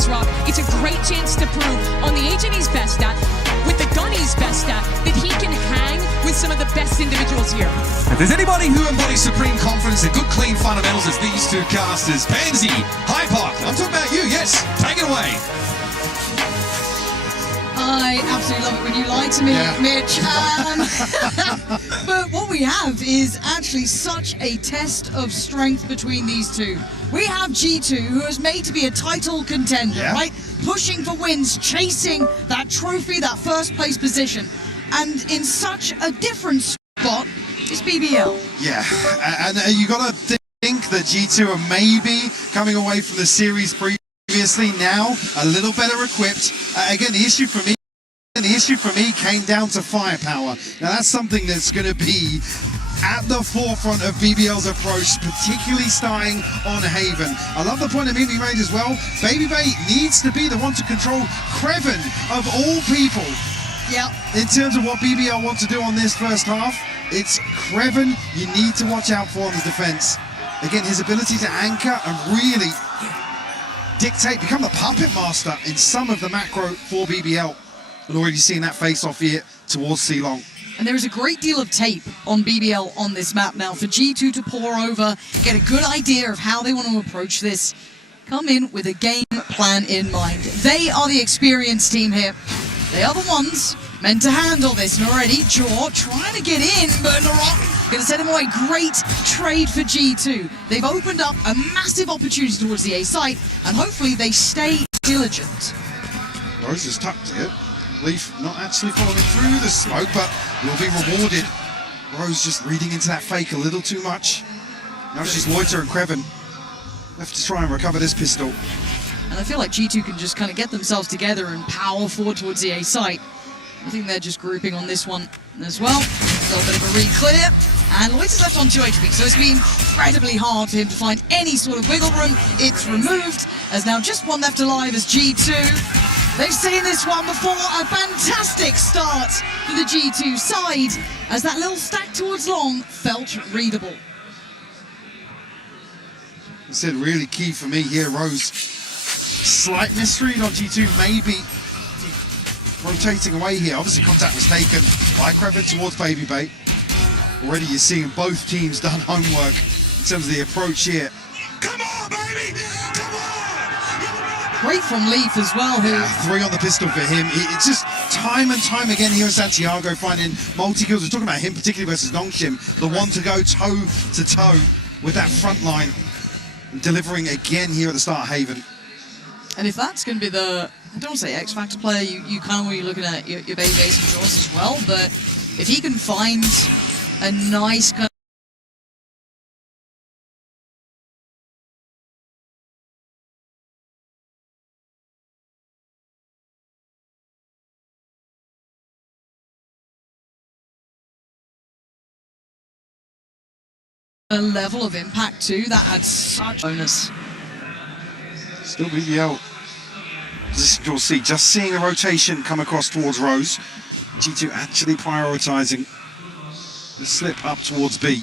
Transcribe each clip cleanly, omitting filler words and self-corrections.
has, Rob. It's a great chance to prove on the agent he's best at, with the gun he's best at, that he can hang with some of the best individuals here. If there's anybody who embodies supreme confidence and good clean fundamentals, it's these two casters. Pansy, Hypoc, I'm talking about you, yes, take it away. I absolutely love it when you lie to me, Mitch. But what we have is actually such a test of strength between these two. We have G2, who is made to be a title contender, right? Pushing for wins, chasing that trophy, that first place position. And in such a different spot is BBL. Yeah, and you got to think that G2 are maybe coming away from the series previously now a little better equipped. Again, the issue for me came down to firepower. Now that's something that's going to be at the forefront of BBL's approach, particularly starting on Haven. I love the point that Mimi made as well. Baby Bay needs to be the one to control Kreven, of all people. Yeah. In terms of what BBL want to do on this first half, it's Kreven you need to watch out for on the defense. Again, his ability to anchor and really dictate, become the puppet master in some of the macro for BBL. And already seeing that face off here towards C-Long. And there is a great deal of tape on BBL on this map now for G2 to pour over, get a good idea of how they want to approach this, come in with a game plan in mind. They are the experienced team here. They are the ones meant to handle this. And already, Jaw trying to get in, but Narok going to send him away. Great trade for G2. They've opened up a massive opportunity towards the A site, and hopefully they stay diligent. Rose is tucked here. Leaf not actually following through the smoke, but will be rewarded. Rose just reading into that fake a little too much. Now she's loitering Kreven. Left to try and recover this pistol. And I feel like G2 can just kind of get themselves together and power forward towards the A site. I think they're just grouping on this one as well. A little bit of a re-clear. And Loiter's left on 2 HP, so it's been incredibly hard for him to find any sort of wiggle room. It's removed, as now just one left alive as G2. They've seen this one before, a fantastic start for the G2 side, as that little stack towards long felt readable. I said really key for me here, Rose. Slight misread on G2, maybe rotating away here. Obviously contact was taken by Kreven towards Baby Bay. Already you're seeing both teams done homework in terms of the approach here. Come on, baby! Come on! Great from Leaf as well. Yeah, 3 on the pistol for him. It's just time and time again here in Santiago finding multi-kills. We're talking about him particularly versus Nongshim, the one to go toe-to-toe with that front line. And delivering again here at the start of Haven. And if that's going to be the, I don't want to say X-Factor player, you kind of want to be looking at your Baby Base and Jaws as well, but if he can find a nice kind a level of impact too, that adds such bonus. Still BBL. You'll see, just seeing a rotation come across towards Rose. G2 actually prioritising the slip up towards B.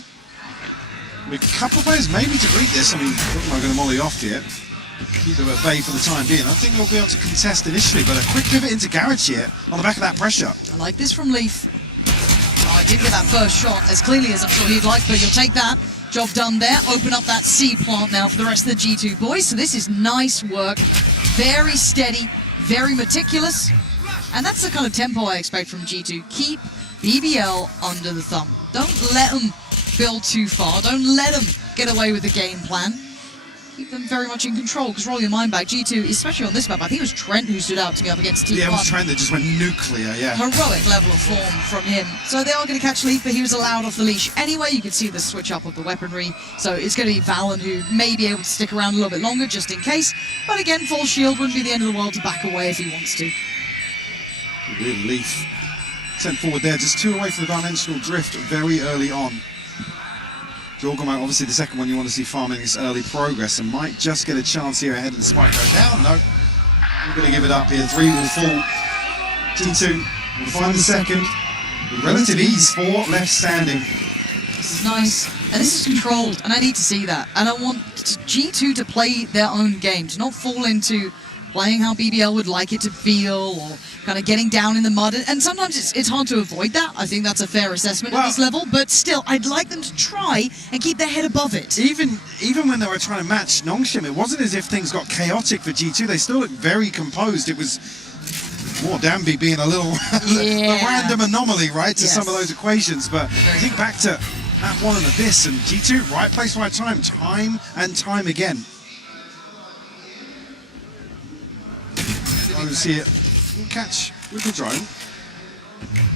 With a couple of players maybe to greet this. I mean, looking like going to molly off here. Keep them at bay for the time being. I think they'll be able to contest initially, but a quick pivot into Garage here on the back of that pressure. I like this from Leaf. Oh, I did get that first shot as cleanly as I'm sure he'd like, but you'll take that. Job done there. Open up that C plant now for the rest of the G2 boys. So this is nice work. Very steady, very meticulous. And that's the kind of tempo I expect from G2. Keep BBL under the thumb. Don't let them build too far. Don't let them get away with the game plan. Keep them very much in control, because roll your mind back, G2, especially on this map, I think it was Trent who stood out to me up against T1. Yeah, it was Trent that just went nuclear, yeah. Heroic level of form from him. So they are going to catch Leaf, but he was allowed off the leash anyway. You can see the switch up of the weaponry. So it's going to be Valen who may be able to stick around a little bit longer, just in case. But again, full shield wouldn't be the end of the world to back away if he wants to. Good Leaf. Sent forward there, just 2 away from the dimensional drift very early on. Jorgomite, obviously the second one you want to see farming this early progress, and might just get a chance here ahead of the spike go down. No, we're going to give it up here. 3 will fall. G2 will find the second. With relative ease, 4 left standing. This is nice, and this is controlled, and I need to see that. And I want G2 to play their own game, to not fall into playing how BBL would like it to feel, or kind of getting down in the mud. And sometimes it's hard to avoid that. I think that's a fair assessment at this level. But still, I'd like them to try and keep their head above it. Even when they were trying to match Nongshim, it wasn't as if things got chaotic for G2. They still looked very composed. It was more Danby being a little a random anomaly, right, to some of those equations. But I think back to Map 1 and Abyss, and G2, right place, right time and time again. Rose here, catch with the drone.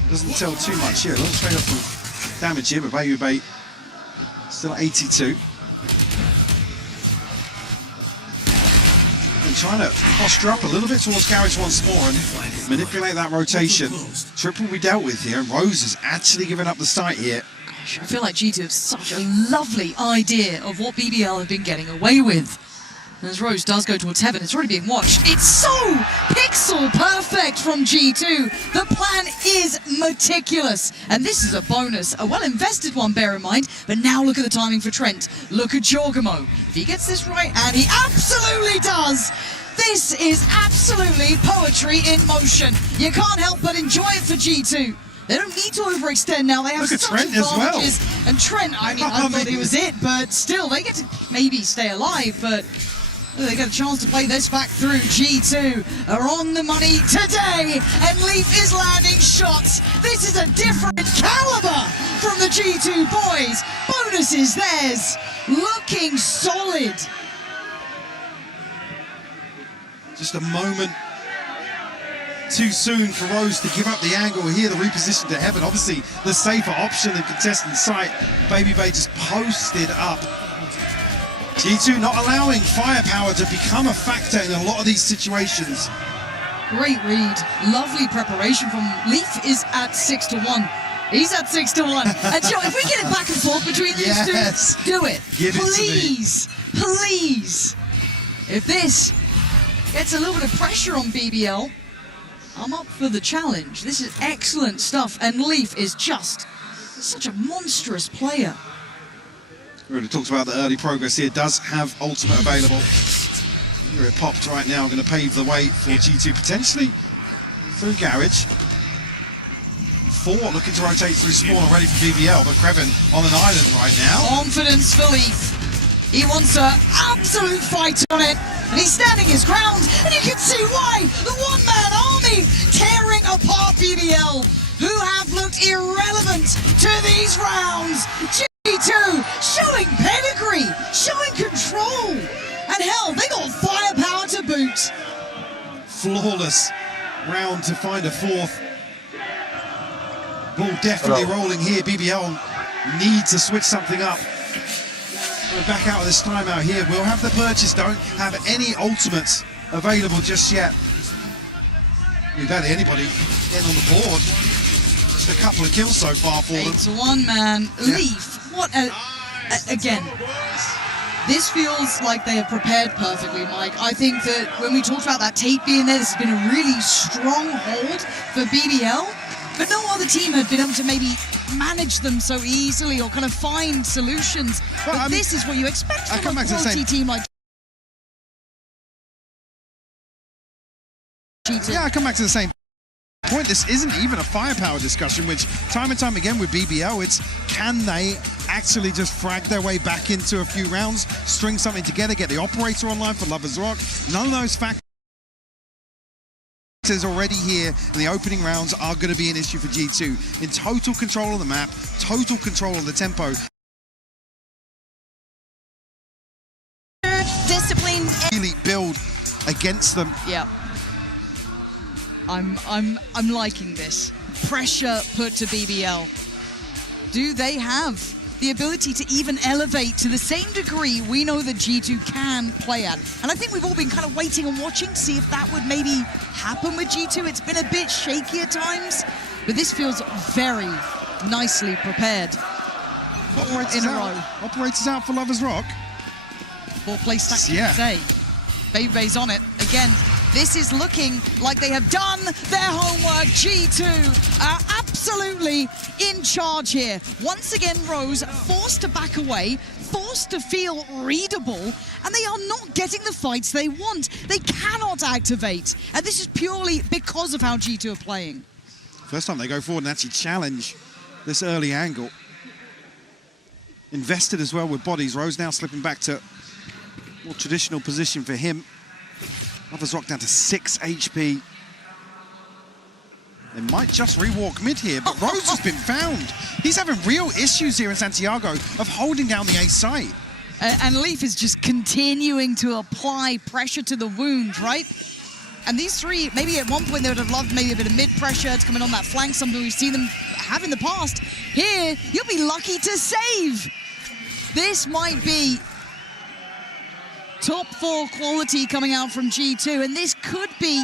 Doesn't tell too much here. A little trade off from damage here, but Baby Bait still 82. And trying to posture up a little bit towards Garage once more and manipulate that rotation. Triple we dealt with here, and Rose has actually given up the site here. Gosh, I feel like G2 have such a lovely idea of what BBL have been getting away with. And as Rose does go towards heaven, it's already being watched. It's so pixel perfect from G2. The plan is meticulous. And this is a bonus, a well-invested one, bear in mind. But now look at the timing for Trent. Look at Jorgamo. If he gets this right, and he absolutely does, this is absolutely poetry in motion. You can't help but enjoy it for G2. They don't need to overextend now. They have such Trent as advantages. well. And Trent, I mean, I thought he was it, but still, they get to maybe stay alive, but they get a chance to play this back through. G2 are on the money today, and Leaf is landing shots. This is a different caliber from the G2 boys. Bonus is theirs, looking solid. Just a moment too soon for Rose to give up the angle here, the reposition to heaven. Obviously, the safer option in contestant sight. Baby Bay just posted up. G2 not allowing firepower to become a factor in a lot of these situations. Great read, lovely preparation from Leaf. Is at 6-1. He's at 6-1. And Joe, if we get it back and forth between these two, do it. Give please, it to me. Please. If this gets a little bit of pressure on BBL, I'm up for the challenge. This is excellent stuff, and Leaf is just such a monstrous player. We already talked about the early progress here. Does have ultimate available. Here it popped right now, going to pave the way for G2 potentially through Garage. 4 looking to rotate through spawn already for BBL, but Krevin on an island right now. Confidence for Leaf. He wants an absolute fight on it, and he's standing his ground, and you can see why. The one-man army tearing apart BBL, who have looked irrelevant to these rounds. G2 showing pedigree, showing control, and hell, they got firepower to boot. Flawless round to find a 4th. Ball definitely rolling here. BBL need to switch something up. We're back out of this timeout here. We'll have the purchase, don't have any ultimates available just yet. We've barely anybody getting on the board. Just a couple of kills so far for them. 8-1, man. Leaf, what a... Again, this feels like they have prepared perfectly, Mike. I think that when we talked about that tape being there, this has been a really strong hold for BBL, but no other team had been able to maybe manage them so easily or kind of find solutions. But I mean, this is what you expect from a quality team like G2. Yeah, I come back to the same point. This isn't even a firepower discussion, which time and time again with BBL, it's can they actually just frag their way back into a few rounds, string something together, get the operator online for Lovers Rock. None of those factors already here in the opening rounds are going to be an issue for G2. In total control of the map, total control of the tempo. Discipline. Really build against them. Yeah. I'm liking this. Pressure put to BBL. Do they have the ability to even elevate to the same degree we know that G2 can play at? And I think we've all been kind of waiting and watching to see if that would maybe happen with G2. It's been a bit shaky at times, but this feels very nicely prepared. Operators in a out. row. Operators out for Lovers Rock. 4 play stack Yeah. today. Baby Bay's on it. Again, this is looking like they have done their homework. G2 are absolutely in charge here. Once again, Rose forced to back away. forced to feel readable, and they are not getting the fights they want. They cannot activate, and this is purely because of how G2 are playing. First time they go forward and actually challenge this early angle. Invested as well with bodies. Rose now slipping back to more traditional position for him. Lovers Rock down to 6 HP. They might just rewalk mid here, but Rose has been found. He's having real issues here in Santiago of holding down the A site. And Leaf is just continuing to apply pressure to the wound, right? And these three, maybe at one point they would have loved maybe a bit of mid pressure to come in on that flank, something we've seen them have in the past. Here, you'll be lucky to save. This might be top 4 quality coming out from G2, and this could be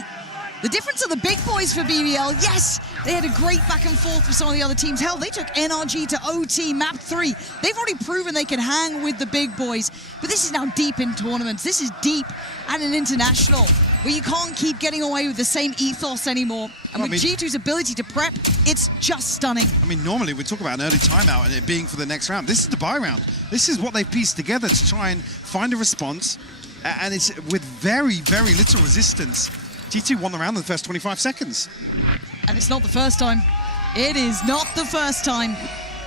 the difference of the big boys for BBL. Yes, they had a great back and forth with some of the other teams. Hell, they took NRG to OT, map 3. They've already proven they can hang with the big boys, but this is now deep in tournaments. This is deep at an international where you can't keep getting away with the same ethos anymore. And with G2's ability to prep, it's just stunning. I mean, normally we talk about an early timeout and it being for the next round. This is the buy round. This is what they've pieced together to try and find a response, and it's with very, very little resistance. G2 won the round in the first 25 seconds. And it's not the first time. It is not the first time.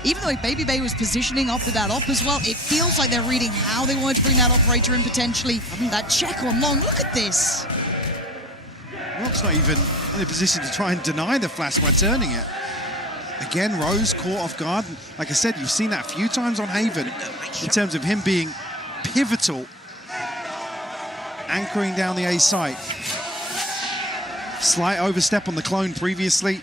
Even though Baby Bay was positioning up with that op as well, it feels like they're reading how they wanted to bring that operator in potentially. I mean, that check on long, look at this. Rock's not even in a position to try and deny the flash by turning it. Again, Rose caught off guard. Like I said, you've seen that a few times on Haven in terms of him being pivotal, anchoring down the A site. Slight overstep on the clone previously.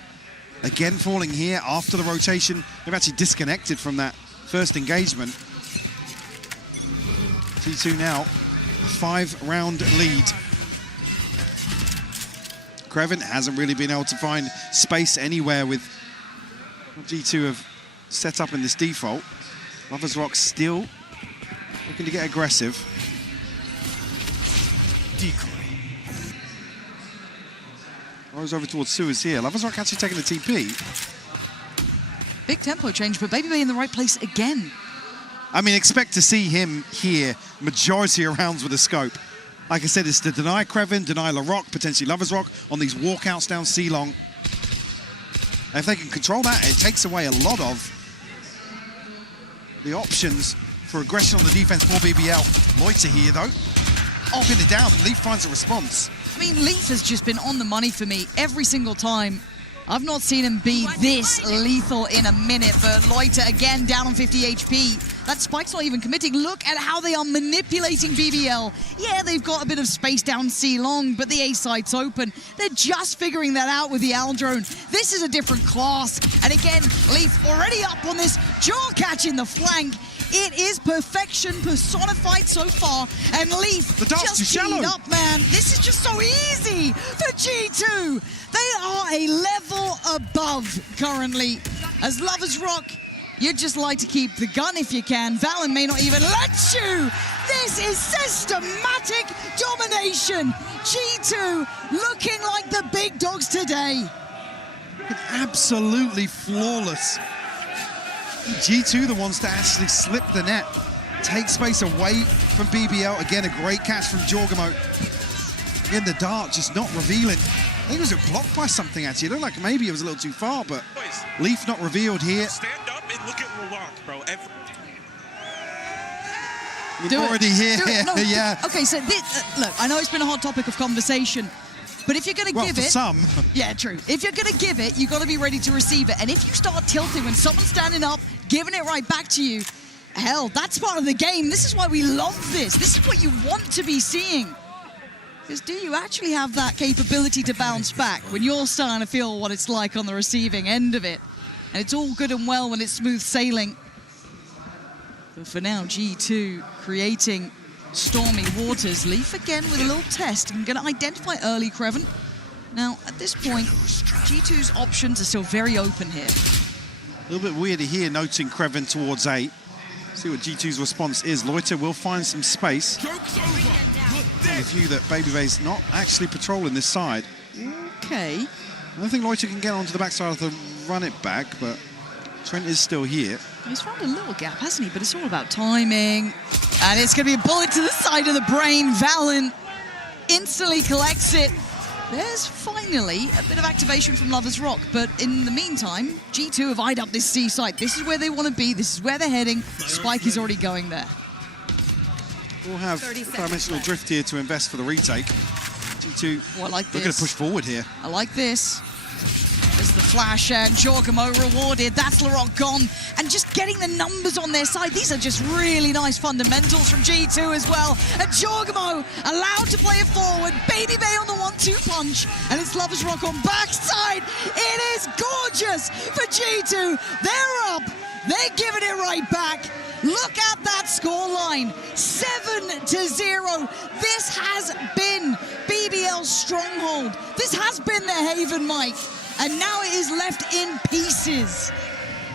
Again falling here after the rotation. They've actually disconnected from that first engagement. G2 now, a 5-round lead. Kreven hasn't really been able to find space anywhere with what G2 have set up in this default. Lovers Rock still looking to get aggressive. Decoy. Rose over towards Suez here. Lovers Rock actually taking the TP. Big tempo change, but Baby Bay in the right place again. I mean, expect to see him here majority of rounds with a scope. Like I said, it's to deny Kreven, deny LaRock, potentially Lovers Rock on these walkouts down C-Long. And if they can control that, it takes away a lot of the options for aggression on the defense for BBL. Loiter here, though. Pin it down, and Leaf finds a response. I mean, Leaf has just been on the money for me every single time. I've not seen him be this lethal in a minute, but Loiter again down on 50 HP. That spike's not even committing. Look at how they are manipulating BBL. Yeah, they've got a bit of space down C-Long, but the A site's open. They're just figuring that out with the Al drone. This is a different class. And again, Leaf already up on this jaw catch in the flank. It is perfection personified so far, and Leaf just teed up, man. This is just so easy for G2. They are a level above currently. As Lovers Rock, you'd just like to keep the gun if you can. Valen may not even let you. This is systematic domination. G2 looking like the big dogs today. Absolutely flawless. G2 the ones to actually slip the net, take space away from BBL. Again, a great catch from Jorgamo. Again, the dart just not revealing. I think it was blocked by something, actually. It looked like maybe it was a little too far, but Leaf not revealed here. Stand up and look at Roland, bro. You're already here, no, yeah. Okay, so this, look, I know it's been a hot topic of conversation, but if you're going to give it... some. Yeah, true. If you're going to give it, you've got to be ready to receive it. And if you start tilting when someone's standing up, giving it right back to you, hell, that's part of the game. This is why we love this. This is what you want to be seeing. Because do you actually have that capability to bounce back when you're starting to feel what it's like on the receiving end of it? And it's all good and well when it's smooth sailing. But for now, G2 creating stormy waters. Leaf again with a little test. I'm going to identify early Kreven. Now, at this point, G2's options are still very open here. A little bit weird here, noting Kreven towards 8. See what G2's response is. Loiter will find some space. And a view that Baby Bay's not actually patrolling this side. Okay. I don't think Loiter can get onto the backside of the run it back, but Trent is still here. He's found a little gap, hasn't he? But it's all about timing. And it's going to be a bullet to the side of the brain. Valen instantly collects it. There's finally a bit of activation from Lover's Rock, but in the meantime, G2 have eyed up this C site. This is where they want to be. This is where they're heading. Spike is already going there. We'll have dimensional drift here to invest for the retake. G2 Oh, I like looking to this. push forward here. I like this. There's the flash and Jorgamo rewarded. That's Laurent gone. And just getting the numbers on their side. These are just really nice fundamentals from G2 as well. And Jorgamo allowed to play it forward. Baby Bay on the 1-2 punch. And it's Lover's Rock on backside. It is gorgeous for G2. They're up. They're giving it right back. Look at that scoreline. 7-0. This has been BBL's stronghold. This has been their haven, Mike. And now it is left in pieces.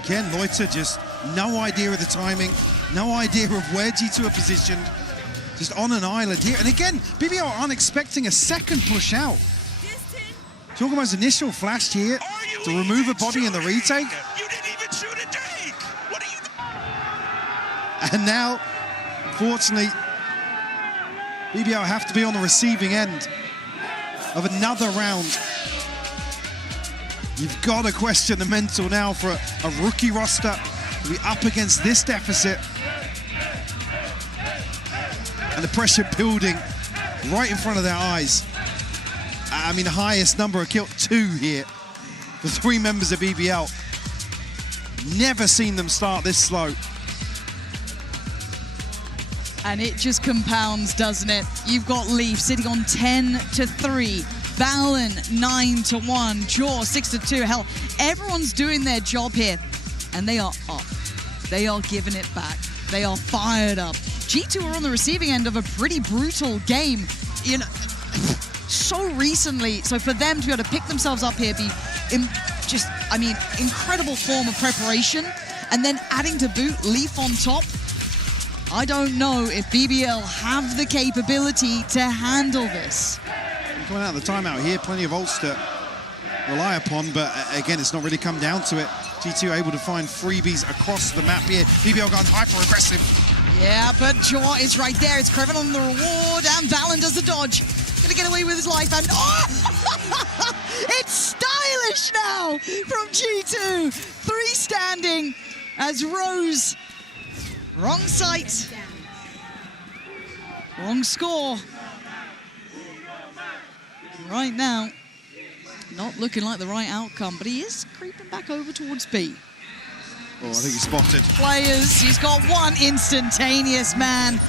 Again, Loiter just no idea of the timing, no idea of where G2 are positioned, just on an island here. And again, BBL aren't expecting a second push out. Jorgamo's initial flash here to remove a body in the retake. You didn't even shoot a take. What are you? And now, fortunately, BBL have to be on the receiving end of another round. You've got to question the mental now for a rookie roster to be up against this deficit. And the pressure building right in front of their eyes. I mean, the highest number of kills, 2 here for 3 members of BBL. Never seen them start this slow. And it just compounds, doesn't it? You've got Leaf sitting on 10-3. Valen 9-1, Jaw 6-2. Hell, everyone's doing their job here, and they are up. They are giving it back. They are fired up. G2 are on the receiving end of a pretty brutal game, you know, so recently. So for them to be able to pick themselves up here, incredible form of preparation, and then adding to boot Leaf on top. I don't know if BBL have the capability to handle this. Coming out of the timeout here, plenty of ults to rely upon, but again, it's not really come down to it. G2 able to find freebies across the map here. BBL gone hyper-aggressive. Yeah, but Jaw is right there. It's Kreven on the reward, and Valen does the dodge. Gonna get away with his life, and oh! It's stylish now from G2. 3 standing as Rose. Wrong site. Wrong score. Right now, not looking like the right outcome, but he is creeping back over towards B. Oh, I think he's spotted. Players, he's got one instantaneous, man.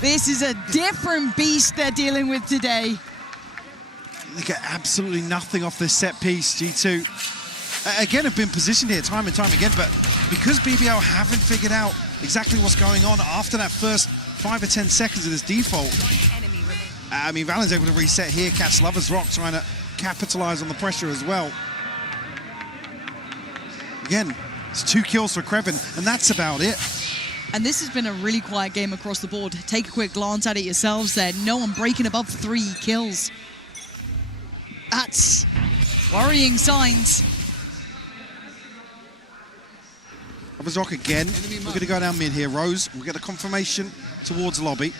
This is a different beast they're dealing with today. They get absolutely nothing off this set piece, G2. Again, have been positioned here time and time again, but because BBL haven't figured out exactly what's going on after that first 5 or 10 seconds of this default, I mean, Valen's able to reset here, catch Lover's Rock, trying to capitalize on the pressure as well. Again, it's 2 kills for Kreven, and that's about it. And this has been a really quiet game across the board. Take a quick glance at it yourselves there. No one breaking above 3 kills. That's worrying signs. Lover's Rock again. We're going to go down mid here. Rose, we'll get a confirmation towards lobby.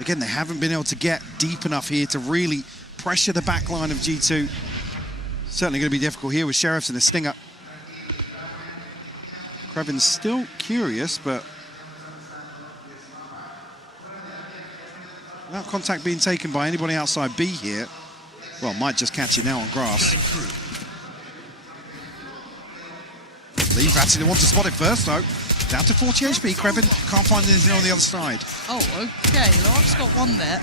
Again, they haven't been able to get deep enough here to really pressure the back line of G2. Certainly going to be difficult here with Sheriffs and a Stinger. Kreven's still curious, but without contact being taken by anybody outside B here, well, might just catch it now on grass. Leaf actually want to spot it first, though. Down to 40 HP. Kreven can't find anything on the other side. Oh, okay. Laurent's got one there.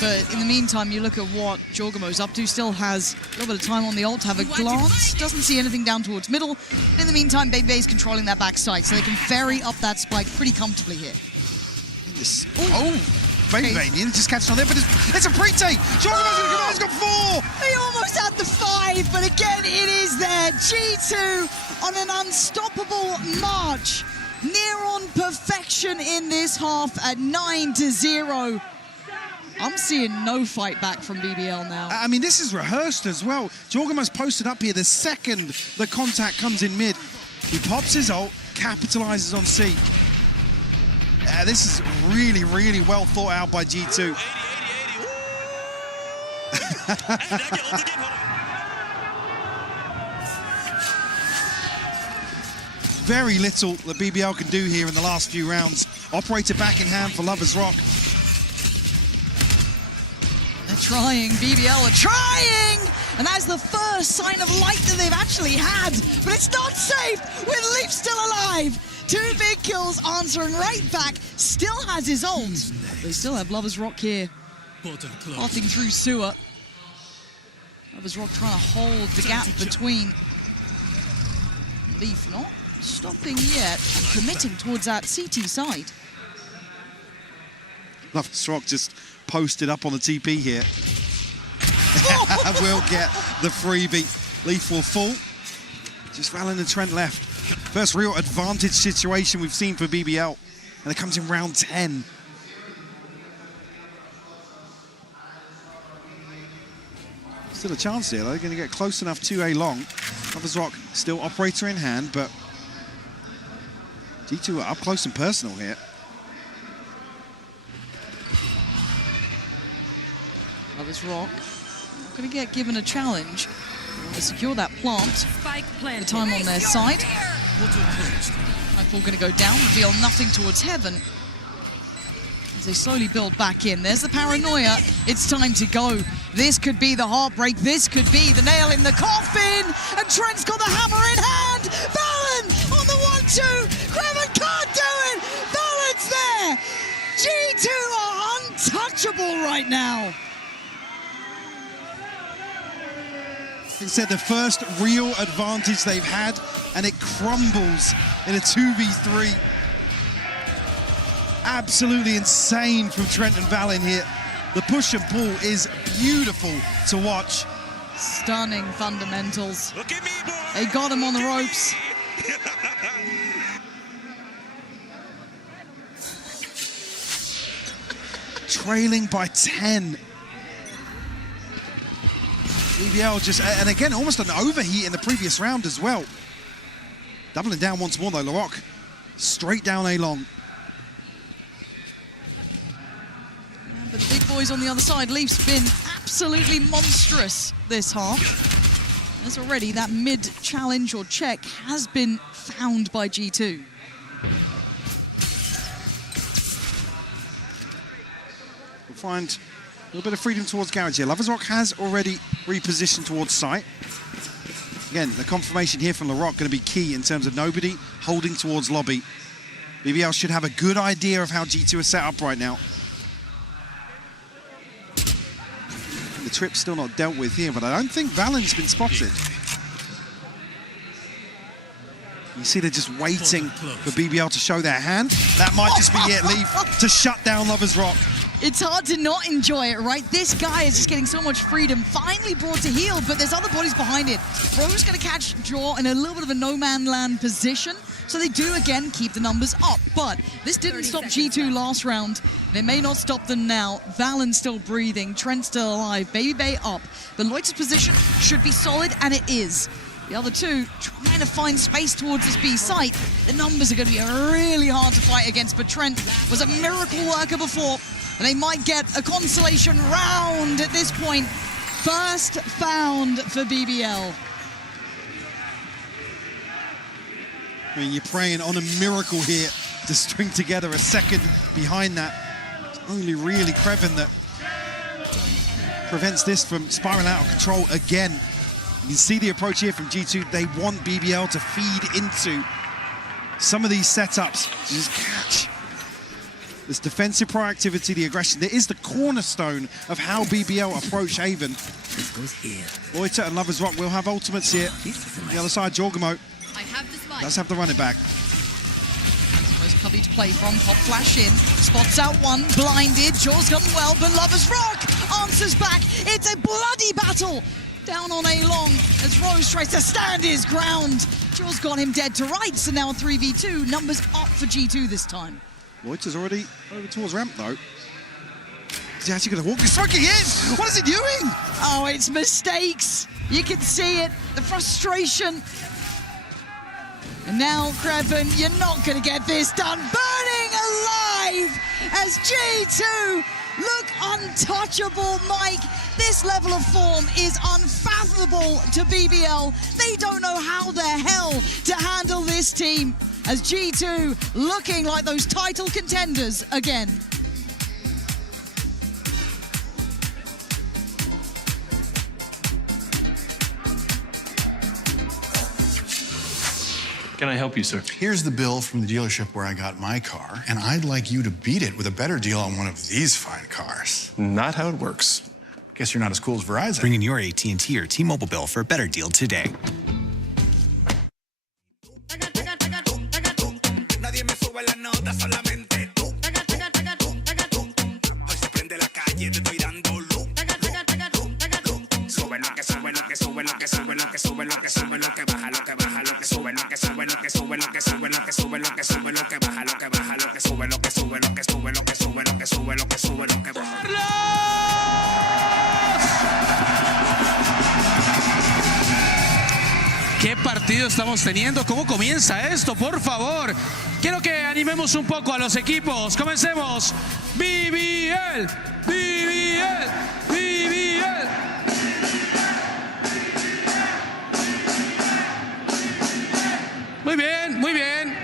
But in the meantime, you look at what Jorgamo's up to. Still has a little bit of time on the ult to have a glance. Doesn't see anything down towards middle. In the meantime, Baby Bay's controlling that backside, so they can ferry up that spike pretty comfortably here. Baby Bay nearly just catching on there, but it's a pre-take. Jorgamo's going to come out. He's got 4. He almost had the 5, but again, it is there. G2 on an unstoppable march. Near on perfection in this half at 9-0. I'm seeing no fight back from BBL now. I mean, this is rehearsed as well. Jorgamo's posted up here the second the contact comes in mid. He pops his ult, capitalizes on C. This is really, really well thought out by G2. 80. Very little that BBL can do here in the last few rounds. Operator back in hand for Lovers Rock. They're trying, BBL are trying! And that's the first sign of light that they've actually had. But it's not safe with Leaf still alive. 2 big kills answering right back. Still has his ult. They still have Lovers Rock here. Passing through sewer. Lovers Rock trying to hold the gap between. Leaf not stopping yet and committing towards that CT side. Lovers Rock just posted up on the TP here. Will get the freebie. Leaf will fall. Just Valen and Trent left. First real advantage situation we've seen for BBL. And it comes in round 10. Still a chance here, though. They're going to get close enough to A long. Lovers Rock still operator in hand, but G2 are up close and personal here. Lovers Rock not going to get given a challenge. They want to secure that plant. The time on their side. Nightfall going to go down, reveal nothing towards heaven. As they slowly build back in. There's the paranoia. It's time to go. This could be the heartbreak. This could be the nail in the coffin. And Trent's got the hammer in hand. Valen on the 1-2. Kreven can't do it. Valen's there. G2 are untouchable right now. Like I said, the first real advantage they've had, and it crumbles in a 2v3. Absolutely insane from Trent and Valen here. The push and pull is beautiful to watch. Stunning fundamentals. Look at me, boy. They got him on the ropes. Trailing by 10. BBL just, and again, almost an overheat in the previous round as well. Doubling down once more though, Larocque. Straight down A long. Yeah, but big boys on the other side. Leaf's been absolutely monstrous this half. As already that mid challenge or check has been found by G2. We'll find a little bit of freedom towards garage here. Lovers Rock has already repositioned towards site. Again, the confirmation here from Larocque going to be key in terms of nobody holding towards lobby. BBL should have a good idea of how G2 are set up right now. The trip's still not dealt with here, but I don't think Valen's been spotted. You see they're just waiting for BBL to show their hand. That might just be it, Leaf, to shut down Lovers Rock. It's hard to not enjoy it, right? This guy is just getting so much freedom, finally brought to heel, but there's other bodies behind it. Bro's going to catch Jaw in a little bit of a no-man land position, so they do again keep the numbers up. But this didn't stop G2 last round. They may not stop them now. Valen's still breathing, Trent's still alive, Baby Bay up. The Loiter's position should be solid, and it is. The other two trying to find space towards this B site. The numbers are going to be really hard to fight against, but Trent was a miracle worker before. And they might get a consolation round at this point. First found for BBL. I mean, you're praying on a miracle here to string together a second behind that. It's only really Kreven that prevents this from spiraling out of control again. You can see the approach here from G2. They want BBL to feed into some of these setups to just catch this defensive proactivity, the aggression. That is the cornerstone of how BBL approach Haven. Loiter and Lovers Rock will have ultimates here. On the other side, Jorgamo does have the running back. Most cubby to play from. Pop flash in. Spots out one. Blinded. Jaw's done well, but Lovers Rock answers back. It's a bloody battle down on A long as Rose tries to stand his ground. Jaw's got him dead to rights, and now 3v2. Numbers up for G2 this time. Loiter's already over towards ramp, though. Is he actually going to walk this strike? He is! What is he doing? Oh, it's mistakes. You can see it. The frustration. And now, Craven, you're not going to get this done. Burning alive as G2 look untouchable, Mike. This level of form is unfathomable to BBL. They don't know how the hell to handle this team as G2 looking like those title contenders again. Can I help you, sir? Here's the bill from the dealership where I got my car, and I'd like you to beat it with a better deal on one of these fine cars. Not how it works. Guess you're not as cool as Verizon. Bring in your AT&T or T-Mobile bill for a better deal today. ¿Qué partido estamos teniendo? ¿Cómo comienza esto? Por favor, quiero que animemos un poco a los equipos. Comencemos. BBL, BBL, BBL. Muy bien, muy bien.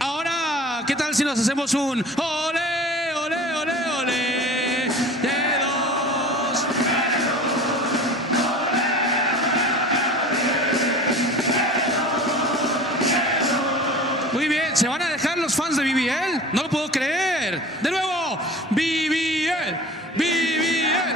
Ahora, ¿qué tal si nos hacemos un ole, ole, ole, ole? De dos. Muy bien, ¿se van a dejar los fans de BBL? No lo puedo creer. De nuevo, BBL, BBL.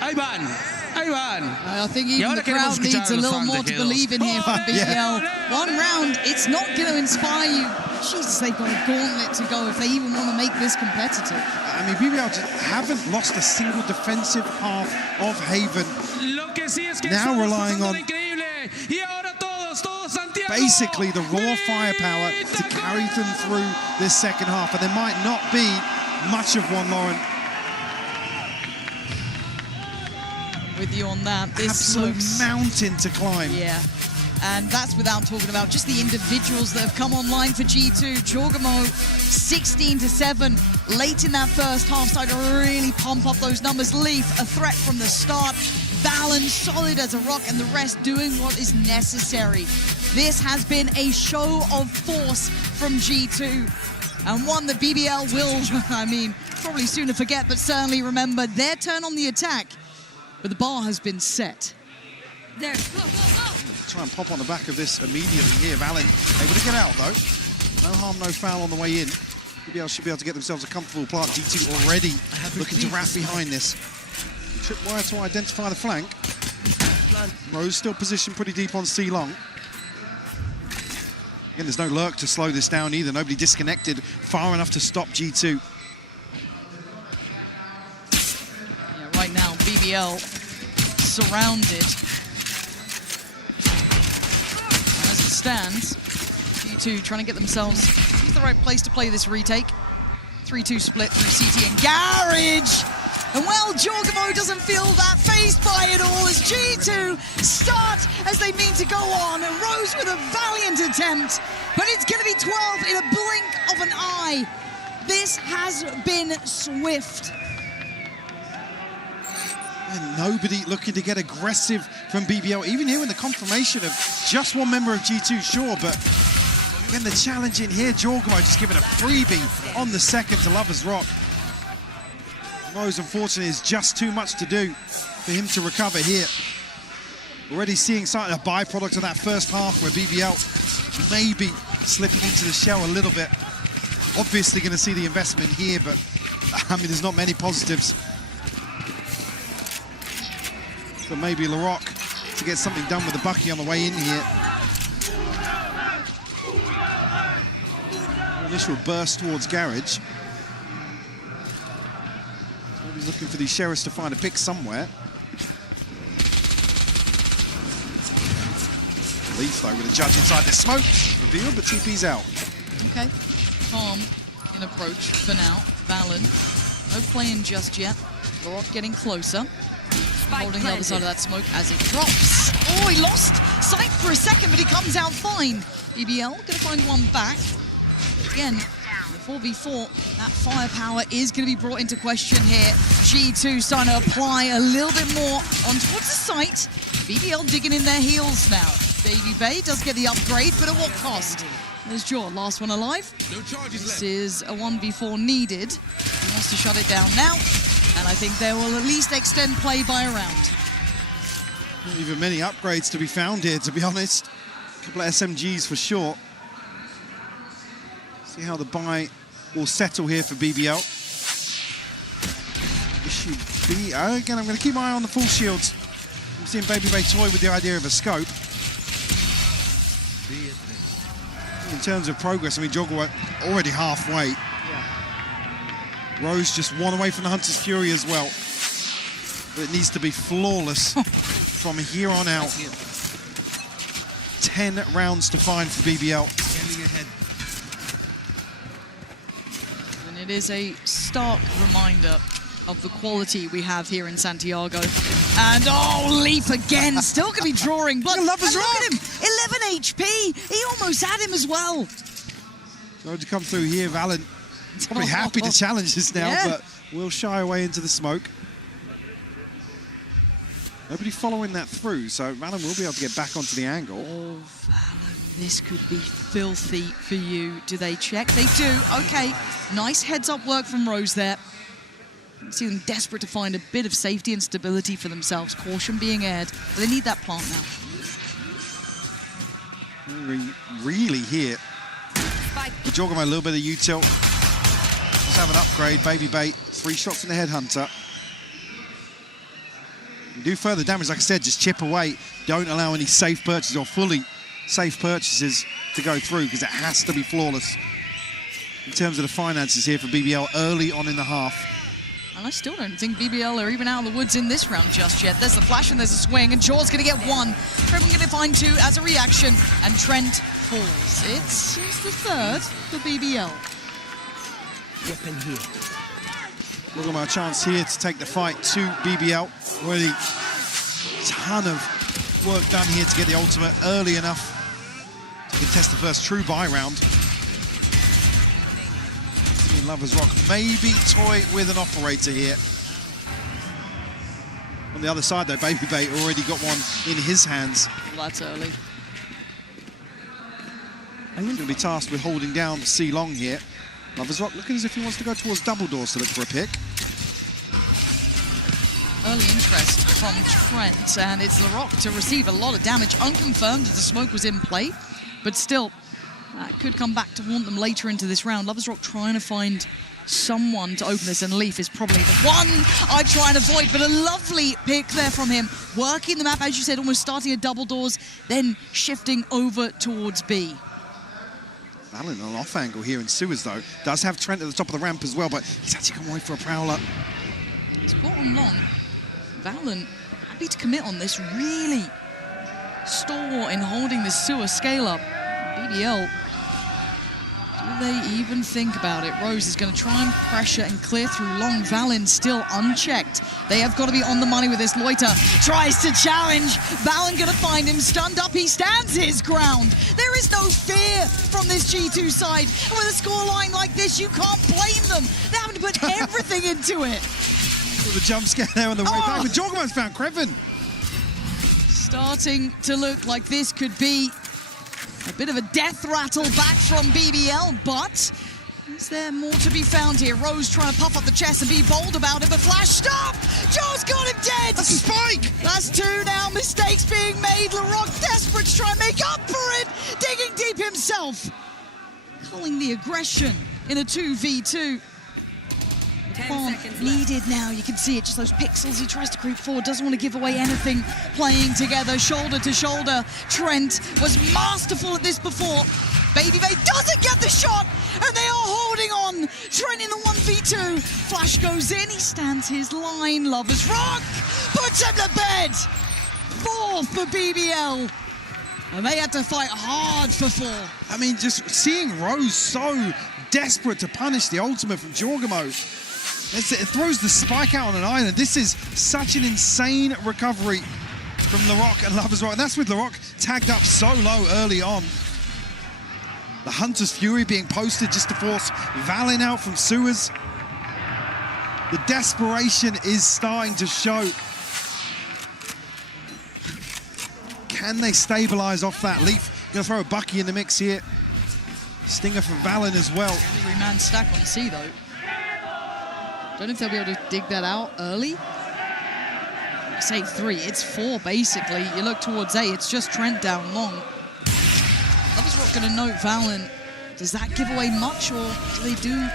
Ahí van, ahí van. I think even the crowd needs a little more to believe in here from BBL. One round, it's not going to inspire you. Jesus, they've got a gauntlet to go if they even want to make this competitive. I mean, BBL just haven't lost a single defensive half of Haven. Now relying on basically the raw firepower to carry them through this second half, and there might not be much of one, Lauren. With you on that. This absolute looks, mountain to climb. Yeah, and that's without talking about just the individuals that have come online for G2. Jorgamo, 16-7, late in that first half, started to really pump up those numbers. Leaf, a threat from the start. Valen, solid as a rock, and the rest doing what is necessary. This has been a show of force from G2, and one that BBL will, I mean, probably sooner forget, but certainly remember their turn on the attack. But the bar has been set. There, go, go, go. Try and pop on the back of this immediately here. Valen able to get out though. No harm, no foul on the way in. BBL should be able to get themselves a comfortable plant. G2 already looking to wrap behind this. Tripwire to identify the flank. Rose still positioned pretty deep on C-Long. Again, there's no lurk to slow this down either. Nobody disconnected far enough to stop G2. Yeah, right now, BBL surrounded. As it stands, G2 trying to get themselves to the right place to play this retake. 3-2 split through CT and Garage. And well, Jorgamo doesn't feel that phased by it all as G2 start as they mean to go on. And Rose with a valiant attempt, but it's going to be 12 in a blink of an eye. This has been swift. And nobody looking to get aggressive from BBL, even here in the confirmation of just one member of G2, sure, but again, the challenge in here, Jorgamo just giving a freebie on the second to Lover's Rock. Rose, unfortunately, is just too much to do for him to recover here. Already seeing something, a byproduct of that first half where BBL maybe slipping into the shell a little bit. Obviously going to see the investment here, but I mean, there's not many positives. So maybe Larocque to get something done with the Bucky on the way in here. Initial burst towards Garage. He's looking for these Sheriffs to find a pick somewhere. Leaf, though, with a judge inside the smoke. Revealed, but TP's out. Okay, calm in approach for now. Valen, no playing just yet. Larocque getting closer. Holding the other side of that smoke as it drops. Oh, he lost sight for a second, but he comes out fine. BBL going to find one back. Again, the 4v4, that firepower is going to be brought into question here. G2 starting to apply a little bit more on towards the site. BBL digging in their heels now. Baby Bay does get the upgrade, but at what cost? There's Jaw, last one alive. This is a 1v4 needed. He wants to shut it down now, and I think they will at least extend play by a round. Not even many upgrades to be found here, to be honest. A couple of SMGs for sure. See how the buy will settle here for BBL. Issue B. Again, I'm going to keep my eye on the full shields. I'm seeing Baby Bay toy with the idea of a scope. In terms of progress, I mean, Jogger already halfway. Yeah. Rose just one away from the Hunter's Fury as well. But it needs to be flawless from here on out. 10 rounds to find for BBL. And it is a stark reminder of the quality we have here in Santiago. And oh, Leaf again, still going to be drawing blood. Look at him, 11 HP. He almost had him as well. Going to come through here, Valen. Probably happy to challenge this now, but we'll shy away into the smoke. Nobody following that through, so Valen will be able to get back onto the angle. Oh, Valen, this could be filthy for you. Do they check? They do. Okay, nice heads-up work from Rose there. You see them desperate to find a bit of safety and stability for themselves. Caution being aired, but they need that plant now. Really here. Jorgum a little bit of util. Let's have an upgrade. Baby Bait, 3 shots in the Headhunter. You do further damage, like I said, just chip away. Don't allow any safe purchases or fully safe purchases to go through, because it has to be flawless in terms of the finances here for BBL early on in the half. And I still don't think BBL are even out of the woods in this round just yet. There's the flash and there's a swing, and Jaw's going to get 1. Trev going to find 2 as a reaction, and Trent falls. It's the 3rd for BBL. Weapon here. Look at a chance here to take the fight to BBL. Already a ton of work done here to get the ultimate early enough to contest the first true buy round. In Lovers Rock, maybe toy with an operator here. On the other side though, Baby Bait already got one in his hands. Well, that's early. And he's going to be tasked with holding down C Long here. Lovers Rock looking as if he wants to go towards double doors to look for a pick. Early interest from Trent, and it's LaRock to receive a lot of damage. Unconfirmed that the smoke was in play, but still, that could come back to haunt them later into this round. Lovers Rock trying to find someone to open this, and Leaf is probably the one I try and avoid, but a lovely pick there from him. Working the map, as you said, almost starting at double doors, then shifting over towards B. Valen on off angle here in Sewers though. Does have Trent at the top of the ramp as well, but he's actually come away for a prowler. It's caught on long. Valen happy to commit on this, really stalwart in holding this sewer scale up. BBL, do they even think about it? Rose is going to try and pressure and clear through long. Valen still unchecked. They have got to be on the money with this. Loiter tries to challenge. Valen going to find him stunned up. He stands his ground. There is no fear from this G2 side. And with a scoreline like this, you can't blame them. They're having to put everything into it. With a jump scare there on the way back, but Jorgman's found Kreven. Starting to look like this could be a bit of a death rattle back from BBL, but is there more to be found here? Rose trying to puff up the chest and be bold about it, but Flash, stop! Joe's got him dead! That's a spike! That's 2 now, mistakes being made. LaRock desperate to try and make up for it, digging deep himself. Calling the aggression in a 2v2. Needed now, you can see it, just those pixels. He tries to creep forward, doesn't want to give away anything. Playing together, shoulder to shoulder. Trent was masterful at this before. Baby Bay doesn't get the shot, and they are holding on. Trent in the 1v2. Flash goes in, he stands his line. Lovers Rock puts him to bed. 4 for BBL. And they had to fight hard for 4. I mean, just seeing Rose so desperate to punish the ultimate from Jorgamo. It throws the spike out on an island. This is such an insane recovery from LaRock and Lovers Rock. And that's with LaRock tagged up so low early on. The Hunter's Fury being posted just to force Valen out from sewers. The desperation is starting to show. Can they stabilize off that Leaf? Gonna throw a Bucky in the mix here. Stinger for Valen as well. 3-man stack on C though. Don't know if they'll be able to dig that out early. I say 3, it's 4 basically. You look towards A, it's just Trent down long. Lovers Rock gonna note Valen. Does that give away much, or do they do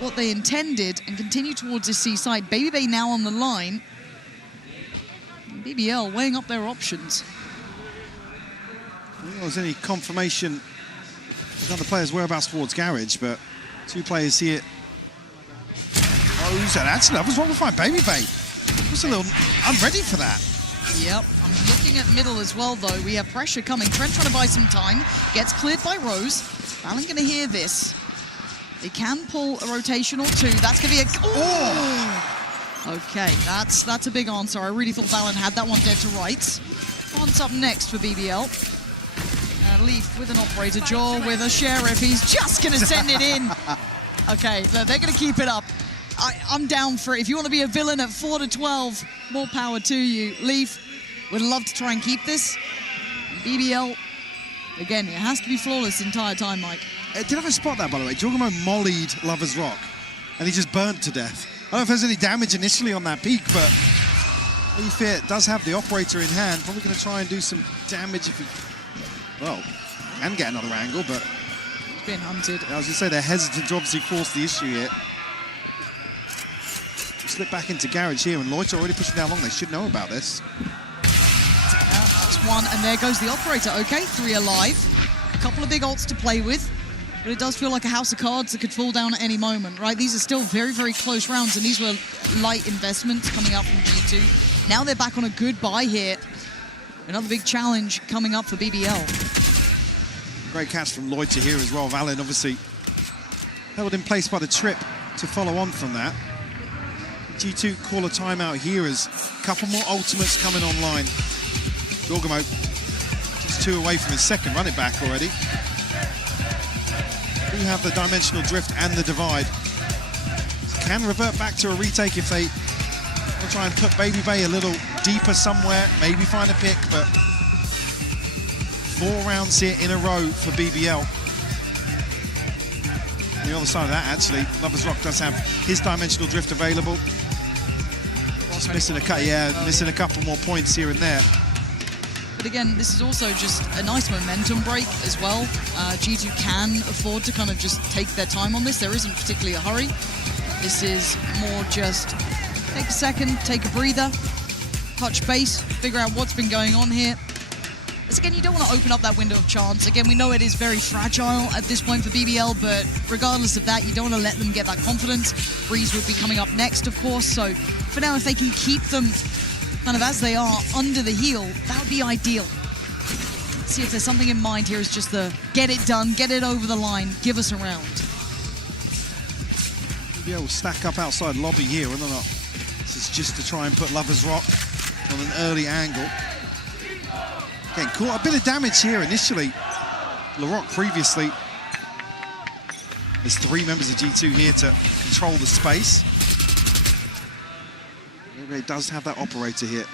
what they intended and continue towards the C side? Baby Bay now on the line. BBL weighing up their options. I don't think there's any confirmation of other players' whereabouts towards Garage, but 2 players here. Oh, so that's Lovers Rock will find Baby Bay. Just a little unready for that. Yep, I'm looking at middle as well, though. We have pressure coming. Trent trying to buy some time. Gets cleared by Rose. Valen going to hear this. They can pull a rotation or 2. That's going to be a... Oh! Okay, that's a big answer. I really thought Valen had that one dead to rights. What's up next for BBL? Leaf with an operator. Jaw with a sheriff. He's just going to send it in. Okay, so they're going to keep it up. I'm down for it. If you want to be a villain at 4-12, more power to you. Leaf would love to try and keep this. BBL, again, it has to be flawless the entire time, Mike. Did I spot that, by the way? Jorgamo mollied Lovers Rock, and he just burnt to death. I don't know if there's any damage initially on that peak, but Leaf here does have the operator in hand. Probably going to try and do some damage if he, well, can get another angle, but... He's being hunted. I was going to say they're hesitant to obviously force the issue here. Slip back into Garage here, and Lloyd's already pushing down long. They should know about this. That's 1, and there goes the operator. Okay, 3 alive. A couple of big ults to play with, but it does feel like a house of cards that could fall down at any moment, right? These are still very, very close rounds, and these were light investments coming up from G2. Now they're back on a good buy here. Another big challenge coming up for BBL. Great catch from Lloyd to here as well. Valen obviously held in place by the trip to follow on from that. G2 call a timeout here as a couple more ultimates coming online. Jorgamo just 2 away from his second run it back already. Do have the dimensional drift and the divide. Can revert back to a retake if they will try and put Baby Bay a little deeper somewhere, maybe find a pick, but 4 rounds here in a row for BBL. On the other side of that, actually, Lovers Rock does have his dimensional drift available. Just missing a couple more points here and there. But again, this is also just a nice momentum break as well. G2 can afford to kind of just take their time on this. There isn't particularly a hurry. This is more just take a second, take a breather, touch base, figure out what's been going on here. As again, you don't want to open up that window of chance. Again, we know it is very fragile at this point for BBL, but regardless of that, you don't want to let them get that confidence. Breeze would be coming up next, of course, so for now, if they can keep them kind of as they are under the heel, that would be ideal. Let's see if there's something in mind here is just the get it done, get it over the line, give us a round. BBL will stack up outside lobby here, whether or not this is just to try and put Lovers Rock on an early angle. Again, caught a bit of damage here initially. LaRock previously. There's 3 members of G2 here to control the space. Maybe it does have that operator here.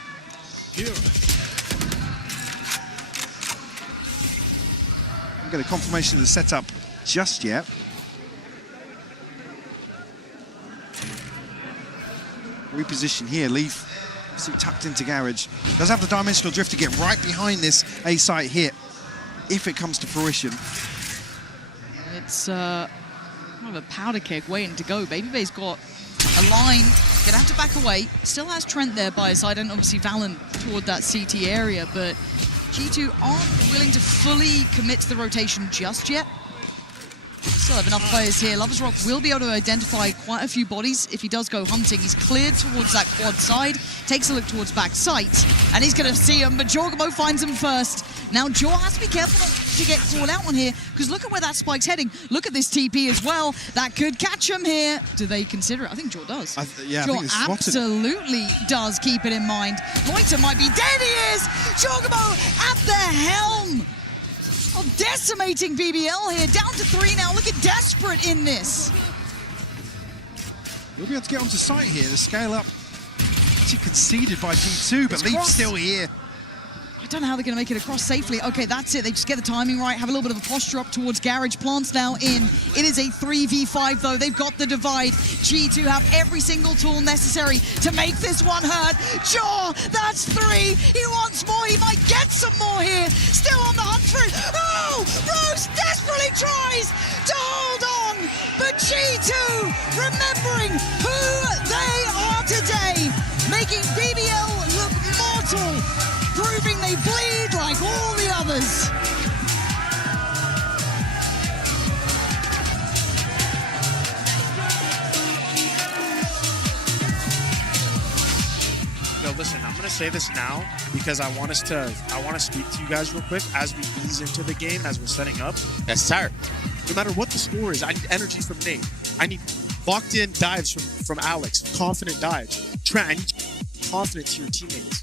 Don't get a confirmation of the setup just yet. Reposition here, Leaf. Tucked into Garage. Does have the dimensional drift to get right behind this A-site hit if it comes to fruition. It's kind of a powder keg waiting to go. Baby Bay's got a line, gonna have to back away. Still has Trent there by his side, and obviously Valen toward that CT area, but G2 aren't willing to fully commit to the rotation just yet. Still have enough players here. Lovers Rock will be able to identify quite a few bodies if he does go hunting. He's cleared towards that quad side, takes a look towards back sight, and he's going to see him, but Jorgamo finds him first. Now, Jaw has to be careful not to to get called out on here, because look at where that spike's heading. Look at this TP as well. That could catch him here. Do they consider it? I think Jaw does. I Jaw think it's spotted. absolutely does keep it in mind. Loiter might be dead. He is. Chocobo at the helm of decimating BBL here. Down to 3 now. Look at Desperate in this. We'll be able to get onto site here. The scale up actually conceded by G2, but It's Leaf's crossed. still here. I don't know how they're going to make it across safely. Okay, that's it. They just get the timing right, have a little bit of a posture up towards Garage. Plants now in. It is a 3v5, though. They've got the divide. G2 have every single tool necessary to make this one hurt. Jaw, that's 3. He wants more. He might get some more here. Still on the hunt for it. Oh, Rose desperately tries to hold on. But G2, remembering who they are today, making BBL look mortal, proving they bleed like all the others. Yo, listen, I'm gonna say this now because I want to speak to you guys real quick as we ease into the game, as we're setting up. Yes, sir. No matter what the score is, I need energy from Nate. I need locked in dives from Alex, confident dives. Trent, I need confidence to your teammates.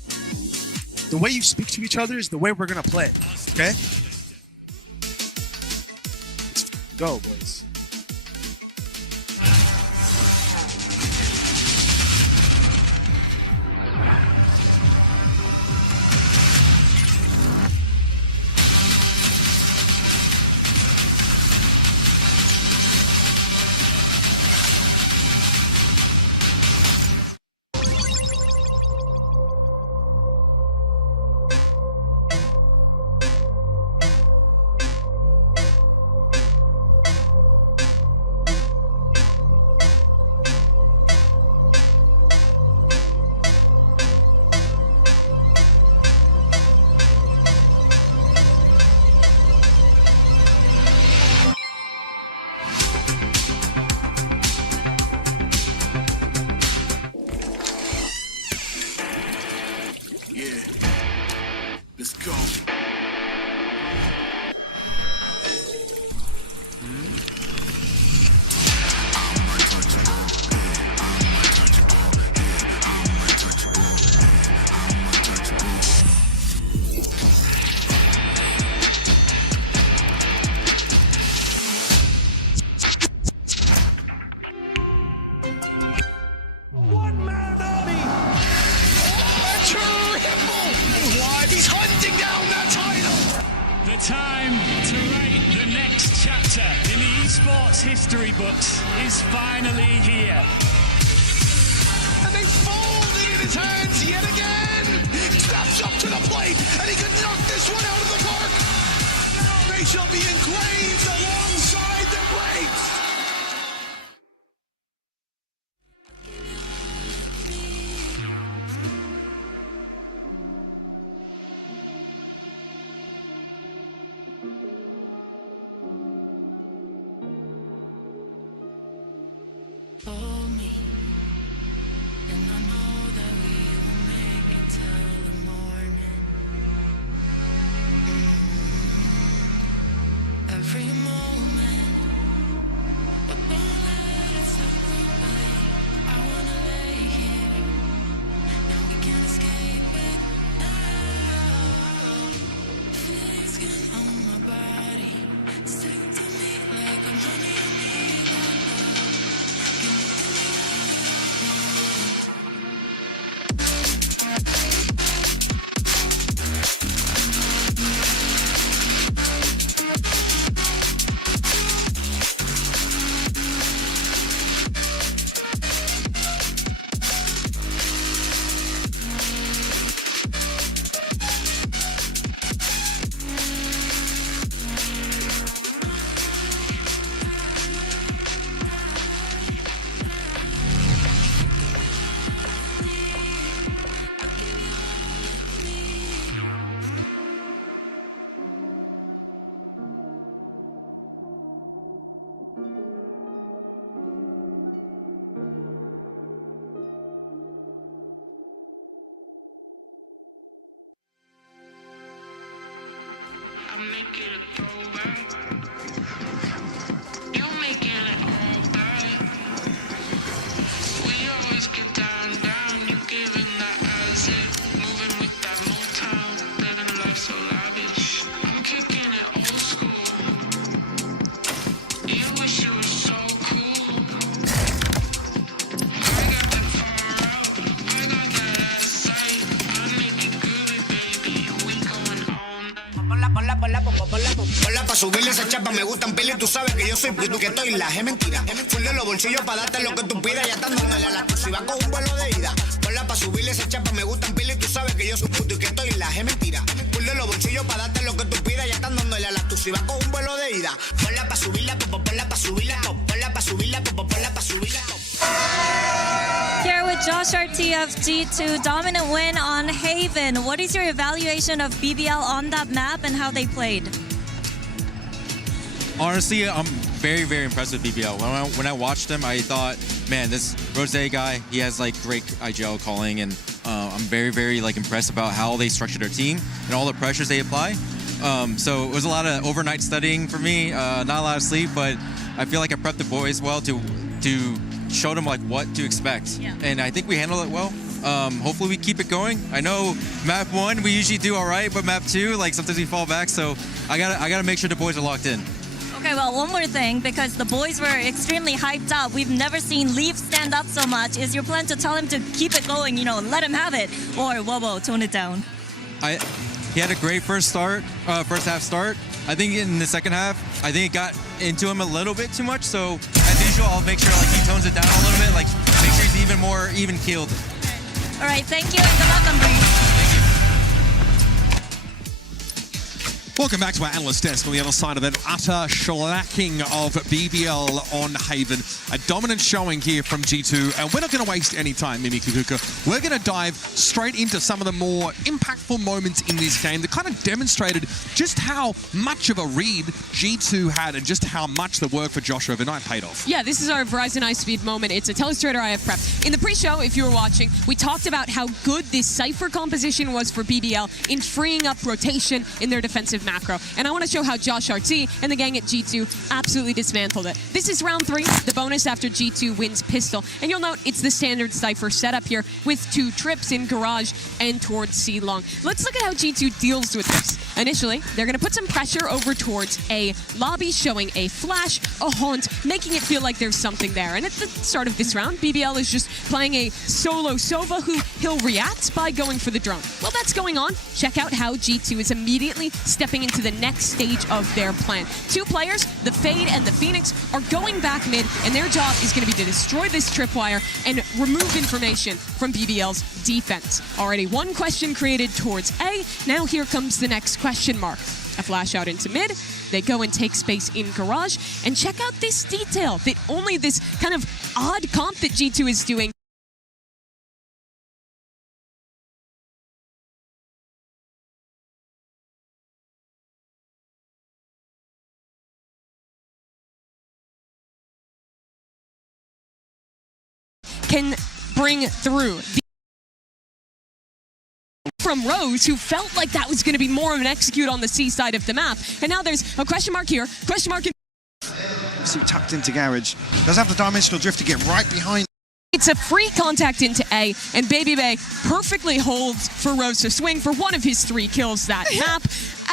The way you speak to each other is the way we're gonna play. Okay? Let's go, boys. Let's go. He's hunting down that title. The time to write the next chapter in the esports history books is finally here. And they fold it in his hands yet again. Steps up to the plate, and he can knock this one out of the park. Now they shall be engraved alongside the greats. Every moment, but don't let it slip away. I wanna lay here, now we can't escape it now. Feelings get on my body, stick to me like I'm honey on me. Ponla pa' subirle esa chapa, me gustan pila y tú sabes que yo soy puto que estoy la es mentira. Full de los bolsillos pa' darte lo que tú pidas, ya están dándole a la si va con un vuelo de ida. Ponla pa' subirle esa chapa, me gustan pila y tú sabes que yo soy puto y que estoy la es mentira. Full de los bolsillos pa' darte lo que tú pidas, ya están dándole a la si va con un vuelo de ida. Ponla pa' subirla, ponla pa' subirla, ponla pa' subirla, ponla pa' subirla. Here with Josh RT of G2, dominant win on Haven. What is your evaluation of BBL on that map and how they played? Honestly, I'm very, very impressed with BBL. When I watched them, I thought, man, this Rose guy, he has like great IGL calling, and I'm very, very like impressed about how they structured their team and all the pressures they apply. So it was a lot of overnight studying for me, not a lot of sleep, but I feel like I prepped the boys well to show them like what to expect, and I think we handled it well. Hopefully we keep it going. I know map 1 we usually do all right, but map 2 like sometimes we fall back. So I gotta make sure the boys are locked in. Okay, well, one more thing, because the boys were extremely hyped up. We've never seen Leaf stand up so much. Is your plan to tell him to keep it going, you know, let him have it, or whoa, tone it down? He had a great first half start. I think in the second half, I think it got into him a little bit too much. So as usual, I'll make sure like he tones it down a little bit, like make sure he's even more even-keeled. All right, thank you, and good luck on Breeze. Welcome back to our analyst desk. On the other side of an utter shellacking of BBL on Haven. A dominant showing here from G2, and we're not going to waste any time, Mimi Kukuka. We're going to dive straight into some of the more impactful moments in this game that kind of demonstrated just how much of a read G2 had and just how much the work for Josh overnight paid off. Yeah, this is our Verizon iSpeed moment. It's a Telestrator IF prep. In the pre-show, if you were watching, we talked about how good this Cypher composition was for BBL in freeing up rotation in their defensive macro. And I want to show how Josh RT and the gang at G2 absolutely dismantled it. This is round 3, the bonus after G2 wins pistol. And you'll note it's the standard Cypher setup here with 2 trips in garage and towards C-long. Let's look at how G2 deals with this. Initially, they're going to put some pressure over towards A lobby, showing a flash, a haunt, making it feel like there's something there. And at the start of this round, BBL is just playing a solo Sova who he'll react by going for the drone. While that's going on, check out how G2 is immediately stepping into the next stage of their plan. 2 players, the Fade and the Phoenix, are going back mid, and their job is going to be to destroy this tripwire and remove information from BBL's defense. Already 1 question created towards A. Now here comes the next question mark. A flash out into mid. They go and take space in garage. And check out this detail that only this kind of odd comp that G2 is doing can bring through. From Rose, who felt like that was going to be more of an execute on the C side of the map. And now there's a question mark here, question mark in... So tucked into garage. Does have the dimensional drift to get right behind. It's a free contact into A, and Baby Bay perfectly holds for Rose to swing for one of his 3 kills that map.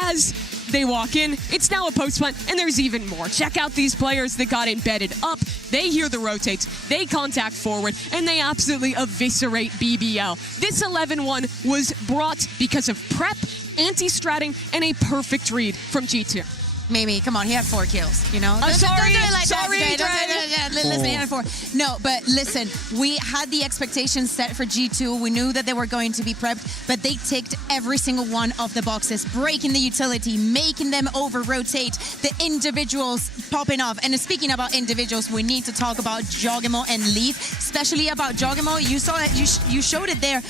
As they walk in, it's now a post plant, and there's even more. Check out these players that got embedded up. They hear the rotates, they contact forward, and they absolutely eviscerate BBL. This 11-1 was brought because of prep, anti-stratting, and a perfect read from G2. Mimi, come on, he had 4 kills, you know? I'm sorry, don't do it like sorry, that. Listen, he had 4. No, but listen, we had the expectations set for G2. We knew that they were going to be prepped, but they ticked every single one of the boxes, breaking the utility, making them over-rotate, the individuals popping off. And speaking about individuals, we need to talk about Jogimo and Leaf, especially about Jogimo. You saw it, you showed it there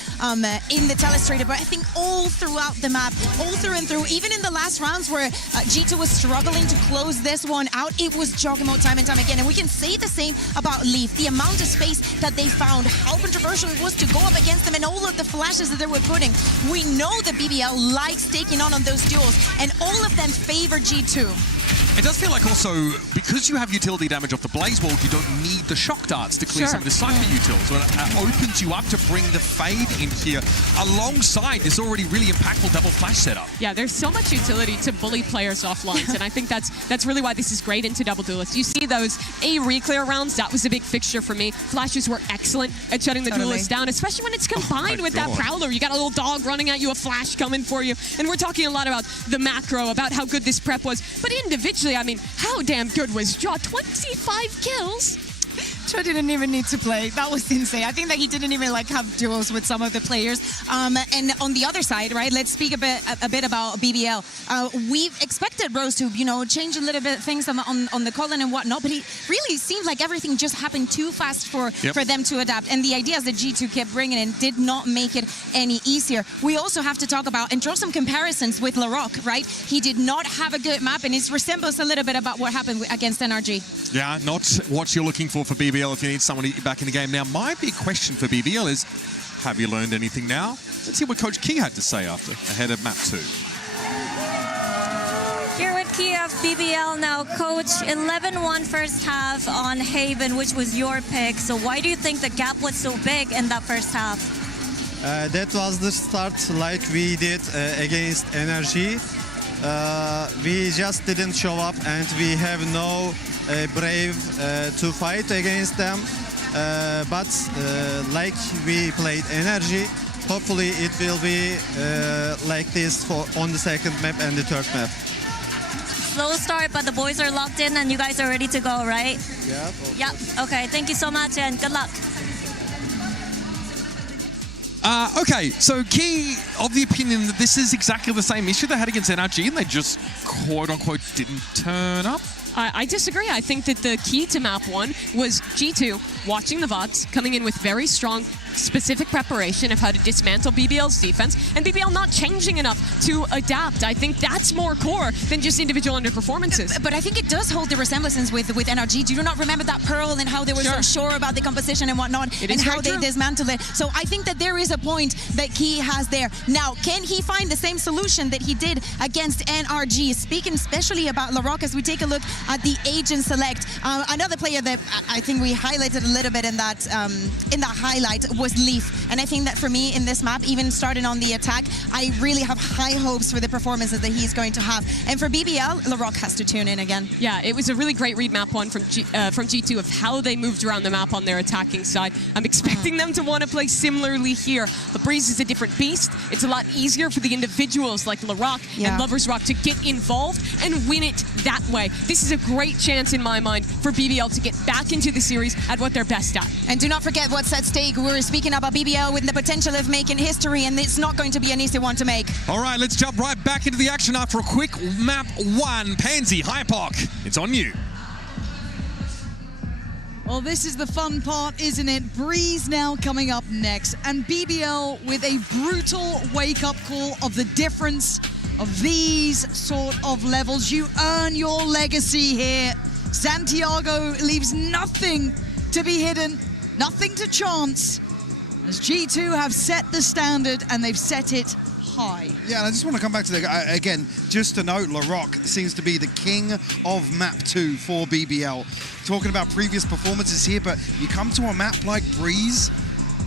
in the Telestrator, but I think all throughout the map, all through and through, even in the last rounds where G2 was struggling to close this one out, it was Jogimo time and time again. And we can say the same about Leaf. The amount of space that they found, how controversial it was to go up against them, and all of the flashes that they were putting. We know that BBL likes taking on those duels, and all of them favor G2. It does feel like also, because you have utility damage off the Blaze Wall, you don't need the shock darts to clear some of the Cypher utils. So it opens you up to bring the Fade in here alongside this already really impactful double flash setup. Yeah, there's so much utility to bully players off lines, and I think that's really why this is great into Double Duelist. You see those re-clear rounds, that was a big fixture for me. Flashes were excellent at shutting the Duelist down, especially when it's combined with that Prowler. You got a little dog running at you, a flash coming for you, and we're talking a lot about the macro, about how good this prep was, but individually, I mean, how damn good was Jaw? 25 kills? Cho didn't even need to play. That was insane. I think that he didn't even have duos with some of the players. And on the other side, right, let's speak a bit about BBL. We've expected Rose to, change a little bit things on the Colin and whatnot, but it really seems like everything just happened too fast for them to adapt. And the ideas that G2 kept bringing in did not make it any easier. We also have to talk about and draw some comparisons with Larocque, right? He did not have a good map, and it resembles a little bit about what happened against NRG. Yeah, not what you're looking for BBL if you need someone back in the game. Now, my big question for BBL is, have you learned anything now? Let's hear what Coach Key had to say ahead of map 2. Here with Key of BBL now. Coach, 11-1 first half on Haven, which was your pick. So why do you think the gap was so big in that first half? That was the start like we did against NRG. We just didn't show up, and we have no brave to fight against them. But like we played Energy, hopefully it will be like this on the second map and the third map. Slow start, but the boys are locked in and you guys are ready to go, right? Yeah. Yep. Okay, thank you so much and good luck. Okay, so Key of the opinion that this is exactly the same issue they had against NRG and they just quote-unquote didn't turn up. I disagree. I think that the key to map 1 was G2 watching the VODs, coming in with very strong specific preparation of how to dismantle BBL's defense, and BBL not changing enough to adapt. I think that's more core than just individual underperformances. But I think it does hold the resemblances with NRG. Do you not remember that Pearl and how they were so sure about the composition and whatnot, and how they dismantled it? So I think that there is a point that Key has there. Now, can he find the same solution that he did against NRG? Speaking especially about Larocque, as we take a look at the Agent Select, another player that I think we highlighted a little bit in that highlight was Leaf. And I think that for me in this map, even starting on the attack, I really have high hopes for the performances that he's going to have. And for BBL, Larocque has to tune in again. Yeah, it was a really great read map 1 from G2 of how they moved around the map on their attacking side. I'm expecting them to want to play similarly here. The Breeze is a different beast. It's a lot easier for the individuals like Larocque and Lover's Rock to get involved and win it that way. This is a great chance in my mind for BBL to get back into the series at what they're best at. And do not forget what's at stake. We're speaking about BBL with the potential of making history, and it's not going to be an easy one to make. All right, let's jump right back into the action after a quick map 1. Pansy, Hypoc, it's on you. Well, this is the fun part, isn't it? Breeze now coming up next, and BBL with a brutal wake-up call of the difference of these sort of levels. You earn your legacy here. Santiago leaves nothing to be hidden, nothing to chance, as G2 have set the standard and they've set it high. Yeah, and I just want to come back to that again, just to note, Larocque seems to be the king of map 2 for BBL. Talking about previous performances here, but you come to a map like Breeze,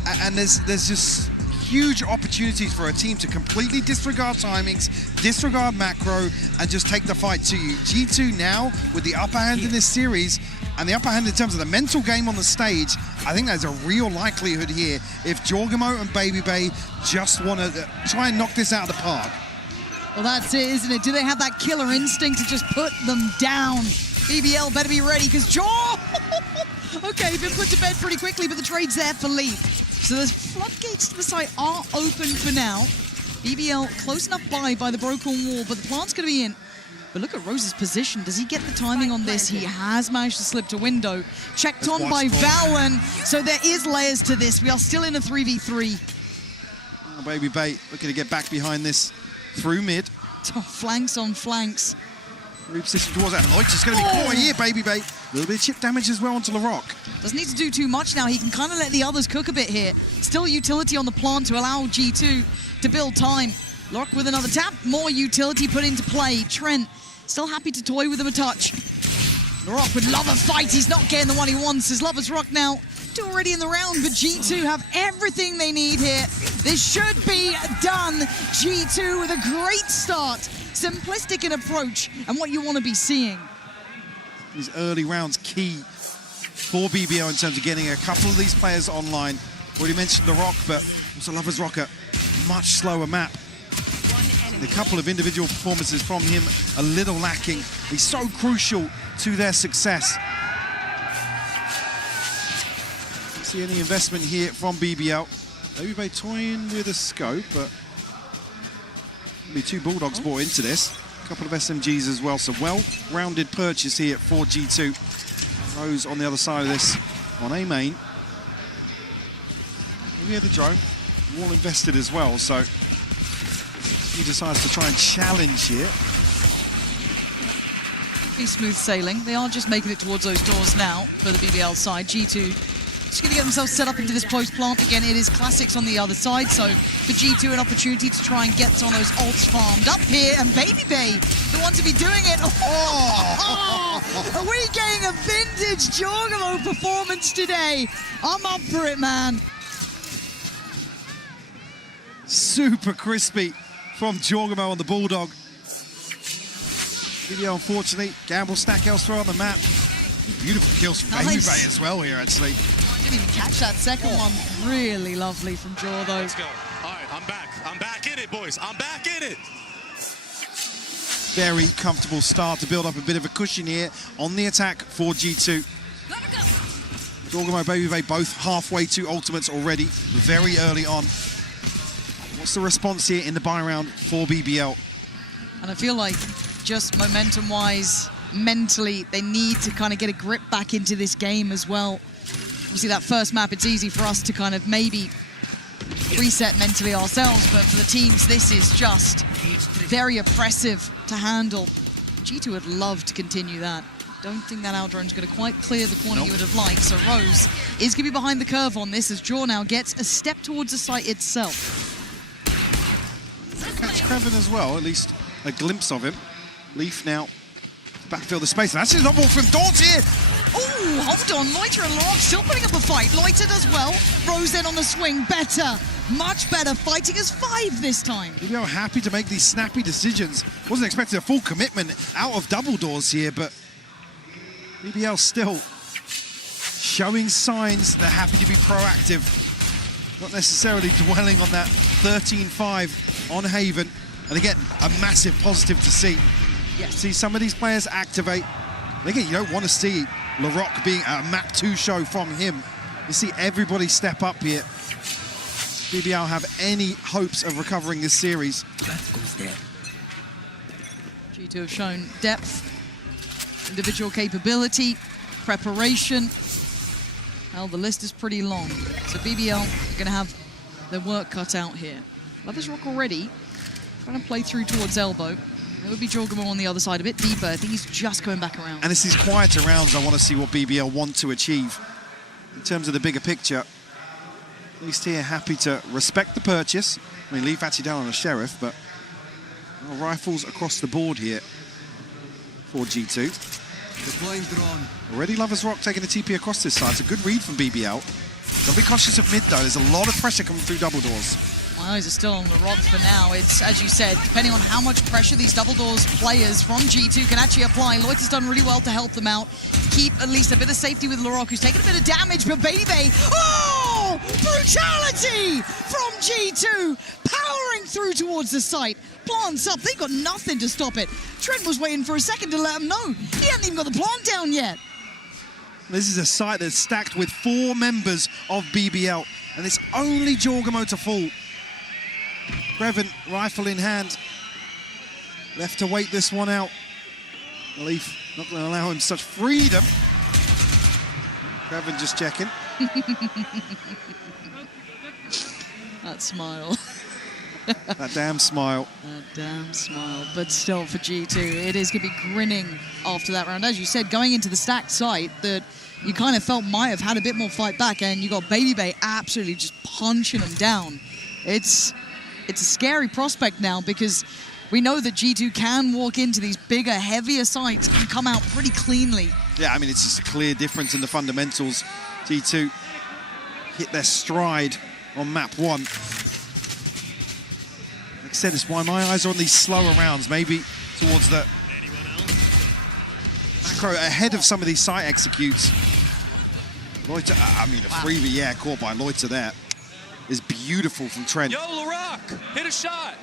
and there's just huge opportunities for a team to completely disregard timings, disregard macro, and just take the fight to you. G2 now, with the upper hand in this series, and the upper hand in terms of the mental game on the stage, I think there's a real likelihood here if Jorgimo and Baby Bay just want to try and knock this out of the park. Well, that's it, isn't it? Do they have that killer instinct to just put them down? BBL better be ready, because Jaw... okay, been put to bed pretty quickly, but the trade's there for Leaf. So those floodgates to the site are open for now. BBL close enough by the broken wall, but the plant's going to be in. But look at Rose's position. Does he get the timing on this? He has managed to slip to window. Checked on by Valen. So there is layers to this. We are still in a 3v3. Oh, Baby Bay looking to get back behind this through mid. Flanks on flanks. Reposition towards that. Lloyd is going to be caught here, Baby Bay. A little bit of chip damage as well onto Larocque. Doesn't need to do too much now. He can kind of let the others cook a bit here. Still utility on the plant to allow G2 to build time. Larocque with another tap. More utility put into play. Trent still happy to toy with him a touch. Rock would love a fight. He's not getting the one he wants. As Lovers Rock now already in the round, but G2 have everything they need here. This should be done. G2 with a great start. Simplistic in approach and what you want to be seeing. These early rounds key for BBL in terms of getting a couple of these players online. Already mentioned the Rock, but also Lovers Rock, a much slower map. A couple of individual performances from him a little lacking. He's so crucial to their success. See any investment here from BBL. Maybe by toying with a scope, but there'll be 2 Bulldogs brought into this. A couple of SMGs as well, so well-rounded purchase here for G2. Rose on the other side of this on A main. We have the drone, all invested as well, so he decides to try and challenge here. Be smooth sailing. They are just making it towards those doors now for the BBL side. G2 just going to get themselves set up into this post plant. Again, it is classics on the other side, so for G2 an opportunity to try and get on those ults farmed up here, and Baby Bay, the one to be doing it. Are we getting a vintage Jorgamo performance today? I'm up for it, man. Super crispy from Jorgamo on the Bulldog. BBL, unfortunately, gamble stack elsewhere on the map. Beautiful kills from Baby Bay as well here, actually. Didn't even catch that second one. Really lovely from Jor, though. Let's go. All right, I'm back. I'm back in it, boys. I'm back in it. Very comfortable start to build up a bit of a cushion here on the attack for G2. Jorgamo, Baby Bay, both halfway to ultimates already, very early on. What's the response here in the buy round for BBL? And I feel like just momentum-wise, mentally, they need to kind of get a grip back into this game as well. Obviously, that first map, it's easy for us to kind of maybe reset mentally ourselves, but for the teams, this is just very oppressive to handle. G2 would love to continue that. Don't think that Aldron's going to quite clear the corner you would have liked, so Rose is going to be behind the curve on this as Jor now gets a step towards the site itself. Catch Kreven as well, at least a glimpse of him. Leaf now backfill the space. That's his double from Daunt here. Oh, hold on. Loiter and Lorok still putting up a fight. Loiter does well. Rose then on the swing. Better. Much better. Fighting as 5 this time. BBL happy to make these snappy decisions. Wasn't expecting a full commitment out of double doors here, but BBL still showing signs they're happy to be proactive. Not necessarily dwelling on that 13-5 on Haven. And again, a massive positive to see. Yes. See some of these players activate. And again, you don't want to see Larocque being a map 2 show from him. You see everybody step up here. BBL have any hopes of recovering this series. G2 have shown depth, individual capability, preparation. Well, the list is pretty long. So BBL are going to have their work cut out here. Lovers Rock already trying to play through towards elbow. It would be Jorgamo on the other side, a bit deeper. I think he's just going back around. And it's these quieter rounds I want to see what BBL want to achieve. In terms of the bigger picture, at least here happy to respect the purchase. I mean, Leaf actually down on a Sheriff, but rifles across the board here for G2. Deploying drone. Already Lovers Rock taking the TP across this side. It's a good read from BBL. Don't be cautious of mid, though. There's a lot of pressure coming through double doors. My eyes are still on the rock for now. It's, as you said, depending on how much pressure these double doors players from G2 can actually apply. Loiter's done really well to help them out. Keep at least a bit of safety with Larocque, who's taking a bit of damage, but Baby Bay, oh! Brutality from G2, powering through towards the site. Plants up, they've got nothing to stop it. Trent was waiting for a second to let him know. He hadn't even got the plant down yet. This is a site that's stacked with 4 members of BBL, and it's only Jorgamo to fall. Kreven, rifle in hand, left to wait this one out. Leaf not going to allow him such freedom. Kreven just checking. That smile. That damn smile. That damn smile. But still, for G2, it is going to be grinning after that round. As you said, going into the stacked site that you kind of felt might have had a bit more fight back, and you got Baby Bay absolutely just punching them down. It's a scary prospect now because we know that G2 can walk into these bigger, heavier sites and come out pretty cleanly. Yeah, I mean, it's just a clear difference in the fundamentals. G2 hit their stride on map 1. Like I said, it's why my eyes are on these slower rounds, maybe towards the macro ahead of some of these site executes. Loiter, I mean, a freebie, yeah, caught by Loiter there is beautiful from Trent. Yo, LaRock, hit a shot.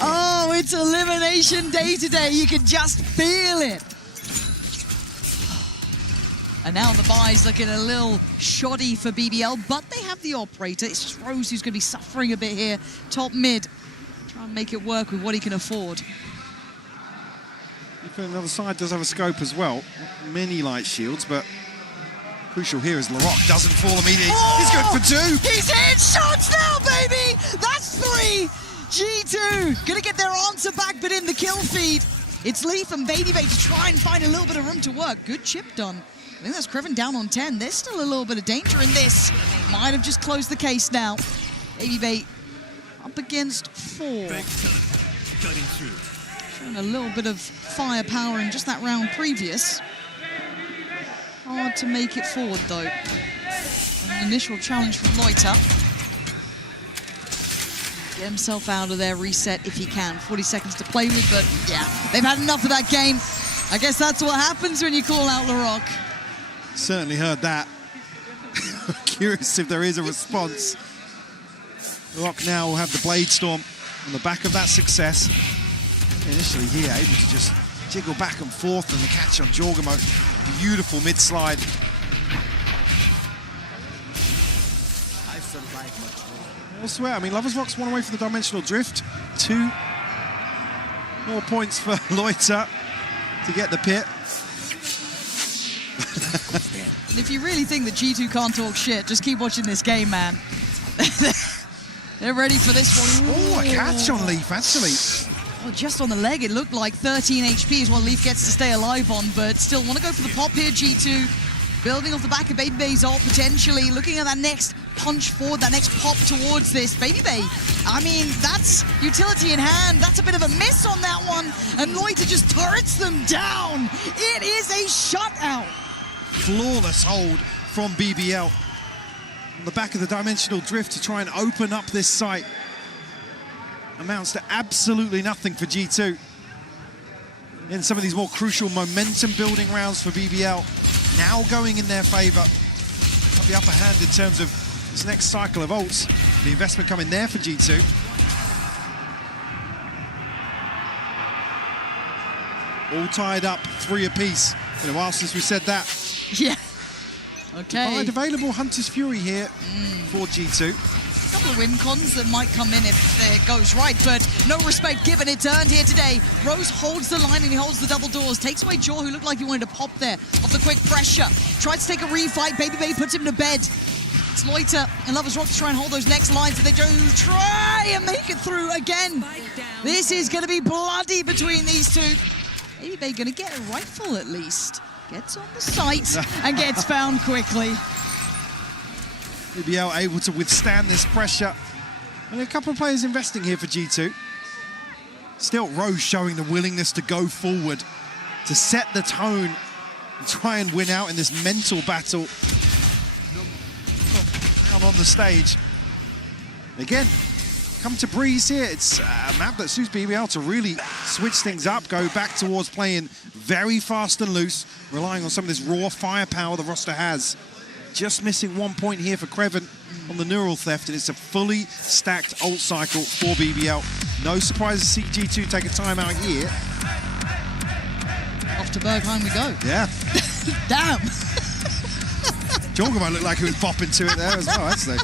Oh, it's elimination day today. You can just feel it. And now the buy's looking a little shoddy for BBL, but they have the operator. It's just Rose who's going to be suffering a bit here. Top mid. Try and make it work with what he can afford. The other side does have a scope as well. Not many light shields, but crucial here is LaRock doesn't fall immediately. Oh! He's good for 2. He's hitting shots now, baby! That's 3! G2 gonna get their answer back, but in the kill feed. It's Leaf and Babybay to try and find a little bit of room to work. Good chip done. I think that's Creven down on 10. There's still a little bit of danger in this. Might have just closed the case now. Babybay up against 4. Showing a little bit of firepower in just that round previous. Hard to make it forward though. An initial challenge from Loiter. Get himself out of there, reset if he can. 40 seconds to play with, but yeah, they've had enough of that game. I guess that's what happens when you call out LaRock. Certainly heard that. Curious if there is a response. LaRock now will have the Blade Storm on the back of that success. Initially here, able to just jiggle back and forth, and the catch on Jorgamo. Beautiful mid-slide. Elsewhere, I mean, Lovers Rock's 1 away from the dimensional drift. 2 more points for Loiter to get the pit. And if you really think that G2 can't talk shit, just keep watching this game, man. They're ready for this one. Oh, a catch on Leaf, actually. Well, just on the leg, it looked like 13 HP is what Leaf gets to stay alive on, but still want to go for the pop here, G2. Building off the back of Babybay's ult, potentially. Looking at that next punch forward, that next pop towards this. Babybay, I mean, that's utility in hand. That's a bit of a miss on that one. And Loiter just turrets them down. It is a shutout. Flawless hold from BBL. On the back of the dimensional drift to try and open up this site. Amounts to absolutely nothing for G2. In some of these more crucial momentum building rounds for BBL, now going in their favor. Got the upper hand in terms of this next cycle of ults. The investment coming there for G2. All tied up, 3 apiece. Been a while since we said that. Yeah. Okay. Divide available Hunter's Fury here for G2. A couple of win cons that might come in if it goes right, but no respect given. It's earned here today. Rose holds the line and he holds the double doors. Takes away Jaw, who looked like he wanted to pop there off the quick pressure. Tries to take a refight. Babybay puts him to bed. It's Loiter and Lovers Rock to try and hold those next lines. If they do try and make it through again, this is going to be bloody between these two. Babybay going to get a rifle at least. Gets on the site and gets found quickly. BBL able to withstand this pressure. And a couple of players investing here for G2. Still, Rose showing the willingness to go forward, to set the tone, and try and win out in this mental battle. Out on the stage. Again, come to Breeze here. It's a map that suits BBL to really switch things up, go back towards playing very fast and loose, relying on some of this raw firepower the roster has. Just missing 1 point here for Creven on the neural theft, and it's a fully stacked ult cycle for BBL. No surprise to see G2 take a timeout here. Off to Bergheim we go. Yeah. Damn. Jorgamo looked like he was bopping to it there as well, actually.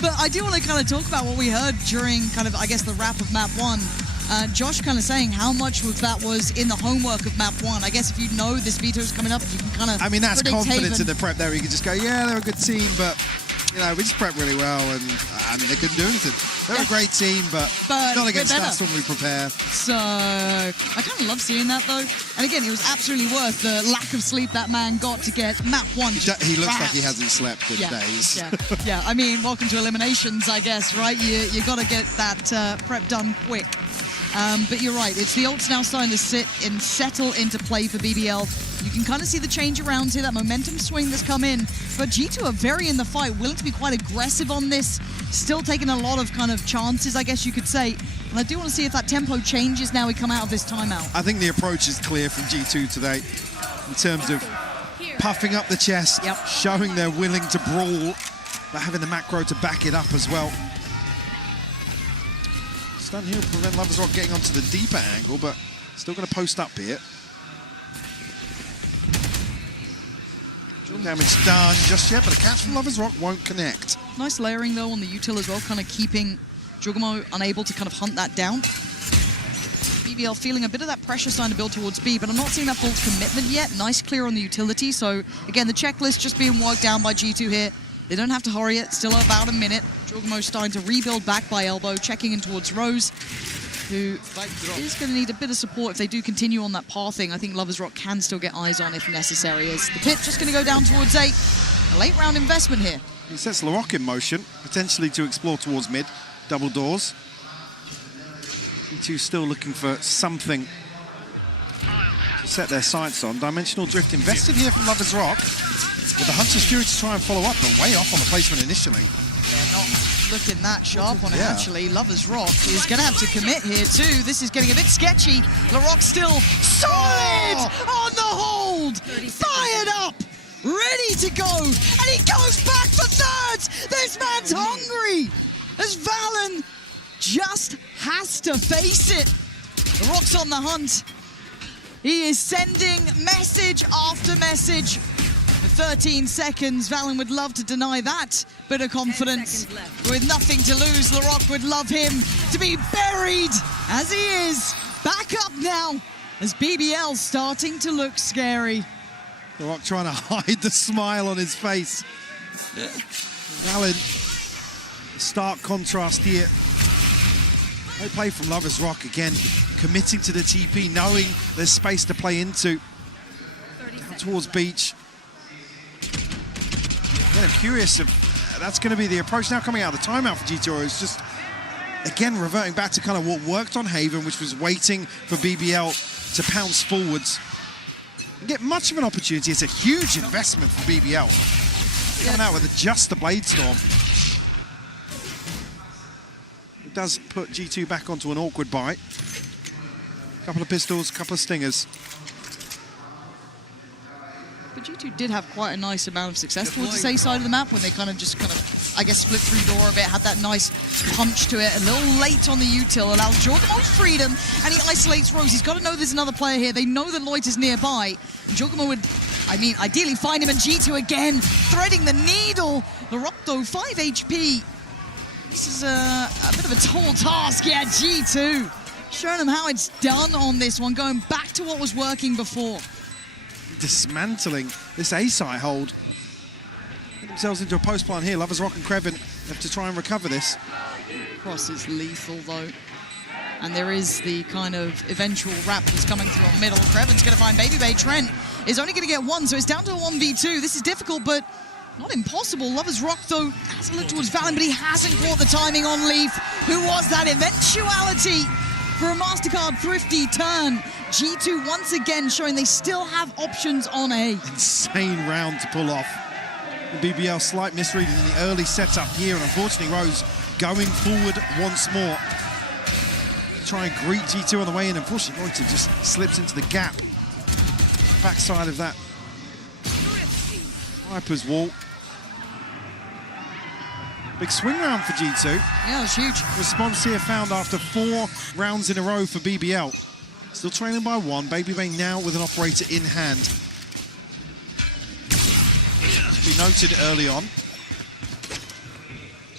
But I do want to kind of talk about what we heard during kind of, I guess, the wrap of map 1. Josh kind of saying how much of that was in the homework of map 1. I guess if you know this veto is coming up, you can kind of I mean, that's predict confidence Haven. in the prep there. You can just go, yeah, they're a good team, but You know, we just prepped really well, and I mean, they couldn't do anything. They're a great team, but not against us when we prepare. So I kind of love seeing that, though. And again, it was absolutely worth the lack of sleep that man got to get map one. He looks like he hasn't slept in days. Yeah. I mean, welcome to eliminations, I guess, right? You got to get that prep done quick. But you're right. It's the ults now starting to sit and settle into play for BBL. You can kind of see the change around here, that momentum swing that's come in. But G2 are very in the fight, willing to be quite aggressive on this. Still taking a lot of kind of chances, I guess you could say. And I do want to see if that tempo changes now we come out of this timeout. I think the approach is clear from G2 today in terms of puffing up the chest, showing they're willing to brawl, but having the macro to back it up as well. Stun here will prevent Lovers Rock getting onto the deeper angle, but still going to post up here. Damage done just yet, but a catch from Lovers Rock won't connect. Nice layering, though, on the util as well, kind of keeping Jugomo unable to kind of hunt that down. BBL feeling a bit of that pressure starting to build towards B, but I'm not seeing that full commitment yet. Nice clear on the utility. So, again, the checklist just being worked down by G2 here. They don't have to hurry it. Still about a minute. Jugomo starting to rebuild back by elbow, checking in towards Rose, who is going to need a bit of support if they do continue on that pathing. I think Lovers Rock can still get eyes on if necessary. As the pit just going to go down towards A. A late round investment here. He sets Larocque in motion, potentially to explore towards mid. Double doors. G2 still looking for something to set their sights on. Dimensional Drift invested here from Lovers Rock, with the Hunter's Fury to try and follow up, but way off on the placement initially. They're not looking that sharp on it, actually. Lovers Rock is going to have to commit here, too. This is getting a bit sketchy. Larocque still solid on the hold. Fired up. Ready to go. And he goes back for thirds. This man's hungry. As Valen just has to face it. Larocque's on the hunt. He is sending message after message. 13 seconds. Valen would love to deny that bit of confidence. With nothing to lose, Larocque would love him to be buried as he is. Back up now as BBL starting to look scary. Larocque trying to hide the smile on his face. Valen, stark contrast here. Great play from Lovers Rock again, committing to the TP, knowing there's space to play into. Towards Beach. Again, I'm curious if that's going to be the approach now coming out of the timeout for G2. It's just, again, reverting back to kind of what worked on Haven, which was waiting for BBL to pounce forwards. And get much of an opportunity. It's a huge investment for BBL. Coming out with just the Blade Storm. It does put G2 back onto an awkward bite. Couple of pistols, couple of stingers. But G2 did have quite a nice amount of success towards the A side of the map when they kind of, I guess, split through door a bit, had that nice punch to it. A little late on the util, allows Jorgamo freedom, and he isolates Rose. He's got to know there's another player here. They know that Lloyd is nearby. Jorgamo would, ideally find him, and G2 again, threading the needle. Larocque, though, 5 HP. This is a bit of a tall task. Yeah, G2 showing them how it's done on this one, going back to what was working before. Dismantling this A-side hold. Get themselves into a post plant here. Lovers Rock and Kreven have to try and recover this. Cross is lethal, though. And there is the kind of eventual wrap that's coming through on middle. Kreven's going to find Baby Bay. Trent is only going to get one, so it's down to a 1v2. This is difficult, but not impossible. Lovers Rock, though, has a look towards Valen, but he hasn't caught the timing on Leaf, who was that eventuality for a MasterCard thrifty turn. G2 once again showing they still have options on A. Insane round to pull off. The BBL slight misread in the early setup here, and unfortunately Rose going forward once more. Try and greet G2 on the way in. Unfortunately, Reuter just slips into the gap. Backside of that Viper's wall. Big swing round for G2. Yeah, it's huge. Response here found after 4 rounds in a row for BBL. Still trailing by 1. Baby Bay now with an operator in hand. To be noted early on.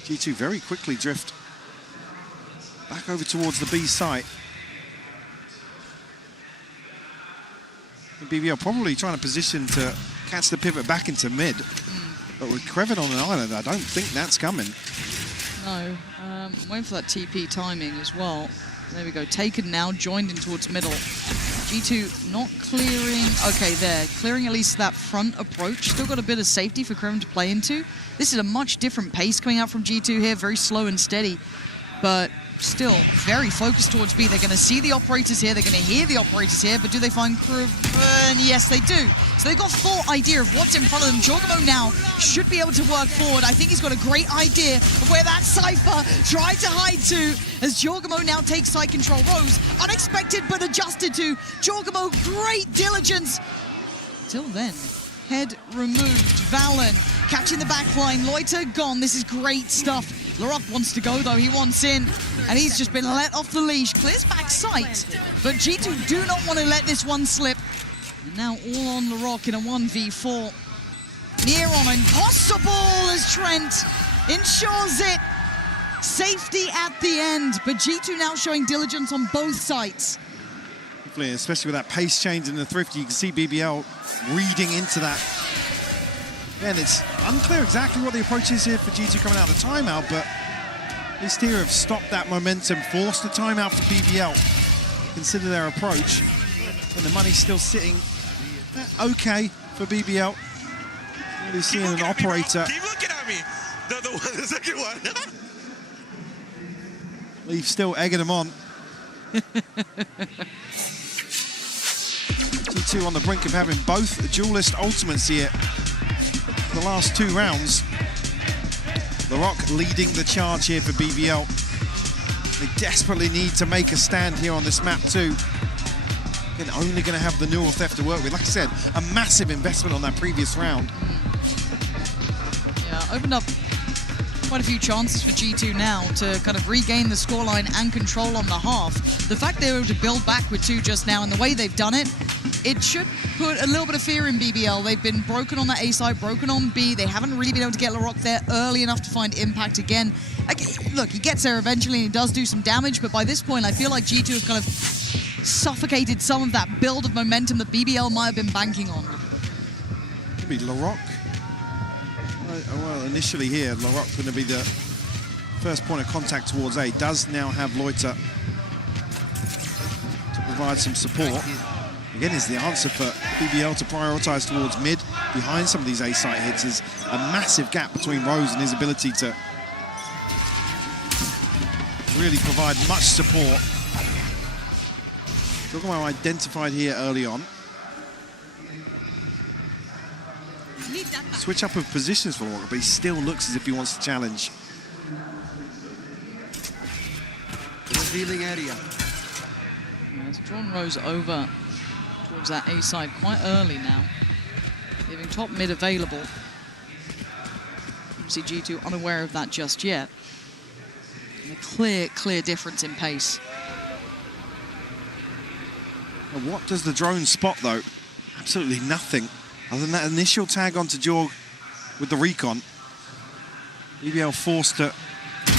G2 very quickly drift back over towards the B site. And BBL probably trying to position to catch the pivot back into mid. But with Krevin on an island, I don't think that's coming. No. Waiting for that TP timing as well. There we go. Taken now, joined in towards middle. G2 not clearing. Okay, there. Clearing at least that front approach. Still got a bit of safety for Krevin to play into. This is a much different pace coming out from G2 here. Very slow and steady. But still very focused towards B. They're going to see the operators here. They're going to hear the operators here. But do they find Krevin? Yes, they do. So they've got full idea of what's in front of them. Jorgamo now should be able to work forward. I think he's got a great idea of where that Cypher tried to hide to as Jorgamo now takes side control. Rose, unexpected but adjusted to. Jorgamo, great diligence. Till then, head removed. Valen catching the back line. Loiter gone. This is great stuff. Larocque wants to go, though. He wants in, and he's just been let off the leash. Clears back sight, but G2 do not want to let this one slip. And now all on Larocque in a 1v4. Near on impossible as Trent ensures it. Safety at the end, but G2 now showing diligence on both sides. Especially with that pace change in the Thrifty, you can see BBL reading into that. And it's unclear exactly what the approach is here for G2 coming out of the timeout, but at least here have stopped that momentum, forced the timeout for BBL. Consider their approach, and the money's still sitting okay for BBL. Really seeing an operator. Keep looking at me. The second one. Leaf still egging them on. G2 on the brink of having both duelist ultimates here. The last 2 rounds. Larocque leading the charge here for BBL. They desperately need to make a stand here on this map too. Again, only going to have the neural theft to work with. Like I said, a massive investment on that previous round. Yeah, opened up quite a few chances for G2 now to kind of regain the scoreline and control on the half. The fact they were able to build back with 2 just now and the way they've done it, it should put a little bit of fear in BBL. They've been broken on that A side, broken on B. They haven't really been able to get Larocque there early enough to find impact again. Look, he gets there eventually and he does do some damage, but by this point I feel like G2 have kind of suffocated some of that build of momentum that BBL might have been banking on. Could be Larocque. Well, initially here, Larocque going to be the first point of contact towards A. Does now have Loiter to provide some support. Again, is the answer for BBL to prioritise towards mid. Behind some of these A-site hits is a massive gap between Rose and his ability to really provide much support. Talking about identified here early on. Switch up of positions for Walker, but he still looks as if he wants to challenge. Revealing area. It's drawn Rose over towards that A side quite early now, leaving top mid available. See G2 unaware of that just yet. And a clear difference in pace. Now, what does the drone spot though? Absolutely nothing. Other than that initial tag onto Jorg with the recon. BBL forced to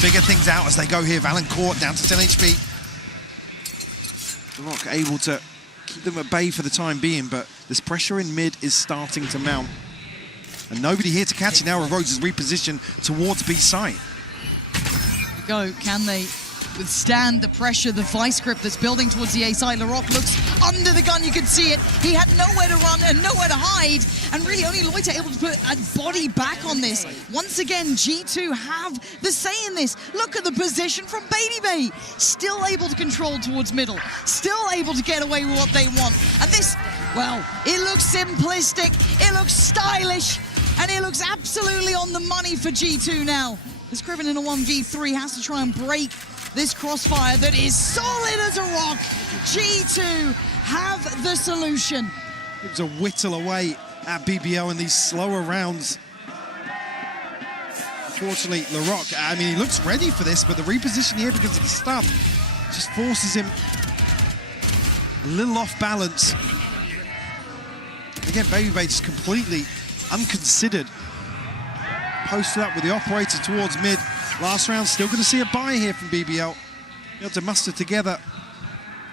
figure things out as they go here. Valancourt down to 10 HP. Larocque able to keep them at bay for the time being, but this pressure in mid is starting to mount. And nobody here to catch it now. Rose is repositioned towards B site. Here we go. Can they withstand the pressure, the vice grip that's building towards the A side? Larocque looks under the gun, you can see it. He had nowhere to run and nowhere to hide, and really only Loiter able to put a body back on this. Once again, G2 have the say in this. Look at the position from Baby Bay. Still able to control towards middle. Still able to get away with what they want. And this, well, it looks simplistic, it looks stylish, and it looks absolutely on the money for G2 now. As Krevin in a 1v3 has to try and break this crossfire that is solid as a rock. G2 have the solution. It was a whittle away at BBL in these slower rounds. Unfortunately, Larocque, I mean, he looks ready for this, but the reposition here because of the stun just forces him a little off balance. Again, Baby Bay just completely unconsidered. Posted up with the operator towards mid. Last round, still going to see a buy here from BBL. Able to muster together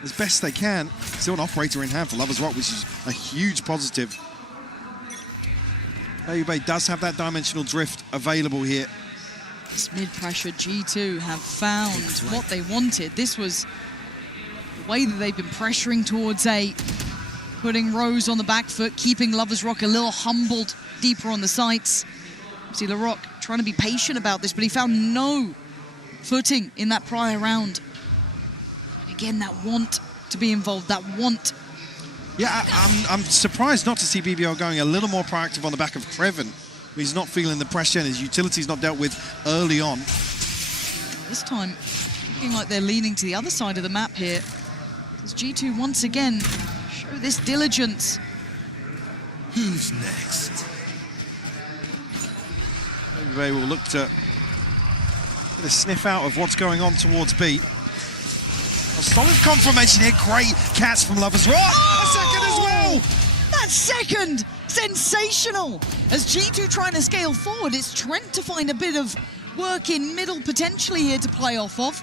as best they can. Still an operator in hand for Lovers Rock, which is a huge positive. Bay does have that dimensional drift available here. This mid-pressure G2 have found what they wanted. This was the way that they've been pressuring towards A, putting Rose on the back foot, keeping Lovers Rock a little humbled deeper on the sights. See LaRock trying to be patient about this, but he found no footing in that prior round. And again, that want to be involved, that want. Yeah, I'm surprised not to see BBL going a little more proactive on the back of Creven. He's not feeling the pressure and his utility's not dealt with early on. This time, looking like they're leaning to the other side of the map here. As G2 once again show this diligence. Who's next? They will look to get a sniff out of what's going on towards B. A solid confirmation here. Great catch from Lovers Rock. A second as well. That second, sensational. As G2 trying to scale forward, it's Trent to find a bit of work in middle potentially here to play off of.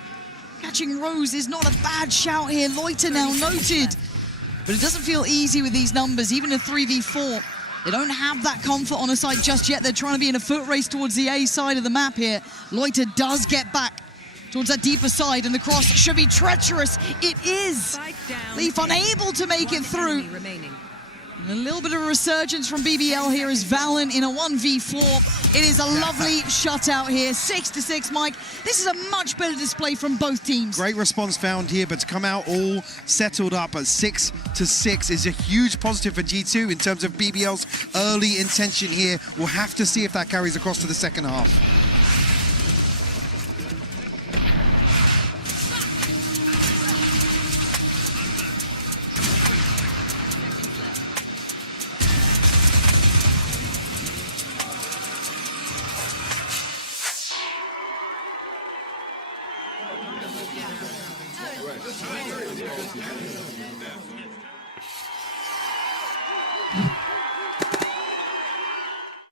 Catching Rose is not a bad shout here. Loiter now noted. But it doesn't feel easy with these numbers, even a 3v4. They don't have that comfort on a side just yet. They're trying to be in a foot race towards the A side of the map here. Loiter does get back towards that deeper side, and the cross should be treacherous. It is. Leaf unable to make it through. And a little bit of a resurgence from BBL here as Valen in a 1v4. It is a lovely shutout here. 6-6, Mike. This is a much better display from both teams. Great response found here, but to come out all settled up at 6-6 is a huge positive for G2 in terms of BBL's early intention here. We'll have to see if that carries across to the second half.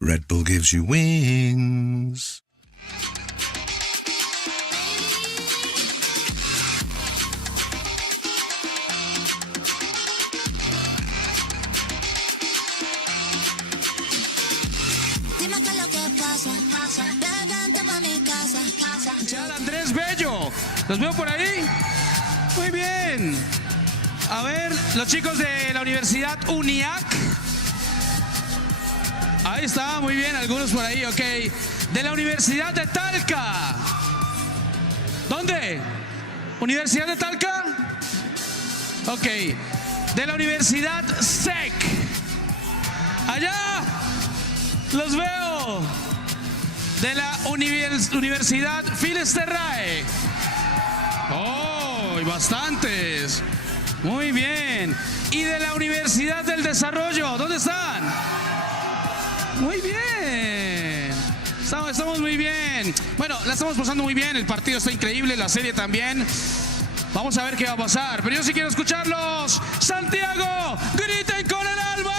Red Bull gives you wings. Andrés Bello, ¿los veo por ahí? Muy bien. A ver, los chicos de la Universidad UNIAC. Ahí está, muy bien, algunos por ahí, ok. De la Universidad de Talca. ¿Dónde? ¿Universidad de Talca? Ok. De la Universidad SEC. Allá. Los veo. De la Universidad Finisterrae. Oh, y bastantes. Muy bien. Y de la Universidad del Desarrollo, ¿dónde están? Muy bien. Estamos muy bien. Bueno, la estamos pasando muy bien. El partido está increíble, la serie también. Vamos a ver qué va a pasar. Pero yo sí quiero escucharlos. Santiago, griten con el alma.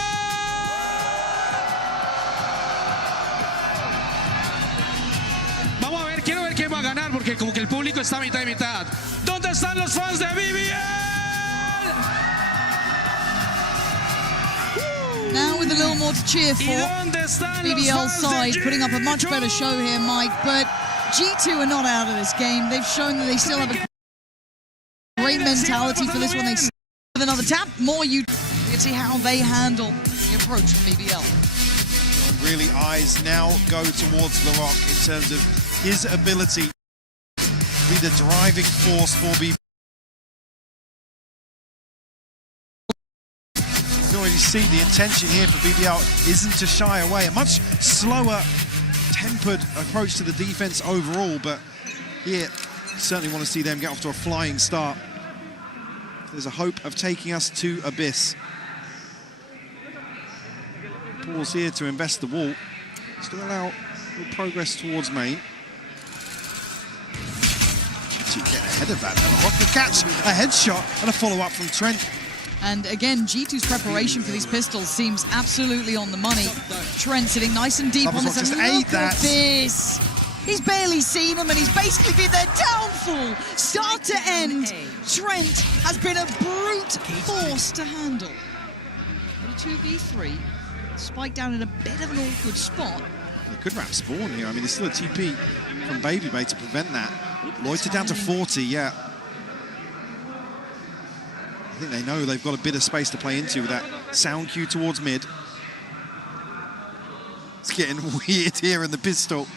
Vamos a ver, quiero ver quién va a ganar porque como que el público está mitad y mitad. ¿Dónde están los fans de BBL? Now with a little more to cheer for. BBL side putting up a much better show here, Mike. But G2 are not out of this game. They've shown that they still have a great mentality for this one. They with another tap, more you can see how they handle the approach from BBL. Really, eyes now go towards LaRock in terms of his ability to be the driving force for BBL. You can already see the intention here for BBL isn't to shy away. A much slower tempered approach to the defense overall, but here certainly want to see them get off to a flying start. There's a hope of taking us to Abyss. Pause here to invest the wall. Still allow good progress towards main. To get ahead of that, LaRock will catch a headshot and a follow-up from Trent. And again, G2's preparation for these pistols seems absolutely on the money. Trent sitting nice and deep on this. Just and ate look that. at this. He's barely seen them and he's basically been their downfall. Start to end, Trent has been a brute force to handle. 2v3. Spike down in a bit of an awkward spot. They could wrap spawn here. I mean, there's still a TP from Baby Bay to prevent that. Loiter down to 40, yeah. I think they know they've got a bit of space to play into with that sound cue towards mid. It's getting weird here in the pistol.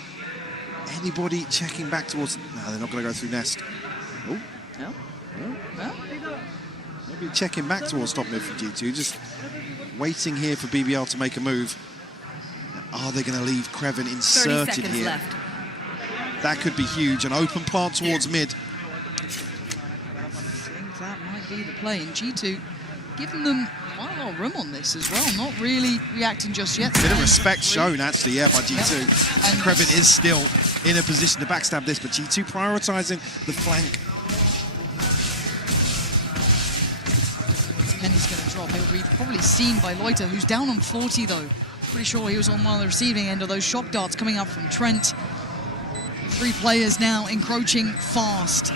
Anybody checking back towards... No, they're not going to go through Nest. Oh. No. No. Maybe checking back towards top mid from G2, just waiting here for BBL to make a move. Are they going to leave Kreven inserted here? Left. That could be huge. An open plant towards mid. I think that might be the play. And G2 giving them quite a lot of room on this as well. Not really reacting just yet. Bit of respect shown, actually, yeah, by G2. And Kreven is still in a position to backstab this, but G2 prioritizing the flank. Penny's going to drop. He'll be probably seen by Loiter, who's down on 40, though. Pretty sure he was on one of the receiving end of those shock darts coming up from Trent. 3 players now encroaching fast.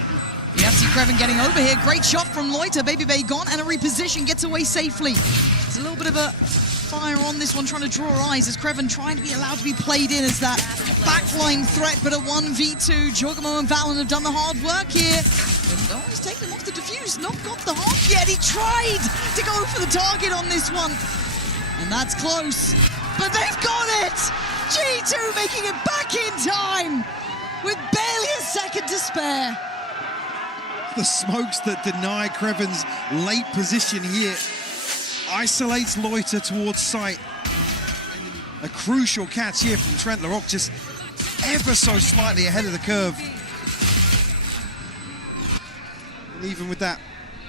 You have to see Kreven getting over here. Great shot from Loiter. Baby Bay gone, and a reposition gets away safely. There's a little bit of a fire on this one, trying to draw eyes as Kreven trying to be allowed to be played in as that backline threat, but a 1v2. Jorgamo and Valen have done the hard work here. And oh, he's taken him off the defuse. Not got the hop yet. He tried to go for the target on this one. And that's close. But they've got it! G2 making it back in time with barely a second to spare. The smokes that deny Kreven's late position here isolates Loiter towards sight. A crucial catch here from Trent Larocque, just ever so slightly ahead of the curve. And even with that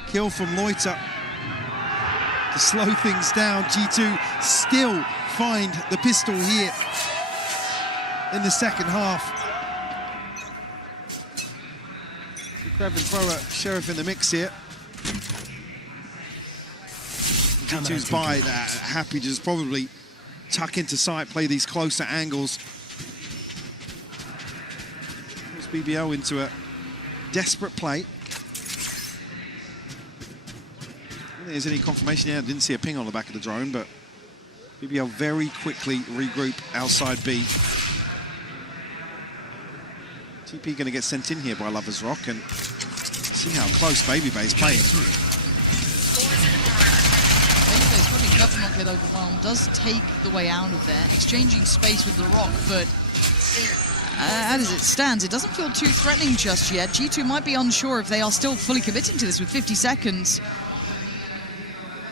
kill from Loiter to slow things down, G2 still find the pistol here in the second half. Kreven throw a Sheriff in the mix here. G2's by that, happy to just probably tuck into sight, play these closer angles. Puts BBL into a desperate play. I don't think there's any confirmation here. I didn't see a ping on the back of the drone, but BBL very quickly regroup outside B. TP going to get sent in here by Lovers Rock, and see how close Baby Bay's playing. Baby Bay's probably careful not to get overwhelmed. Does take the way out of there, exchanging space with the Rock, but as it stands, it doesn't feel too threatening just yet. G2 might be unsure if they are still fully committing to this with 50 seconds.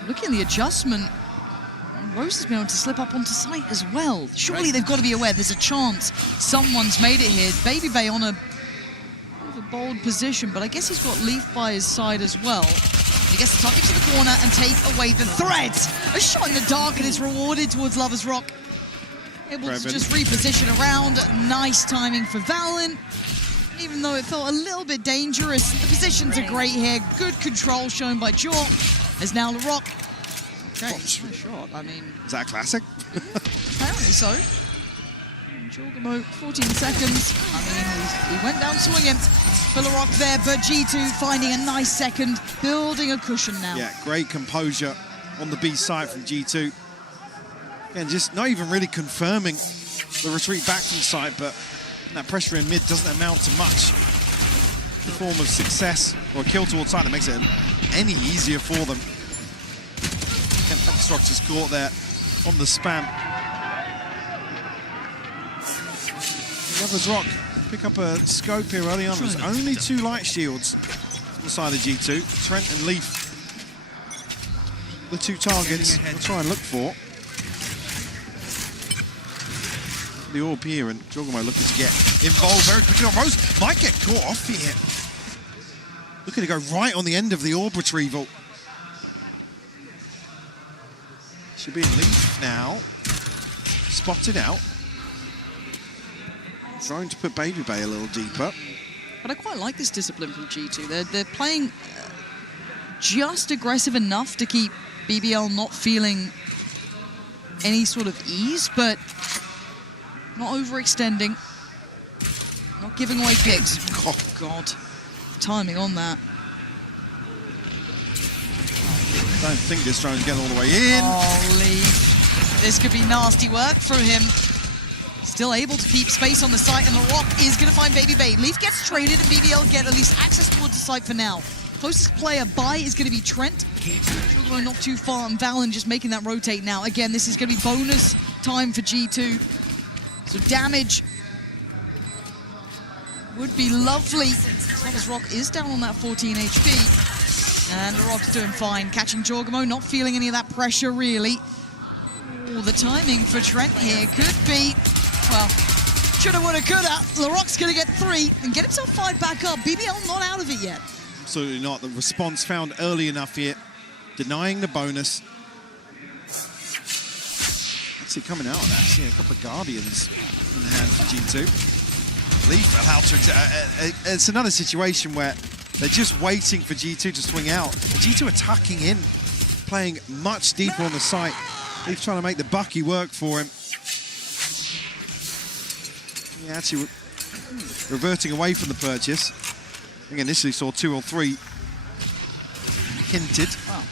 Looking at the adjustment, Rose has been able to slip up onto site as well. Surely they've got to be aware there's a chance someone's made it here. Baby Bay on a bold position, but I guess he's got Leaf by his side as well. He gets the tuck into the corner and take away the threat. A shot in the dark, and it's rewarded towards Lovers Rock. Able to just reposition around. Nice timing for Valen. Even though it felt a little bit dangerous, the positions are great here. Good control shown by Jaw. As now Larocque. Okay, nice shot. I mean, is that a classic? Apparently so. Jorgamo, 14 seconds. I mean, he went down swinging for Larocque there, but G2 finding a nice second, building a cushion now. Yeah, great composure on the B side from G2. And just not even really confirming the retreat back from site, but that pressure in mid doesn't amount to much. The form of success or a kill towards site that makes it any easier for them. And Structure's caught there on the spam. Lovers Rock pick up a scope here early on. There's only 2 light shields on the side of G2. Trent and Leaf, the 2 targets we'll try and look for. The orb here, and Jorgamo looking to get involved very quickly on Rose. Might get caught off here. Looking to go right on the end of the orb retrieval. Should be in Leaf now. Spotted out. Trying to put Baby Bay a little deeper. But I quite like this discipline from G2. They're playing just aggressive enough to keep BBL not feeling any sort of ease, but not overextending, not giving away picks. Oh, God. Timing on that. Don't think this drone's getting all the way in. Oh, Leaf. This could be nasty work from him. Still able to keep space on the site, and LaRock is going to find Baby Bay. Leaf gets traded, and BBL get at least access towards the site for now. Closest player by is going to be Trent. Going not too far, and Valen just making that rotate now. Again, this is going to be bonus time for G2. So damage would be lovely. As long as Rock is down on that 14 HP. And LaRock's doing fine. Catching Jorgamo, not feeling any of that pressure, really. Oh, the timing for Trent here could be, well, shoulda, woulda, coulda. LaRock's going to get 3 and get himself fired back up. BBL not out of it yet. Absolutely not. The response found early enough here, denying the bonus. Actually coming out of that, seeing a couple of Guardians in the hand for G2. Leaf allowed to, it's another situation where they're just waiting for G2 to swing out. And G2 are tucking in, playing much deeper on the site. Leaf trying to make the Bucky work for him. Yeah, actually reverting away from the purchase. I think initially saw 2 or 3 hinted. Wow.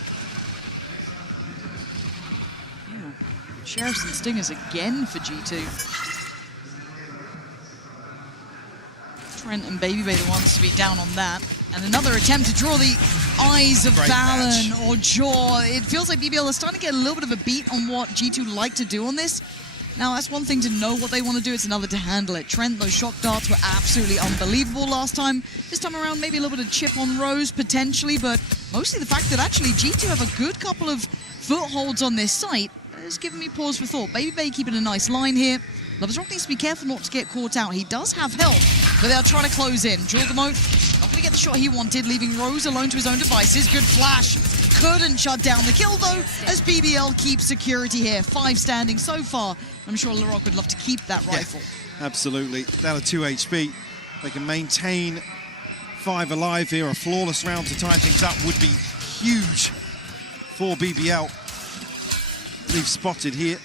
Sheriffs and Stingers again for G2. Trent and Baby Bay the ones to be down on that. And another attempt to draw the eyes of Valen or Jaw. It feels like BBL is starting to get a little bit of a beat on what G2 like to do on this. Now, that's one thing to know what they want to do. It's another to handle it. Trent, those shock darts were absolutely unbelievable last time. This time around, maybe a little bit of chip on Rose, potentially, but mostly the fact that actually G2 have a good couple of footholds on this site has given me pause for thought. Baby Bay keeping a nice line here. Lovers Rock needs to be careful not to get caught out. He does have help, but they are trying to close in. Jorgamo not going to get the shot he wanted, leaving Rose alone to his own devices. Good flash. Couldn't shut down the kill, though, as BBL keeps security here. 5 standing so far. I'm sure LaRock would love to keep that rifle. Yeah, absolutely. Down to 2 HP. They can maintain 5 alive here. A flawless round to tie things up would be huge for BBL. Leaf spotted here.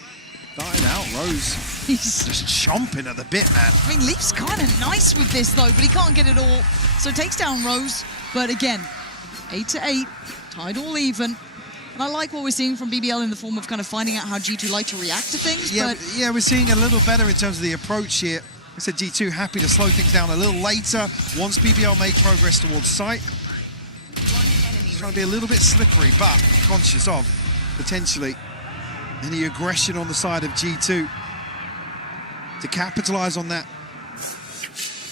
Dying out, Rose. He's just chomping at the bit, man. I mean, Leaf's kind of nice with this, though, but he can't get it all. So takes down Rose. But again, 8 to 8, tied all even. And I like what we're seeing from BBL in the form of kind of finding out how G2 like to react to things. Yeah, but yeah, we're seeing a little better in terms of the approach here. I said G2 happy to slow things down a little later once BBL make progress towards site. Trying to be a little bit slippery, but conscious of potentially any aggression on the side of G2 to capitalize on that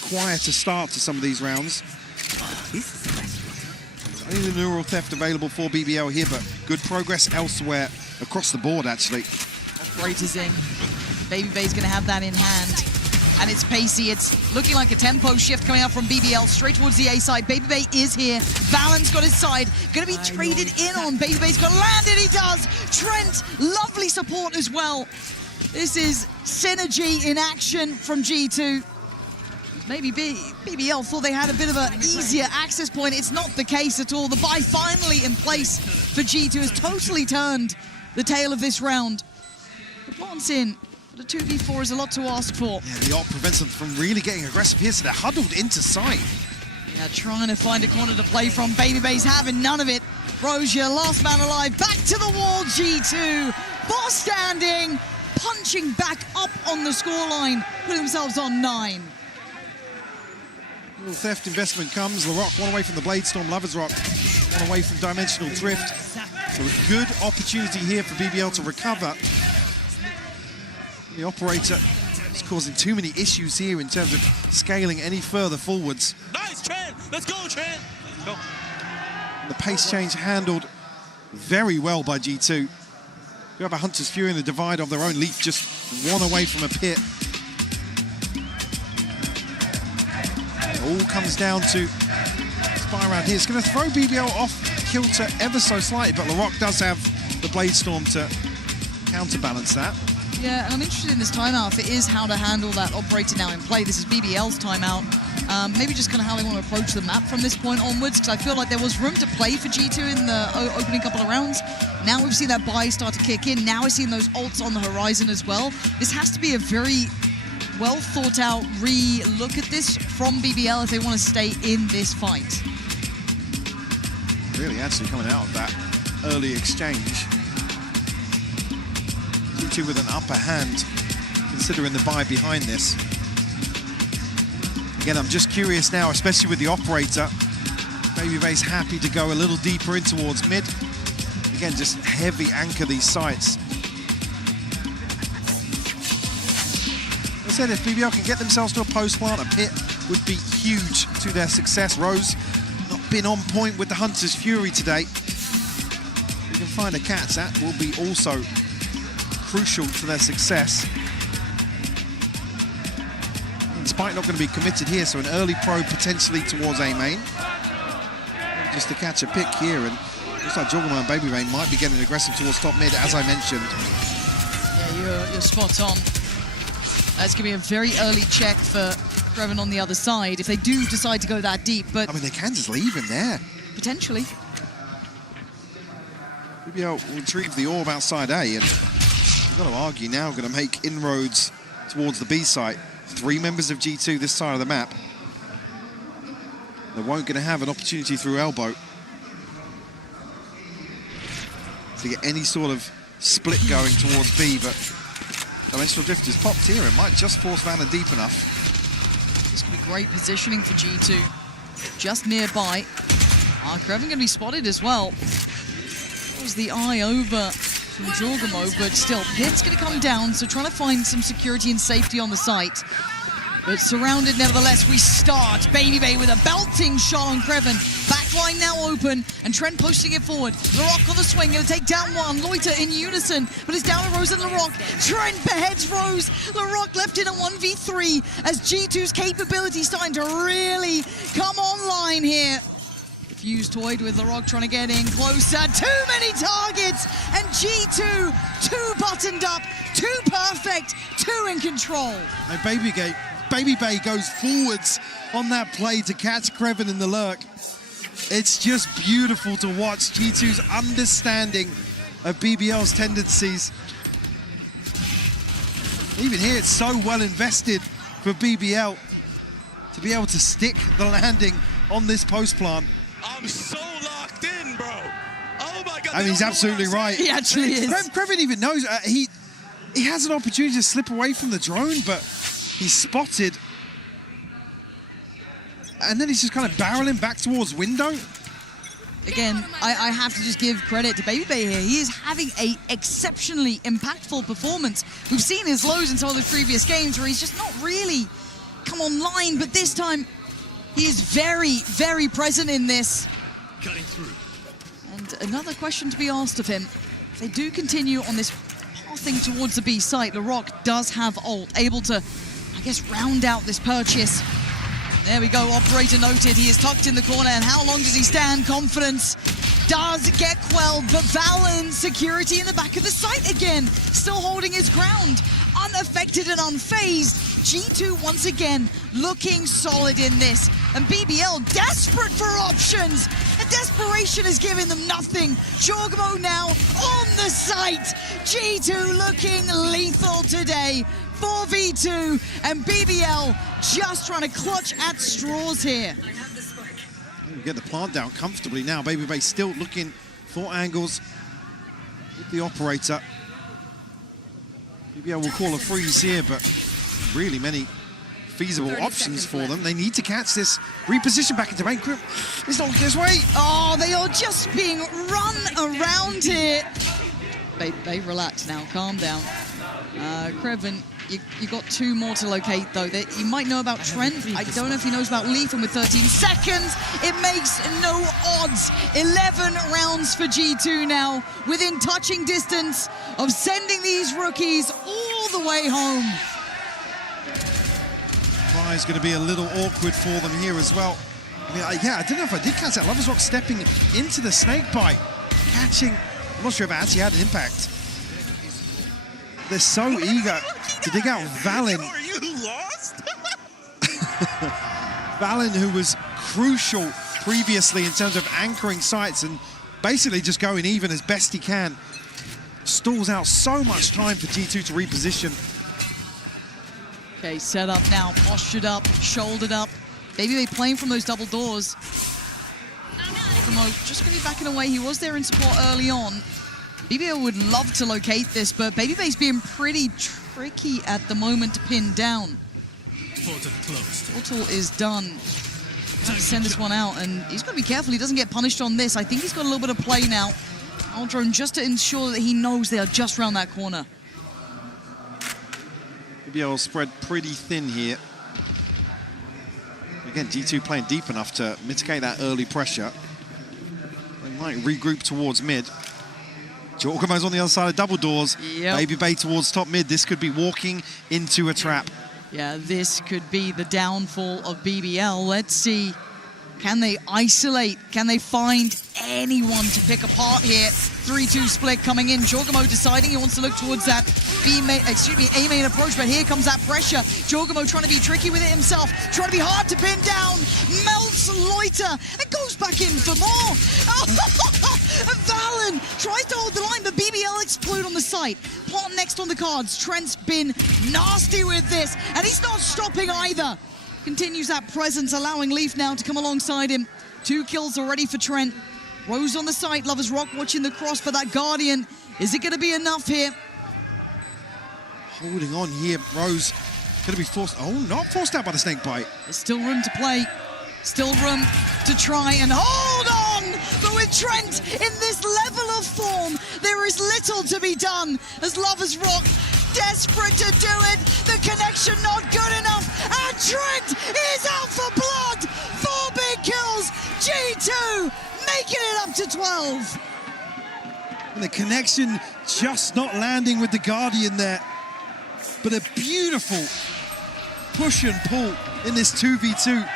quieter start to some of these rounds. Only the neural theft available for BBL here, but good progress elsewhere across the board, actually. Operators in. Baby Bay's going to have that in hand. And it's pacey. It's looking like a tempo shift coming out from BBL straight towards the A side. Baby Bay is here. Valen's got his side. Going to be traded in on. Baby Bay's got to land it. He does. Trent, lovely support as well. This is synergy in action from G2. Maybe BBL thought they had a bit of an easier access point. It's not the case at all. The buy finally in place for G2 has totally turned the tail of this round. The plant's in. The 2v4 is a lot to ask for. Yeah, the ult prevents them from really getting aggressive here, so they're huddled into sight. Yeah, trying to find a corner to play from. Baby Bay's having none of it. Rose, your last man alive. Back to the wall, G2. Boss standing, punching back up on the scoreline, putting themselves on 9. Little theft investment comes. LaRock one away from the Blade Storm. Lovers Rock one away from Dimensional Drift. So a good opportunity here for BBL to recover. The operator is causing too many issues here in terms of scaling any further forwards. Nice, Trent! Let's go, Trent! Let's go. The pace change handled very well by G2. You have a Hunter's Fury in the divide of their own. Leaf just one away from a pit. It all comes down to spy around here. It's going to throw BBL off kilter ever so slightly, but LaRock does have the Blade Storm to counterbalance that. Yeah, and I'm interested in this timeout. If it is how to handle that operator now in play, this is BBL's timeout. Maybe just kind of how they want to approach the map from this point onwards, because I feel like there was room to play for G2 in the opening couple of rounds. Now we've seen that buy start to kick in. Now we're seeing those ults on the horizon as well. This has to be a very well thought out re-look at this from BBL if they want to stay in this fight. Really actually coming out of that early exchange. G2 with an upper hand, considering the buy behind this. Again, I'm just curious now, especially with the operator. Babyface happy to go a little deeper in towards mid. Again, just heavy anchor these sites. As I said, if BBL can get themselves to a post plant, a pit would be huge to their success. Rose not been on point with the Hunter's Fury today. If we can find a catch, that will be also crucial to their success. Spike not going to be committed here, so an early probe potentially towards A main. Just to catch a pick here, and looks like Jorgamo and Babybane might be getting aggressive towards top mid, as I mentioned. Yeah, you're spot on. That's going to be a very early check for Kreven on the other side if they do decide to go that deep, but... I mean, they can just leave him there. Potentially. BBL will retrieve the orb outside A, and I've got to argue now, going to make inroads towards the B site. 3 members of G2 this side of the map. They won't going to have an opportunity through elbow to get any sort of split going towards B, but Dimensional Drift is popped here and might just force Valin deep enough. This could be great positioning for G2. Just nearby. Kreven going to be spotted as well. That was the eye over from Jorgamo, but still, Pit's going to come down, so trying to find some security and safety on the site. But surrounded nevertheless, we start. Babybane with a belting shot on Kreven. Backline now open, and Trent pushing it forward. Larocque on the swing, going to take down one. Loiter in unison, but it's down to Rose and Larocque. Trent beheads Rose. Larocque left in a 1v3 as G2's capability starting to really come online here. Fuse toyed with Larocque trying to get in closer. Too many targets, and G2 too buttoned up, too perfect, too in control. And Babybane goes forwards on that play to catch Kreven in the lurk. It's just beautiful to watch G2's understanding of BBL's tendencies. Even here, it's so well invested for BBL to be able to stick the landing on this post plant. I'm so locked in, bro. Oh my God. I mean, he's absolutely right. He actually is. Kreven even knows he has an opportunity to slip away from the drone, but he's spotted. And then he's just kind of barreling back towards window. Again, I have to just give credit to Babybane here. He is having an exceptionally impactful performance. We've seen his lows in some of the previous games where he's just not really come online, but this time he is very, very present in this. Cutting through. And another question to be asked of him. If they do continue on this pathing towards the B site, Larocque does have ult, able to, I guess, round out this purchase. There we go, operator noted. He is tucked in the corner, and how long does he stand? Confidence does get quelled, but Valin, security in the back of the site again, still holding his ground, unaffected and unfazed. G2 once again looking solid in this, and BBL desperate for options, and desperation is giving them nothing. Jorgamo now on the site. G2 looking lethal today. 4v2, and BBL just trying to clutch at straws here. We get the plant down comfortably now. Babybane still looking for angles with the operator. BBL will call a freeze here, but really many feasible options for them. They need to catch this. Reposition back into main group. It's not this way. Oh, they are just being run around here. They relax now, calm down. Kreven, you got 2 more to locate though. You might know about Trent. I don't know if he knows about Leaf, and with 13 seconds, it makes no odds. 11 rounds for G2 now, within touching distance of sending these rookies all the way home. Try is going to be a little awkward for them here as well. I mean, I don't know if I did catch that. Lovers Rock stepping into the snake bite, catching. I'm not sure if it actually had an impact. They're so eager to dig out Valin. Are you lost? Valin, who was crucial previously in terms of anchoring sites and basically just going even as best he can. Stalls out so much time for G2 to reposition. Okay, set up now, postured up, shouldered up. Maybe they playing from those double doors. Just going to be backing away. He was there in support early on. BBL would love to locate this, but Babyface being pretty tricky at the moment to pin down. Portal closed. Portal is done. Send this one out, and he's got to be careful he doesn't get punished on this. I think he's got a little bit of play now. Aldrone just to ensure that he knows they are just around that corner. BBL spread pretty thin here. Again, G2 playing deep enough to mitigate that early pressure. They might regroup towards mid. Jorgamo's on the other side of double doors. Yep. Baby Bay towards top mid. This could be walking into a trap. Yeah, this could be the downfall of BBL. Let's see. Can they isolate? Can they find anyone to pick apart here? 3-2 split coming in. Jorgamo deciding he wants to look towards that A main approach, but here comes that pressure. Jorgamo trying to be tricky with it himself, trying to be hard to pin down. Melts Loiter and goes back in for more. Valen tries to hold the line, but BBL explode on the site. Plot next on the cards. Trent's been nasty with this, and he's not stopping either. Continues that presence, allowing Leaf now to come alongside him. 2 kills already for Trent. Rose on the site, Lovers Rock watching the cross for that Guardian. Is it going to be enough here? Holding on here, Rose going to be forced. Oh, not forced out by the snake bite. There's still room to play. Still room to try and hold on. But with Trent in this level of form, there is little to be done as Lovers Rock desperate to do it. The connection not good enough. And Trent is out for blood. 4 big kills. G2 making it up to 12. And the connection just not landing with the Guardian there. But a beautiful push and pull in this 2v2.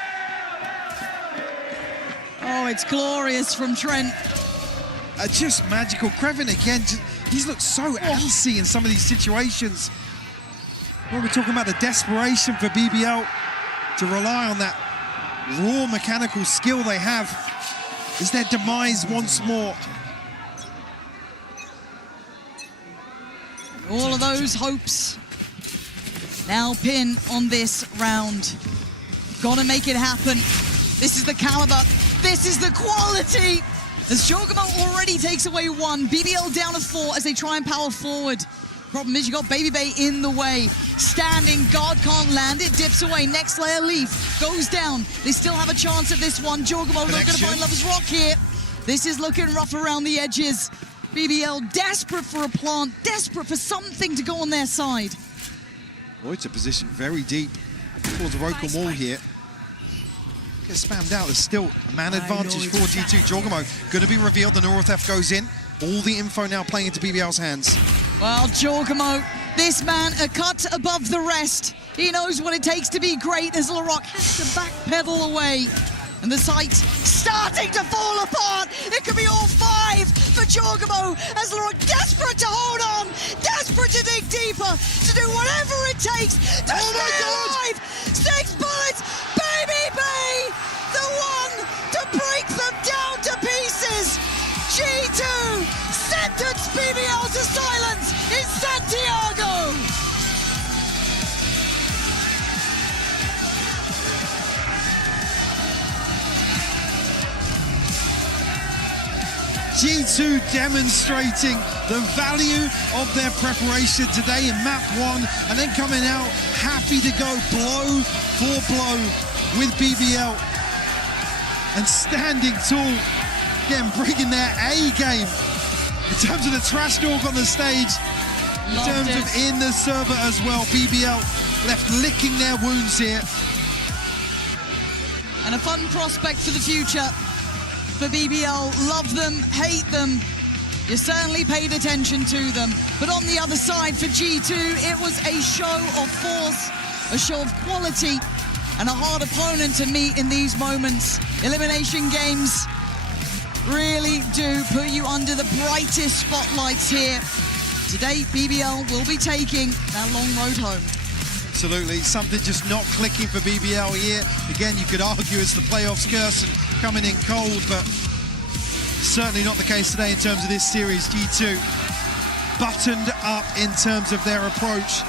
Oh, it's glorious from Trent. Just magical. Krevin again, he's looked so antsy in some of these situations. When we're talking about the desperation for BBL to rely on that raw mechanical skill they have, is their demise once more. All of those hopes now pin on this round. Gotta make it happen. This is the caliber. This is the quality. As Jorgamo already takes away 1, BBL down to 4 as they try and power forward. Problem is you got Baby Bay in the way. Standing, guard can't land it, dips away. Next layer Leaf goes down. They still have a chance at this one. Jorgamo not going to find Lovers Rock here. This is looking rough around the edges. BBL desperate for a plant, desperate for something to go on their side. Loiter positioned very deep towards the Roken wall here. Gets spammed out. There's still a man advantage for G2. Jorgamo going to be revealed. The Northef goes in. All the info now playing into BBL's hands. Well, Jorgamo, this man a cut above the rest. He knows what it takes to be great as LaRock has to backpedal away. And the site starting to fall apart. It could be all 5 for Jorgamo as LaRock desperate to hold on, desperate to dig deeper, to do whatever it takes to stay alive. 6 bullets, Baby Bay, the one to break them down to pieces. G2 sentence BBL to silence in Santiago. G2 demonstrating the value of their preparation today in map 1, and then coming out happy to go blow for blow with BBL and standing tall, again bringing their A game in terms of the trash talk on the stage, in terms of in the server as well. BBL left licking their wounds here. And a fun prospect for the future for BBL. Love them, hate them. You certainly paid attention to them. But on the other side for G2, it was a show of force, a show of quality, and a hard opponent to meet in these moments. Elimination games really do put you under the brightest spotlights here. Today, BBL will be taking that long road home. Absolutely, something just not clicking for BBL here. Again, you could argue it's the playoffs curse and coming in cold, but certainly not the case today in terms of this series. G2 buttoned up in terms of their approach.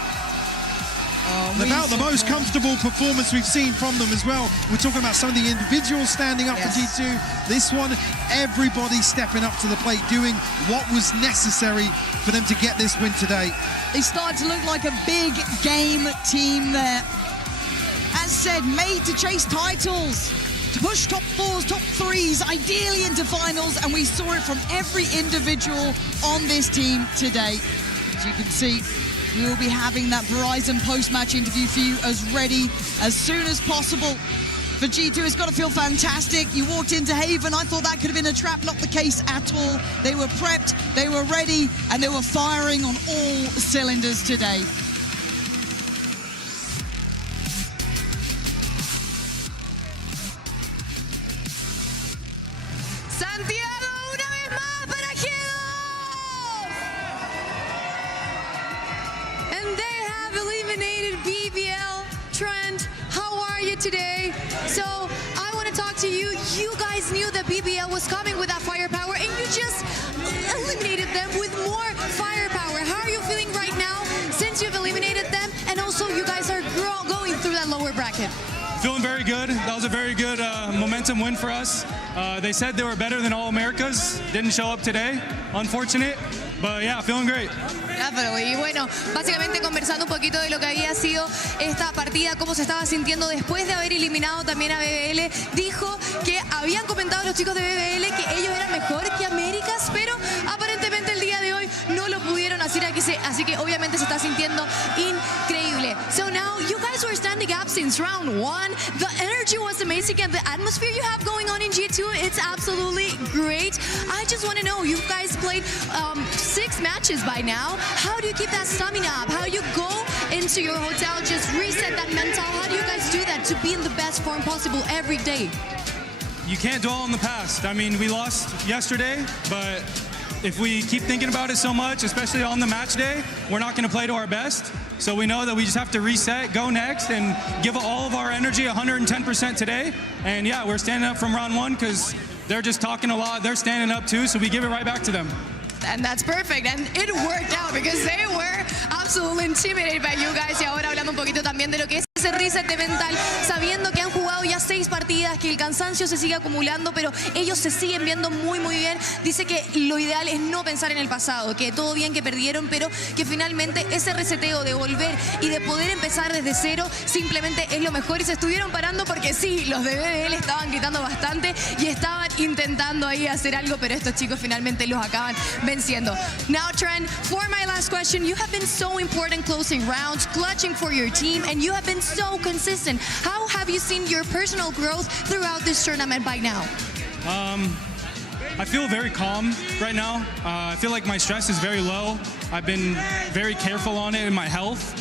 About the most comfortable performance we've seen from them as well. we're talking about some of the individuals standing up for G2. This one, everybody stepping up to the plate, doing what was necessary for them to get this win today. They started to look like a big game team there. As said, made to chase titles, to push top 4s, top 3s, ideally into finals, and we saw it from every individual on this team today. As you can see, we will be having that Verizon post-match interview for you as ready as soon as possible. For G2, it's got to feel fantastic. You walked into Haven, I thought that could have been a trap, not the case at all. They were prepped, they were ready, and they were firing on all cylinders today. Santiago, una vez más para G2! And they have eliminated BBL. Trent, how are you today? So I want to talk to you. You guys knew that BBL was coming with that firepower, and you just eliminated them with more firepower. How are you feeling right now since you've eliminated them, and also you guys are going through that lower bracket? Feeling very good. That was a very good momentum win for us. They said they were better than All Americas. Didn't show up today. Unfortunate. But yeah, feeling great. Y bueno, básicamente conversando un poquito de lo que había sido esta partida, cómo se estaba sintiendo después de haber eliminado también a BBL. Dijo que habían comentado los chicos de BBL que ellos eran mejor que Américas, pero aparentemente el día de hoy no lo pudieron hacer, así que obviamente se está sintiendo increíble. So now you guys were standing up since round 1. The energy was amazing, and the atmosphere you have going on in G2, it's absolutely great. I just want to know, you guys played 6 matches by now. How do you keep that stamina up? How do you go into your hotel, just reset that mental? How do you guys do that to be in the best form possible every day? You can't dwell on the past. I mean, we lost yesterday, but if we keep thinking about it so much, especially on the match day, we're not going to play to our best. So we know that we just have to reset, go next, and give all of our energy 110% today. And yeah, we're standing up from round 1 because they're just talking a lot. They're standing up too, so we give it right back to them. And that's perfect, and it worked out because they were absolutely intimidated by you guys. Y ahora hablando un poquito también de lo que es ese reset de mental, sabiendo que han jugado ya 6 partidas, que el cansancio se sigue acumulando, pero ellos se siguen viendo muy bien. Dice que lo ideal es no pensar en el pasado, que todo bien que perdieron, pero que finalmente ese reseteo de volver y de poder empezar desde cero simplemente es lo mejor. Y se estuvieron parando porque sí, los de BBL estaban gritando bastante y estaban intentando ahí hacer algo, pero estos chicos finalmente los acaban venciendo. Now, Trent, for my last question, you have been so important closing rounds, clutching for your team, and you have been so consistent. How have you seen your personal growth throughout this tournament by now? I feel very calm right now. I feel like my stress is very low. I've been very careful on it in my health.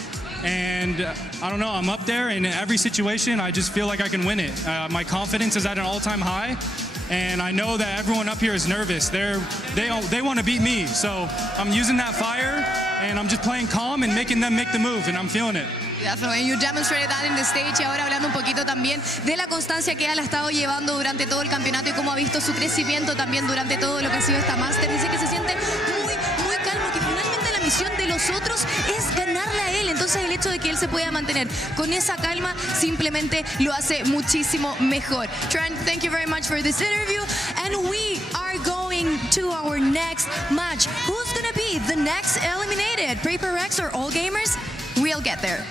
And I don't know, I'm up there in every situation. I just feel like I can win it. My confidence is at an all-time high. And I know that everyone up here is nervous. They want to beat me. So I'm using that fire, and I'm just playing calm and making them make the move, and I'm feeling it. Definitely, you demonstrated that in the stage. Y ahora hablando un poquito también de la constancia que él ha estado llevando durante todo el campeonato y cómo ha visto su crecimiento también durante todo lo que ha sido esta Master. Dice que se siente muy calmo, que finalmente la misión de los otros es ganarle a él. Entonces el hecho de que él se pueda mantener con esa calma simplemente lo hace muchísimo mejor. Trent, thank you very much for this interview. And we are going to our next match. Who's going to be the next eliminated? Paper Rex or All Gamers? We'll get there.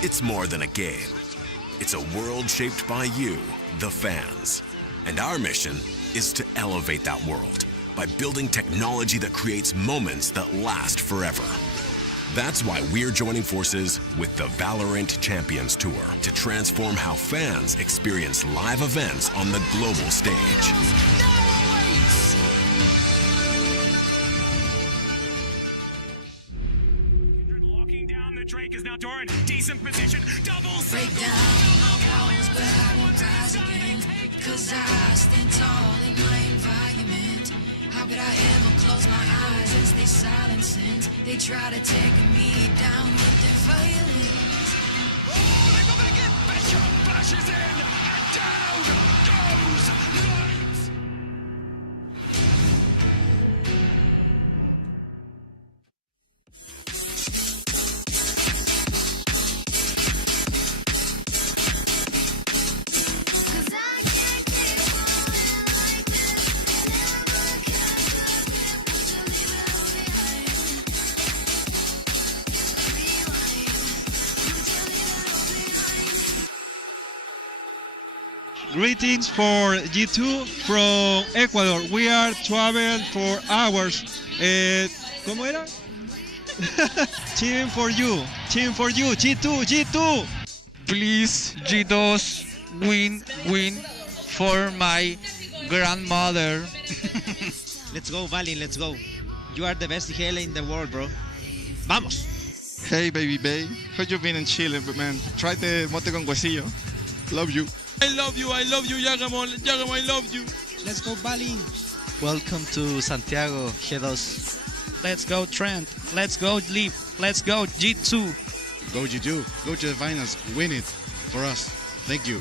It's more than a game. It's a world shaped by you, the fans. And our mission is to elevate that world by building technology that creates moments that last forever. That's why we're joining forces with the Valorant Champions Tour to transform how fans experience live events on the global stage. Drake is now Doran. Decent position. Doubles. Break down my walls, but I won't rise again. Cause I stand tall in my environment. How could I ever close my eyes and stay silent since they try to take me down with their violence? Oh, they go back in. Bishop flashes in. And down goes Knight. Greetings for G2 from Ecuador. We are traveling for hours. ¿Cómo era? Cheering for you, G2, G2. Please, G2, win for my grandmother. Let's go, Valley, let's go. You are the best GL in the world, bro. Vamos. Hey, baby babe. How you been in Chile, man? Tráete mote con huesillo. Love you. I love you, Yagamon, I love you. Let's go, Balin. Welcome to Santiago, G2. Let's go, Trent. Let's go, Leap. Let's go, G2. Go G2. Go to the finals. Win it for us. Thank you.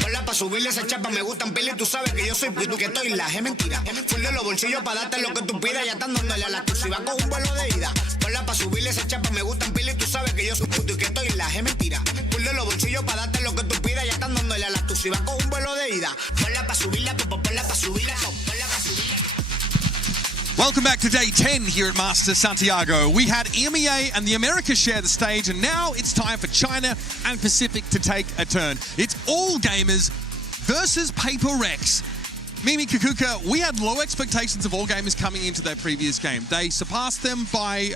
Ponla pa' subirle esa chapa, me gustan pila y tú sabes que yo soy puto que estoy la es mentira. Full de los bolsillos pa' darte lo que tú pidas, ya están dándole a la exclusiva con un vuelo de ida. Ponla pa' subirle esa chapa, me gustan pila y tú sabes que yo soy puto y que estoy la es mentira. Full de los bolsillos pa' darte lo que tú pidas, ya están dándole a la exclusiva con un vuelo de ida. Ponla pa' subirla, ponla pa' subirla, ponla pa' subirla. Welcome back to day 10 here at Masters Santiago. We had EMEA and the Americas share the stage, and now it's time for China and Pacific to take a turn. It's all gamers versus Paper Rex. Mimi Kukuka, we had low expectations of all gamers coming into their previous game. They surpassed them by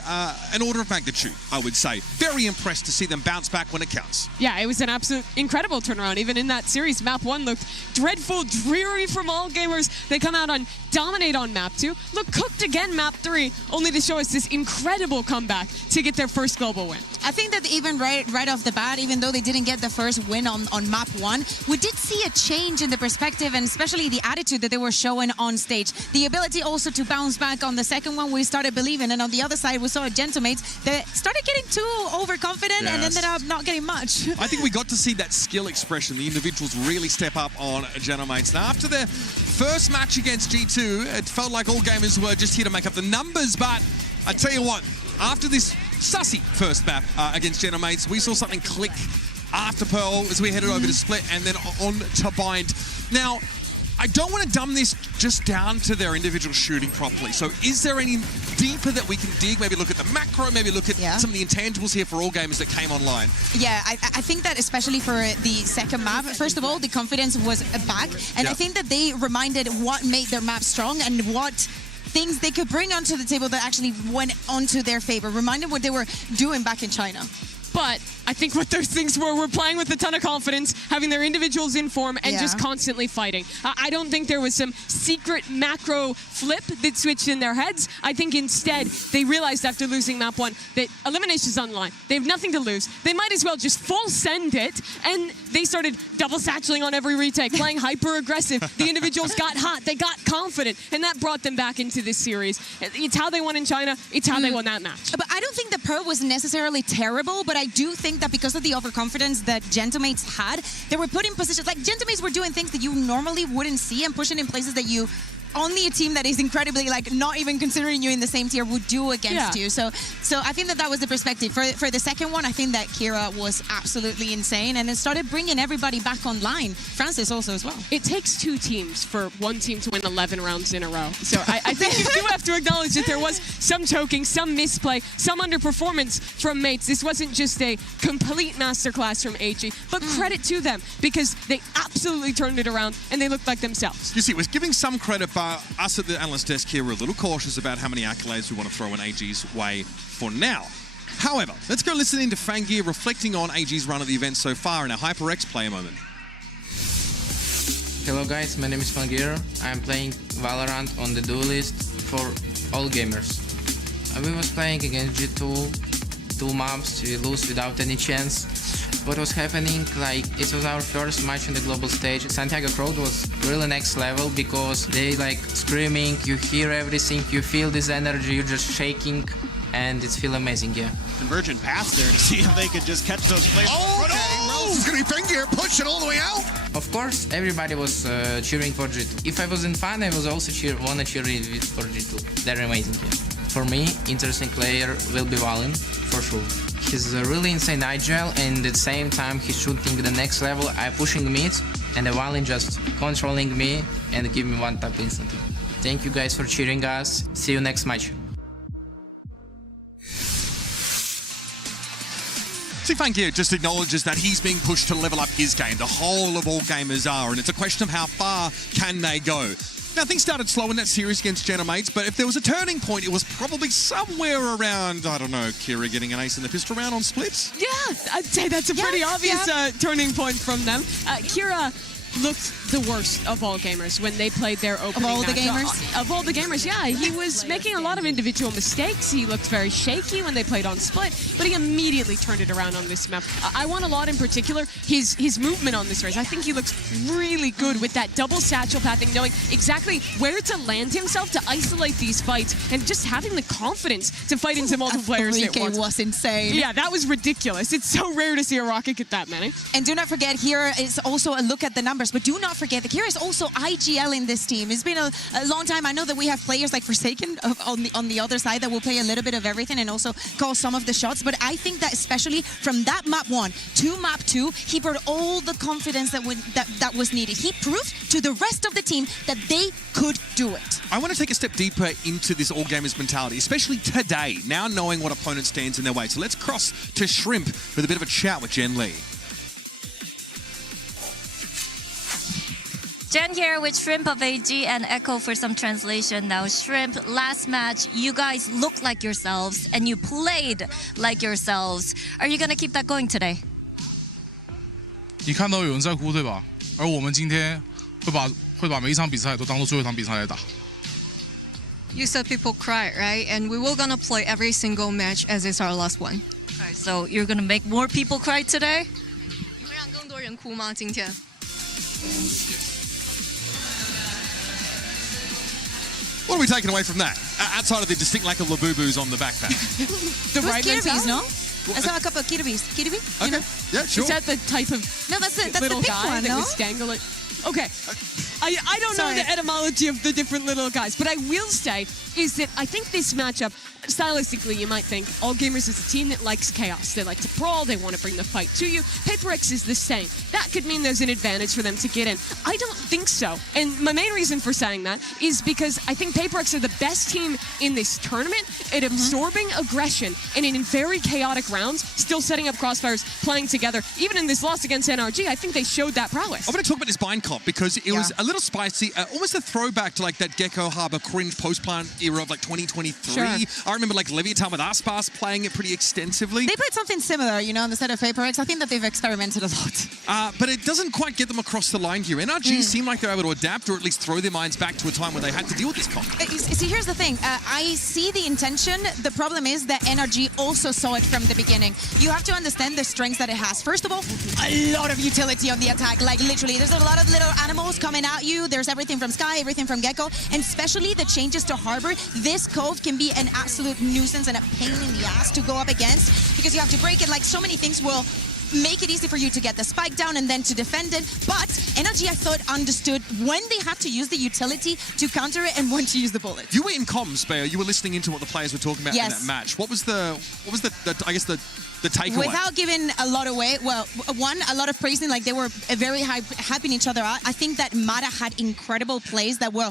an order of magnitude, I would say. Very impressed to see them bounce back when it counts. Yeah, it was an absolute incredible turnaround. Even in that series, Map 1 looked dreadful, dreary from all gamers. They come out on dominate on Map 2, look cooked again Map 3, only to show us this incredible comeback to get their first global win. I think that even right off the bat, even though they didn't get the first win on Map 1, we did see a change in the perspective and especially the attitude that they were showing on stage. The ability also to bounce back on the second one, we started believing, and on the other side, we saw Gentlemates that started getting too overconfident and ended up not getting much. I think we got to see that skill expression. The individuals really step up on Gentlemates. Now, after their first match against G2, it felt like all gamers were just here to make up the numbers, but I tell you what, after this sussy first map against Gentlemates, we saw something click after Pearl as we headed over to Split and then on to Bind. Now, I don't want to dumb this just down to their individual shooting properly. So is there any deeper that we can dig? Maybe look at the macro, maybe look at some of the intangibles here for all gamers that came online. Yeah, I think that especially for the second map, first of all, the confidence was back. And I think that they reminded what made their map strong and what things they could bring onto the table that actually went onto their favor. Reminded what they were doing back in China. But I think what those things were playing with a ton of confidence, having their individuals in form, and just constantly fighting. I don't think there was some secret macro flip that switched in their heads. I think instead they realized after losing map 1 that elimination's on the line. They have nothing to lose. They might as well just full send it, and they started double satcheling on every retake, playing hyper aggressive. The individuals got hot, they got confident, and that brought them back into this series. It's how they won in China, it's how they won that match. But I don't think the pro was necessarily terrible, but I do think that because of the overconfidence that Gentlemates had, they were put in positions, like Gentlemates were doing things that you normally wouldn't see and pushing in places that you only a team that is incredibly, like, not even considering you in the same tier would do against you. So I think that was the perspective. For the second one, I think that Kira was absolutely insane, and it started bringing everybody back online. Francis also as well. It takes 2 teams for one team to win 11 rounds in a row. So I think you do have to acknowledge that there was some choking, some misplay, some underperformance from mates. This wasn't just a complete masterclass from AG, but credit to them because they absolutely turned it around and they looked like themselves. You see, we're giving some credit, but us at the analyst desk here are a little cautious about how many accolades we want to throw in AG's way for now. However, let's go listen into Fangir reflecting on AG's run of the event so far in a HyperX player moment. Hello guys, my name is Fangir. I'm playing Valorant on the duelist for all gamers. We was playing against G2, 2 maps, we lose without any chance. What was happening, like, it was our first match on the global stage. Santiago crowd was really next level because they like screaming, you hear everything, you feel this energy, you're just shaking, and it's feel amazing, yeah. Convergent pass there to see if they could just catch those players. Oh, no! It's going to be Fangir, push it all the way out. Of course, everybody was cheering for G2. If I was in fan, I was also wanna cheer for G2. They're amazing, yeah. For me, interesting player will be Valen, for sure. He's really insane agile, and at the same time he's shooting the next level. I pushing mid, and the Valen just controlling me and give me 1 tap instantly. Thank you guys for cheering us. See you next match. See, Fangir just acknowledges that he's being pushed to level up his game. The whole of all gamers are, and it's a question of how far can they go. Now, things started slow in that series against Gentlemates, but if there was a turning point, it was probably somewhere around, I don't know, Kira getting an ace in the pistol round on splits? Yeah, I'd say that's a pretty obvious turning point from them. Kira looked the worst of all gamers when they played their opening Of all the match. gamers? Of all the gamers, yeah. He was making a lot of individual mistakes. He looked very shaky when they played on Split, but he immediately turned it around on this map. I want a lot in particular, his movement on this race. I think he looks really good with that double satchel pathing, knowing exactly where to land himself to isolate these fights, and just having the confidence to fight into multiple players at once. Was insane. Yeah, that was ridiculous. It's so rare to see a Rocket get that many. And do not forget, here is also a look at the numbers, but do not forget that here is also IGL in this team. It's been a long time. I know that we have players like Forsaken on the other side that will play a little bit of everything and also call some of the shots, but I think that especially from that map 1 to map 2, he brought all the confidence that was needed. He proved to the rest of the team that they could do it. I want to take a step deeper into this all-gamers mentality, especially today, now knowing what opponent stands in their way. So let's cross to Shrimp with a bit of a chat with Jen Lee. Jen here with Shrimp of AG and Echo for some translation. Now, Shrimp, last match, you guys looked like yourselves and you played like yourselves. Are you going to keep that going today? 你看到有人在哭，对吧？而我们今天会把每一场比赛都当做最后一场比赛来打。 You said people cry, right? And we will gonna play every single match as it's our last one. Okay, so you're going to make more people cry today? 你会让更多人哭吗？今天？ What are we taking away from that? Outside of the distinct lack of Labubus on the backpack. The It was right Kirby's, mentality? no? I saw a couple of Kirby's. Kirby? Okay, yeah, sure. Is that the type of No, that's the little pink guy one, that no? was dangling? Okay. I don't know Sorry. the etymology of the different little guys, but I will say is that I think this matchup, stylistically, you might think all gamers is a team that likes chaos. They like to brawl. They want to bring the fight to you. PaperX is the same. That could mean there's an advantage for them to get in. I don't think so. And my main reason for saying that is because I think PaperX are the best team in this tournament at absorbing aggression and in very chaotic rounds, still setting up crossfires, playing together. Even in this loss against NRG, I think they showed that prowess. I want to talk about this bind comp because it was a little little spicy, almost a throwback to like that Gecko Harbor cringe post-plant era of like 2023. Sure. I remember like Leviathan with Aspas playing it pretty extensively. They played something similar, you know, on the set of PaperX. I think that they've experimented a lot. But it doesn't quite get them across the line here. NRG seem like they're able to adapt or at least throw their minds back to a time where they had to deal with this comp. See, here's the thing. I see the intention. The problem is that NRG also saw it from the beginning. You have to understand the strengths that it has. First of all, a lot of utility on the attack. Like literally, there's a lot of little animals coming at you. There's everything from Sky, everything from Gecko, and especially the changes to Harbor. This cove can be an absolute nuisance and a pain in the ass to go up against because you have to break it. Like so many things will make it easy for you to get the spike down and then to defend it. But NRG, I thought, understood when they had to use the utility to counter it and when to use the bullets. You were in comms, Bayo. You were listening into what the players were talking about in that match. What was the takeaway? Without giving a lot away, well, one, a lot of praising, like they were very hyping each other out. I think that Mara had incredible plays that were,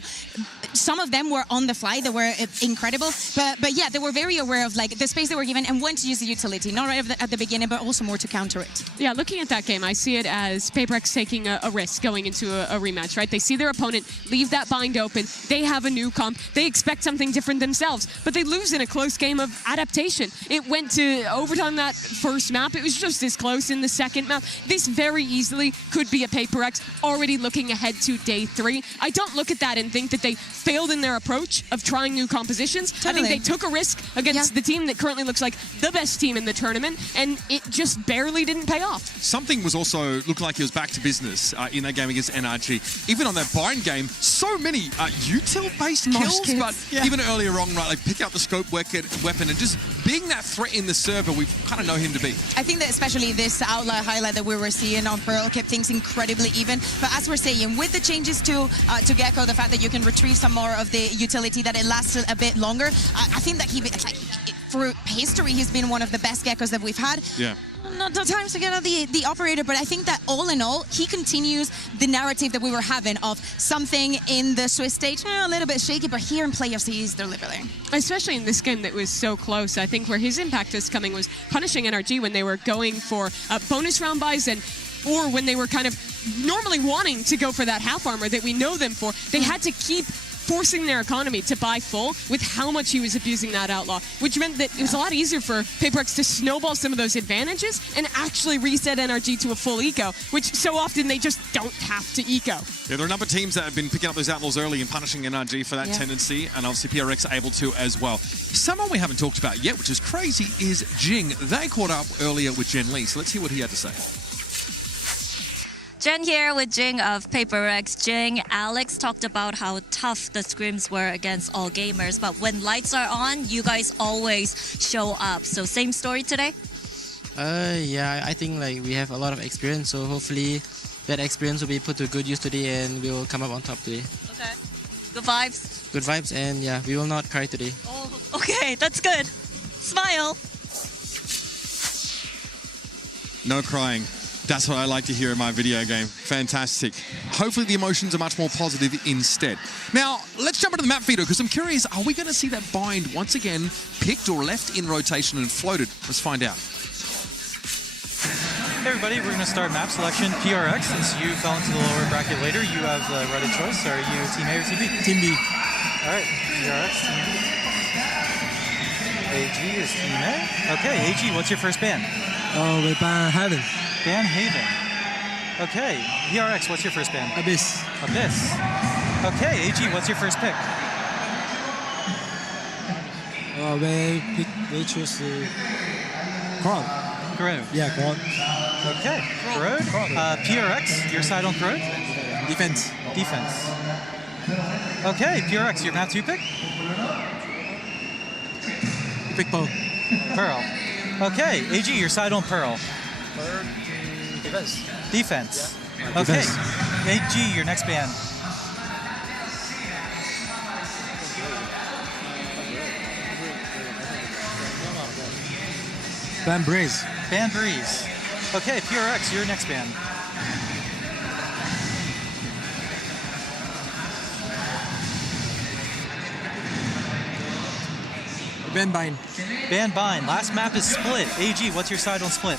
some of them were on the fly, they were incredible. But yeah, they were very aware of like the space they were given and when to use the utility, not right at the beginning, but also more to counter it. Yeah, looking at that game, I see it as PaperX taking a risk going into a rematch, right? They see their opponent leave that bind open. They have a new comp. They expect something different themselves, but they lose in a close game of adaptation. It went to overtime that first map. It was just as close in the second map. This very easily could be a PaperX already looking ahead to day 3. I don't look at that and think that they failed in their approach of trying new compositions. Totally. I think they took a risk against the team that currently looks like the best team in the tournament, and it just barely didn't pay off. Something was also looked like it was back to business in that game against NRG. Even on that bind game, so many util-based kills, but even earlier on, right, like pick out the scope weapon and just being that threat in the server we kind of know him to be. I think that especially this outlier highlight that we were seeing on Pearl kept things incredibly even. But as we're saying, with the changes to Gecko, the fact that you can retrieve some more of the utility, that it lasted a bit longer, I think that for history, he's been one of the best Geckos that we've had. Yeah. Not the times to get out the operator, but I think that all in all, he continues the narrative that we were having of something in the Swiss stage, a little bit shaky, but here in playoffs, he's delivering. Especially in this game that was so close. I think where his impact was coming was punishing NRG when they were going for bonus round buys or when they were kind of normally wanting to go for that half armor that we know them for. They had to keep forcing their economy to buy full with how much he was abusing that outlaw, which meant that it was a lot easier for PaperX to snowball some of those advantages and actually reset NRG to a full eco, which so often they just don't have to eco. Yeah, there are a number of teams that have been picking up those outlaws early and punishing NRG for that tendency, and obviously PRX are able to as well. Someone we haven't talked about yet, which is crazy, is Jing. They caught up earlier with Jen Lee, so let's hear what he had to say. Jen here with Jing of PaperX. Jing, Alex talked about how tough the scrims were against all gamers, but when lights are on, you guys always show up. So same story today? Yeah, I think like we have a lot of experience, so hopefully that experience will be put to good use today and we will come up on top today. Okay. Good vibes? Good vibes, and yeah, we will not cry today. Oh, okay, that's good. Smile. No crying. That's what I like to hear in my video game. Fantastic. Hopefully the emotions are much more positive instead. Now, let's jump into the map feeder because I'm curious, are we going to see that bind once again picked or left in rotation and floated? Let's find out. Hey everybody, we're going to start map selection. PRX, since you fell into the lower bracket later, you have the right of choice. Are you Team A or Team B? Team B. All right, PRX, Team B. AG is Team A. Okay, AG, what's your first ban? We ban Heaven. Ban Haven. Okay, PRX, what's your first ban? Abyss. Abyss. Okay, AG, what's your first pick? We choose Crown. Corrode. Yeah, Crown. Okay, Corrode. PRX, your side on Corrode? Defense. Defense. Okay, PRX, your map 2 pick? You pick Pearl. Pearl. Okay, AG, your side on Pearl? Defense. Defense. Yeah. Okay, Defense. AG, your next ban? Ban Breeze. Ban Breeze. Okay, PRX, your next ban? Van Bine. Van Bine. Last map is Split. AG, what's your side on Split?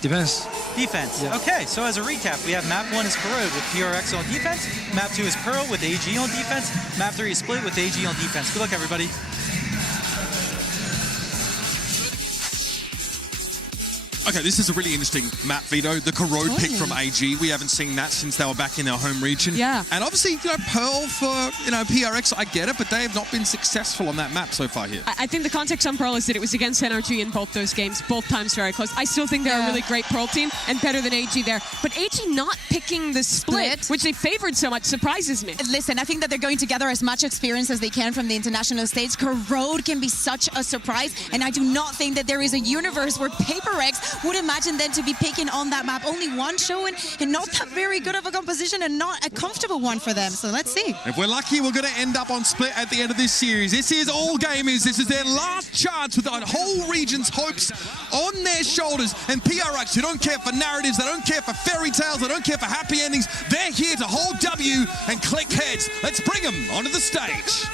Defense. Defense. Yeah. Okay, so as a recap, we have map 1 is Corrode with PRX on defense. Map 2 is Pearl with AG on defense. Map 3 is Split with AG on defense. Good luck, everybody. Okay, this is a really interesting map, Vito. The Corrode pick from AG. We haven't seen that since they were back in their home region. Yeah. And obviously, Pearl for, PRX, I get it, but they have not been successful on that map so far here. I think the context on Pearl is that it was against NRG in both those games, both times very close. I still think they're a really great Pearl team and better than AG there. But AG not picking the split, which they favored so much, surprises me. Listen, I think that they're going to gather as much experience as they can from the international stage. Corrode can be such a surprise, and I do not think that there is a universe where PaperX would imagine them to be picking on that map. Only one showing, and not that very good of a composition, and not a comfortable one for them. So let's see. If we're lucky, we're going to end up on Split at the end of this series. This is All Gamers. This is their last chance with the whole region's hopes on their shoulders. And PRX, who don't care for narratives, they don't care for fairy tales, they don't care for happy endings. They're here to hold W and click heads. Let's bring them onto the stage.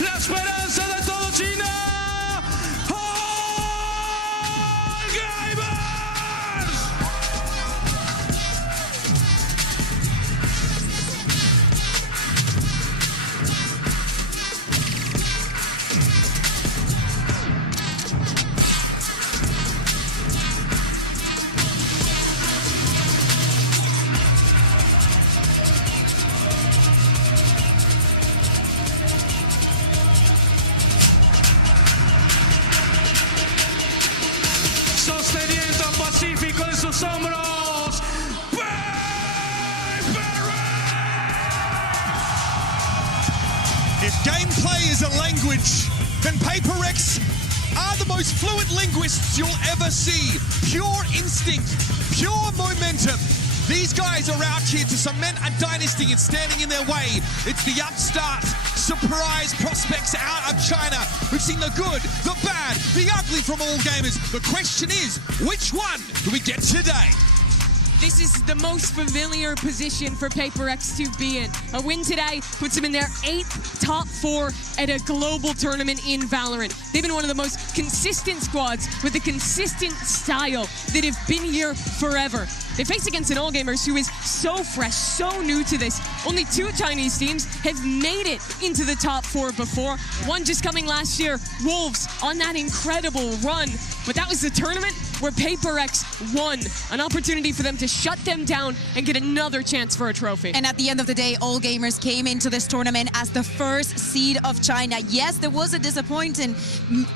La esperanza de todo China. All Gamers. Sosteniendo al Pacífico en sus hombros. If gameplay is a language, then PaperX are the most fluent linguists you'll ever see. Pure instinct, pure momentum. These guys are out here to cement a dynasty and standing in their way. It's the upstart, surprise prospects out of China. We've seen the good, the bad, the ugly from All Gamers. The question is, which one do we get today? This is the most familiar position for PaperX to be in. A win today puts them in their 8th top 4 at a global tournament in Valorant. They've been one of the most consistent squads with a consistent style that have been here forever. They face against an All Gamers who is so fresh, so new to this. Only 2 Chinese teams have made it into the top 4 before. One just coming last year, Wolves, on that incredible run. But that was the tournament where PaperX won. An opportunity for them to shut them down and get another chance for a trophy. And at the end of the day, All Gamers came into this tournament as the first seed of China. Yes, there was a disappointing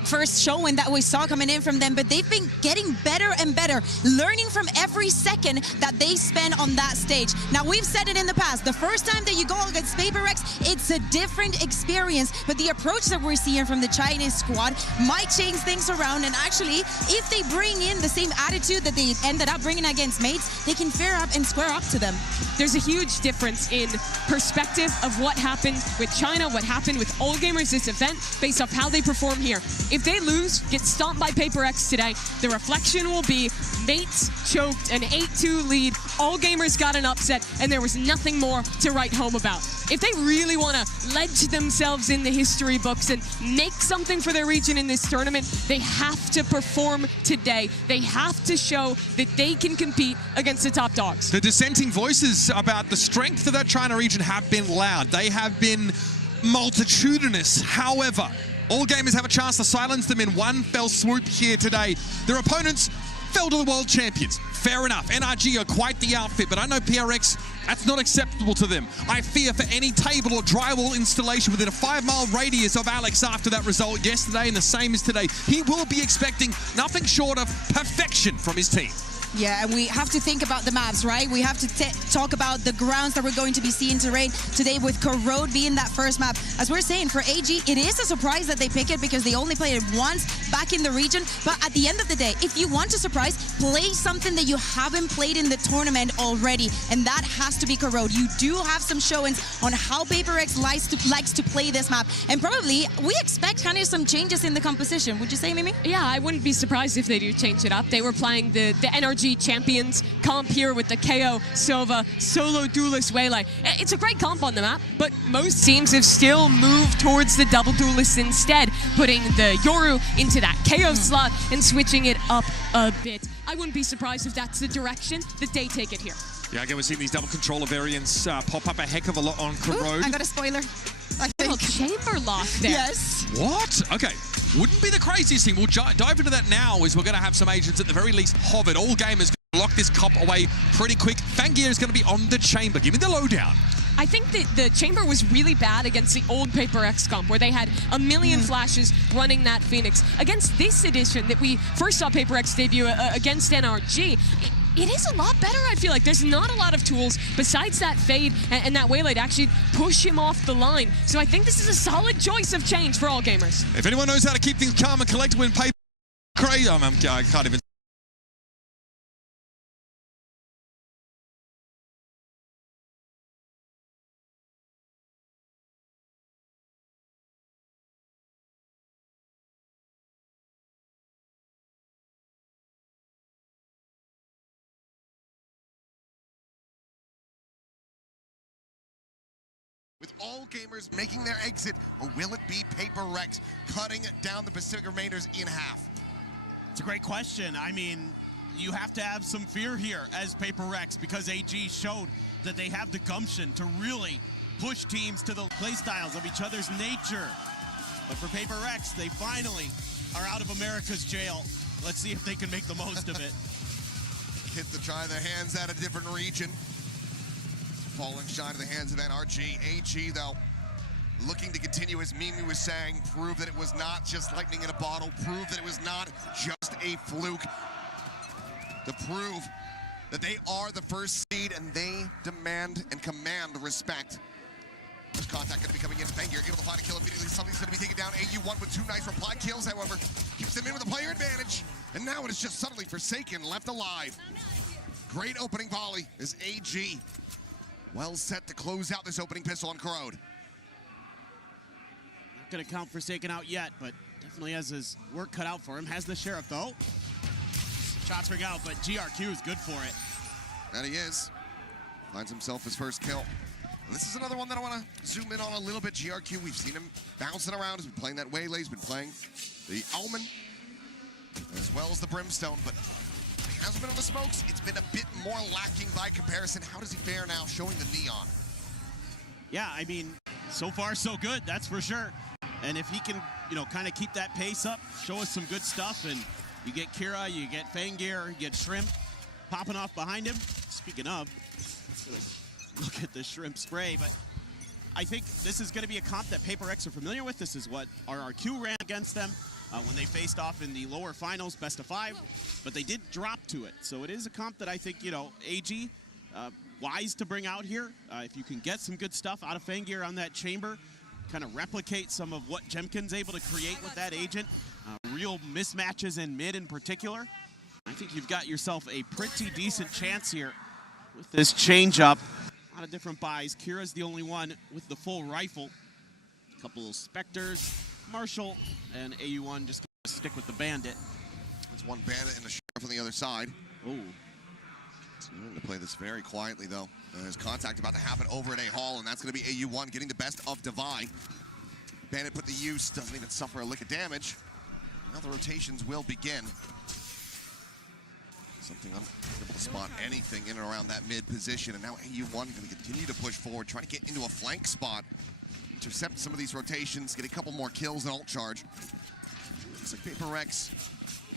first showing that we saw coming in from them, but they've been getting better and better, learning from every second that they spend on that stage. Now, we've said it in the past, the first time that you go against PaperX, it's a different experience, but the approach that we're seeing from the Chinese squad might change things around, and actually, if they bring in the same attitude that they ended up bringing against mates, they can fare up and square up to them. There's a huge difference in perspective of what happened with China, what happened with All Gamers this event, based off how they perform here. If they lose, get stomped by PaperX today, the reflection will be mates choked an 8-2 lead, All Gamers got an upset, and there was nothing more to write home about. If they really want to ledge themselves in the history books and make something for their region in this tournament, they have to perform today. They have to show that they can compete against the top dogs. The dissenting voices about the strength of that China region have been loud. They have been multitudinous. However, All Gamers have a chance to silence them in one fell swoop here today. Their opponents fell to the world champions. Fair enough. NRG are quite the outfit, but I know PRX, that's not acceptable to them. I fear for any table or drywall installation within a 5-mile radius of Alex after that result yesterday and the same as today. He will be expecting nothing short of perfection from his team. Yeah, and we have to think about the maps, right? We have to talk about the grounds that we're going to be seeing terrain today, with Corrode being that first map. As we're saying, for AG, it is a surprise that they pick it because they only played it once back in the region. But at the end of the day, if you want to surprise, play something that you haven't played in the tournament already, and that has to be Corrode. You do have some showings on how PaperX likes to play this map, and probably we expect kind of some changes in the composition. Would you say, Mimi? Yeah, I wouldn't be surprised if they do change it up. They were playing the NRG RG Champions comp here with the KO, Sova, solo duelist Waylay. It's a great comp on the map, but most teams have still moved towards the double duelist instead, putting the Yoru into that KO slot and switching it up a bit. I wouldn't be surprised if that's the direction that they take it here. Yeah, again, we're seeing these double controller variants pop up a heck of a lot on Corrode. I got a spoiler. I think. Chamber lock there. Yes. What? Okay. Wouldn't be the craziest thing. We'll dive into that now, as we're going to have some agents at the very least hovered. All gamers going to lock this cup away pretty quick. Fangear is going to be on the chamber. Give me the lowdown. I think that the chamber was really bad against the old Paper X comp, where they had a million flashes running that Phoenix. Against this edition that we first saw Paper X debut against NRG, it is a lot better, I feel like. There's not a lot of tools besides that Fade and that Waylay to actually push him off the line. So I think this is a solid choice of change for all gamers. If anyone knows how to keep things calm and collected when Paper crazy, I can't even. With all gamers making their exit, or will it be Paper Rex cutting down the Pacific Remainders in half? It's a great question. I mean, you have to have some fear here as Paper Rex, because AG showed that they have the gumption to really push teams to the playstyles of each other's nature. But for Paper Rex, they finally are out of America's jail. Let's see if they can make the most of it. Hit to try their hands at a different region. Falling shot in the hands of NRG. AG, though, looking to continue, as Mimi was saying, prove that it was not just lightning in a bottle, prove that it was not just a fluke, to prove that they are the first seed and they demand and command respect. There's contact going to be coming in. Fangear able to find a kill immediately. Something's going to be taken down. AU1 with 2 nice reply kills, however, keeps them in with a player advantage. And now it is just suddenly Forsaken left alive. Great opening volley as AG well set to close out this opening pistol on Corrode. Not going to count Forsaken out yet, but definitely has his work cut out for him. Has the Sheriff, though. Shots ring out, but GRQ is good for it. And he is. Finds himself his first kill. And this is another one that I want to zoom in on a little bit. GRQ, we've seen him bouncing around. He's been playing that Waylay. He's been playing the Omen, as well as the Brimstone, but he hasn't been on the smokes. It's been a bit more lacking by comparison. How does he fare now, showing the Neon? Yeah, I mean, so far so good, that's for sure. And if he can, kind of keep that pace up, show us some good stuff, and you get Kira, you get Fangear, you get Shrimp popping off behind him. Speaking of, look at the Shrimp spray, but I think this is going to be a comp that Paper X are familiar with. This is what RRQ ran against them when they faced off in the lower finals, best of 5, but they did drop to it. So it is a comp that I think, AG, wise to bring out here. If you can get some good stuff out of Fangear on that chamber, kind of replicate some of what Jemkin's able to create with that agent, real mismatches in mid in particular, I think you've got yourself a pretty decent chance here with this change-up. A lot of different buys. Kira's the only one with the full rifle. A couple of Spectres, Marshall, and AU1 just gonna stick with the Bandit. There's one Bandit and a Sheriff on the other side. Ooh. So we're going to play this very quietly, though. There's contact about to happen over at A Hall, and that's going to be AU1 getting the best of Divine. Bandit put the use, doesn't even suffer a lick of damage. Now the rotations will begin. Something unable to spot anything in and around that mid position, and now AU1 going to continue to push forward, trying to get into a flank spot, intercept some of these rotations, get a couple more kills and ult charge. Looks like Paper Rex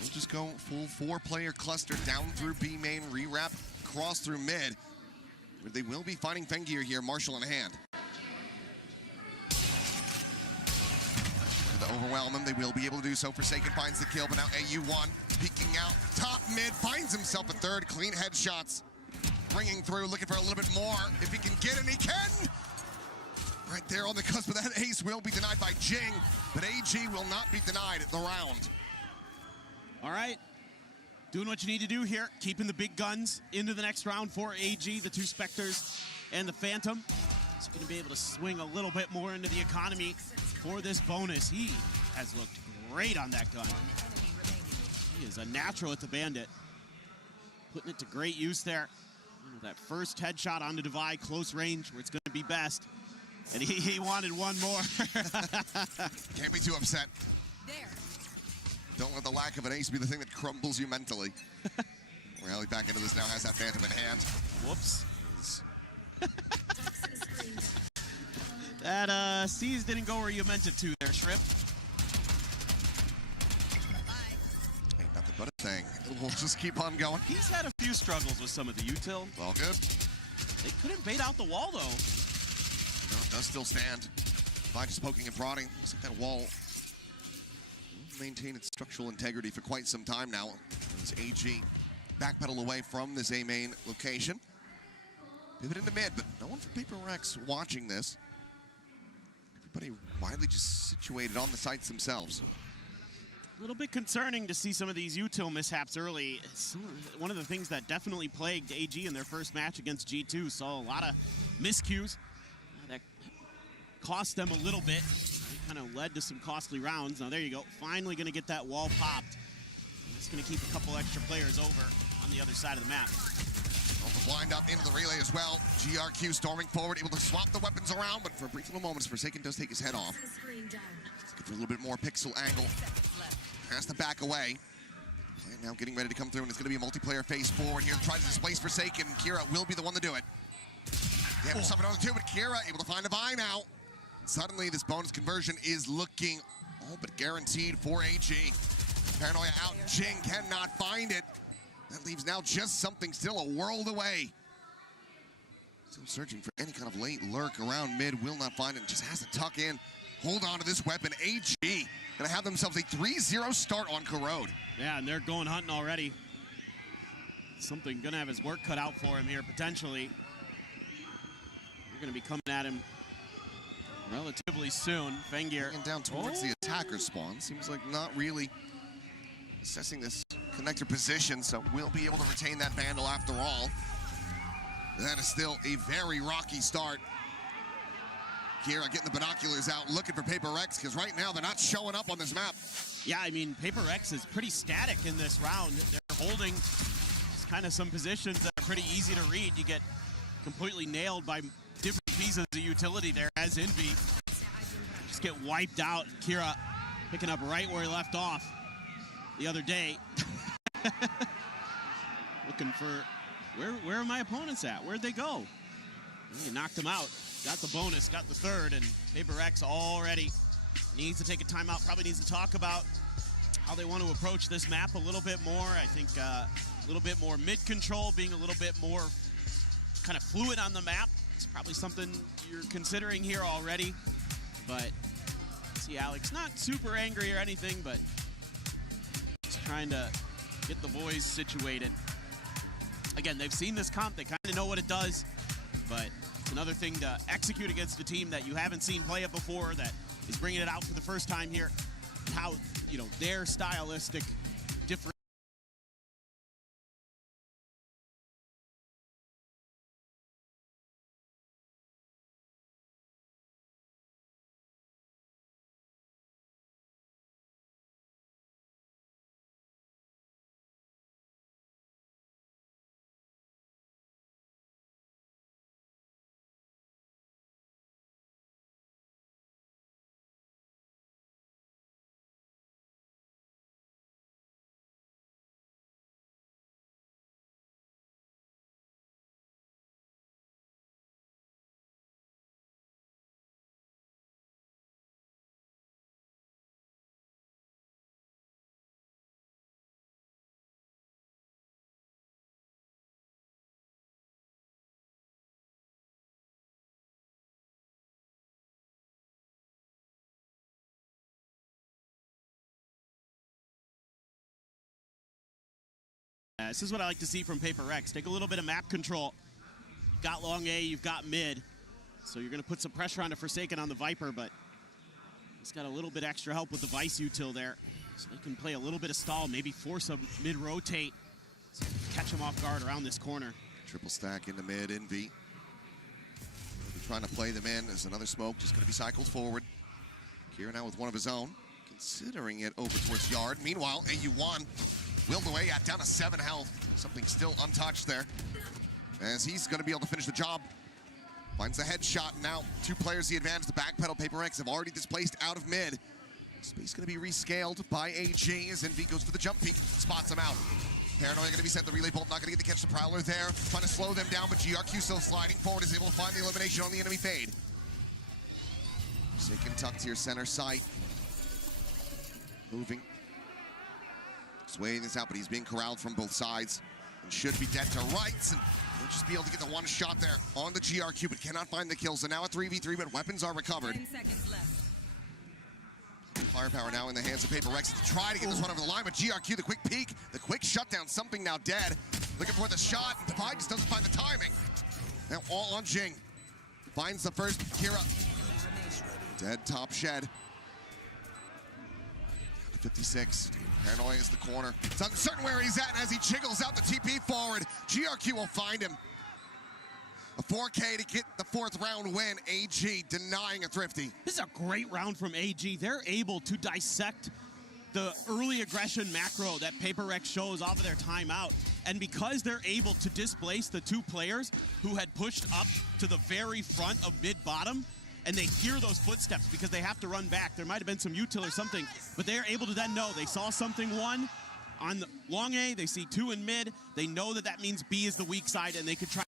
will just go full 4-player cluster down through B main, re-wrap, cross through mid. They will be finding Fangear here, Marshall in hand. To overwhelm him, they will be able to do so. Forsaken finds the kill, but now AU1 peeking out, top mid, finds himself a third, clean headshots. Bringing through, looking for a little bit more. If he can get it, he can! Right there on the cusp of that ace will be denied by Jing, but AG will not be denied the round. All right, doing what you need to do here, keeping the big guns into the next round for AG, the 2 Spectres and the Phantom. He's going to be able to swing a little bit more into the economy for this bonus. He has looked great on that gun. He is a natural at the Bandit. putting it to great use there. That first headshot on the divide, close range, where it's going to be best. And he wanted one more. Can't be too upset. There. Don't let the lack of an ace be the thing that crumbles you mentally. Rally back into this now, has that Phantom in hand. Whoops. That C's didn't go where you meant it to there, Shrimp. Ain't nothing but a thing. We'll just keep on going. He's had a few struggles with some of the util. All good. They couldn't bait out the wall, though. No, it does still stand. By just poking and prodding. Looks like that wall will maintain its structural integrity for quite some time now. As AG backpedal away from this A main location. Pivot into mid, but no one from Paper Rex watching this. Everybody widely just situated on the sites themselves. A little bit concerning to see some of these util mishaps early. One of the things that definitely plagued AG in their first match against G2. Saw a lot of miscues that cost them a little bit. It kind of led to some costly rounds. Now there you go, finally gonna get that wall popped. It's gonna keep a couple extra players over on the other side of the map. Blind up into the relay as well. GRQ storming forward, able to swap the weapons around, but for a brief little moments, Forsaken does take his head off. Looking for a little bit more pixel angle. Has to back away. And now getting ready to come through, and it's going to be a multiplayer phase forward here to try to displace Forsaken. Kira will be the one to do it. Damage something on the two, but Kira able to find a buy now. Suddenly, this bonus conversion is looking all but guaranteed for AG. Paranoia out. Jing cannot find it. That leaves now just something still a world away. Still searching for any kind of late lurk around mid. Will not find it. Just has to tuck in. Hold on to this weapon. AG gonna have themselves a 3-0 start on Corrode. Yeah, and they're going hunting already. Something gonna have his work cut out for him here, potentially. They're gonna be coming at him relatively soon. Fengear. And down towards the attacker spawn. Seems like not really assessing this connector position, so we'll be able to retain that Vandal after all. That is still a very rocky start. Kira getting the binoculars out, looking for Paper Rex, because right now they're not showing up on this map. Yeah, I mean, Paper Rex is pretty static in this round. They're holding kind of some positions that are pretty easy to read. You get completely nailed by different pieces of utility there as Envy. Just get wiped out. Kira picking up right where he left off the other day. Looking for, where are my opponents at? Where'd they go? You knocked them out. Got the bonus, got the third, and Paper Rex already needs to take a timeout. Probably needs to talk about how they want to approach this map a little bit more. I think a little bit more mid-control, being a little bit more kind of fluid on the map. It's probably something you're considering here already. But see Alex, not super angry or anything, but just trying to get the boys situated. Again, they've seen this comp, they kind of know what it does, but it's another thing to execute against a team that you haven't seen play it before, that is bringing it out for the first time here, and how, you know, their stylistic different. This is what I like to see from Paper Rex. Take a little bit of map control. You've got long A, you've got mid. So you're going to put some pressure on the Forsaken on the Viper, but he's got a little bit extra help with the Vice util there. So they can play a little bit of stall, maybe force a mid-rotate. So catch him off guard around this corner. Triple stack into mid, Envy. Trying to play them in. There's another smoke, just going to be cycled forward. Kira now with one of his own, considering it over towards Yard. Meanwhile, AU1 willed away at down to 7 health. Something still untouched there. As he's going to be able to finish the job. Finds the headshot. Now 2 players the advantage. The backpedal. Paper X have already displaced out of mid. Space going to be rescaled by AG as Envy goes for the jump peek. Spots him out. Paranoia going to be sent the relay bolt. Not going to get to catch the Prowler there. Trying to slow them down, but GRQ still sliding forward. Is able to find the elimination on the enemy fade. Sick and tucked here, center sight. Moving. Swaying this out, but he's being corralled from both sides. And should be dead to rights. And he'll just be able to get the one shot there on the GRQ, but cannot find the kill. So now a 3v3, but weapons are recovered. 10 seconds left. Firepower now in the hands of Paper Rex to try to get this one over the line, but GRQ, the quick peek, the quick shutdown, something now dead. Looking for the shot, and Divide just doesn't find the timing. Now all on Jing. Finds the first Kira. Dead top shed. 56. Paranoia is the corner. It's uncertain where he's at, and as he jiggles out the TP forward, GRQ will find him. A 4K to get the 4th round win. AG denying a Thrifty. This is a great round from AG. They're able to dissect the early aggression macro that Paper X shows off of their timeout. And because they're able to displace the 2 players who had pushed up to the very front of mid-bottom, and they hear those footsteps because they have to run back. There might have been some util or something, but they're able to then know they saw something one on the long A, they see 2 in mid, they know that that means B is the weak side, and they could try.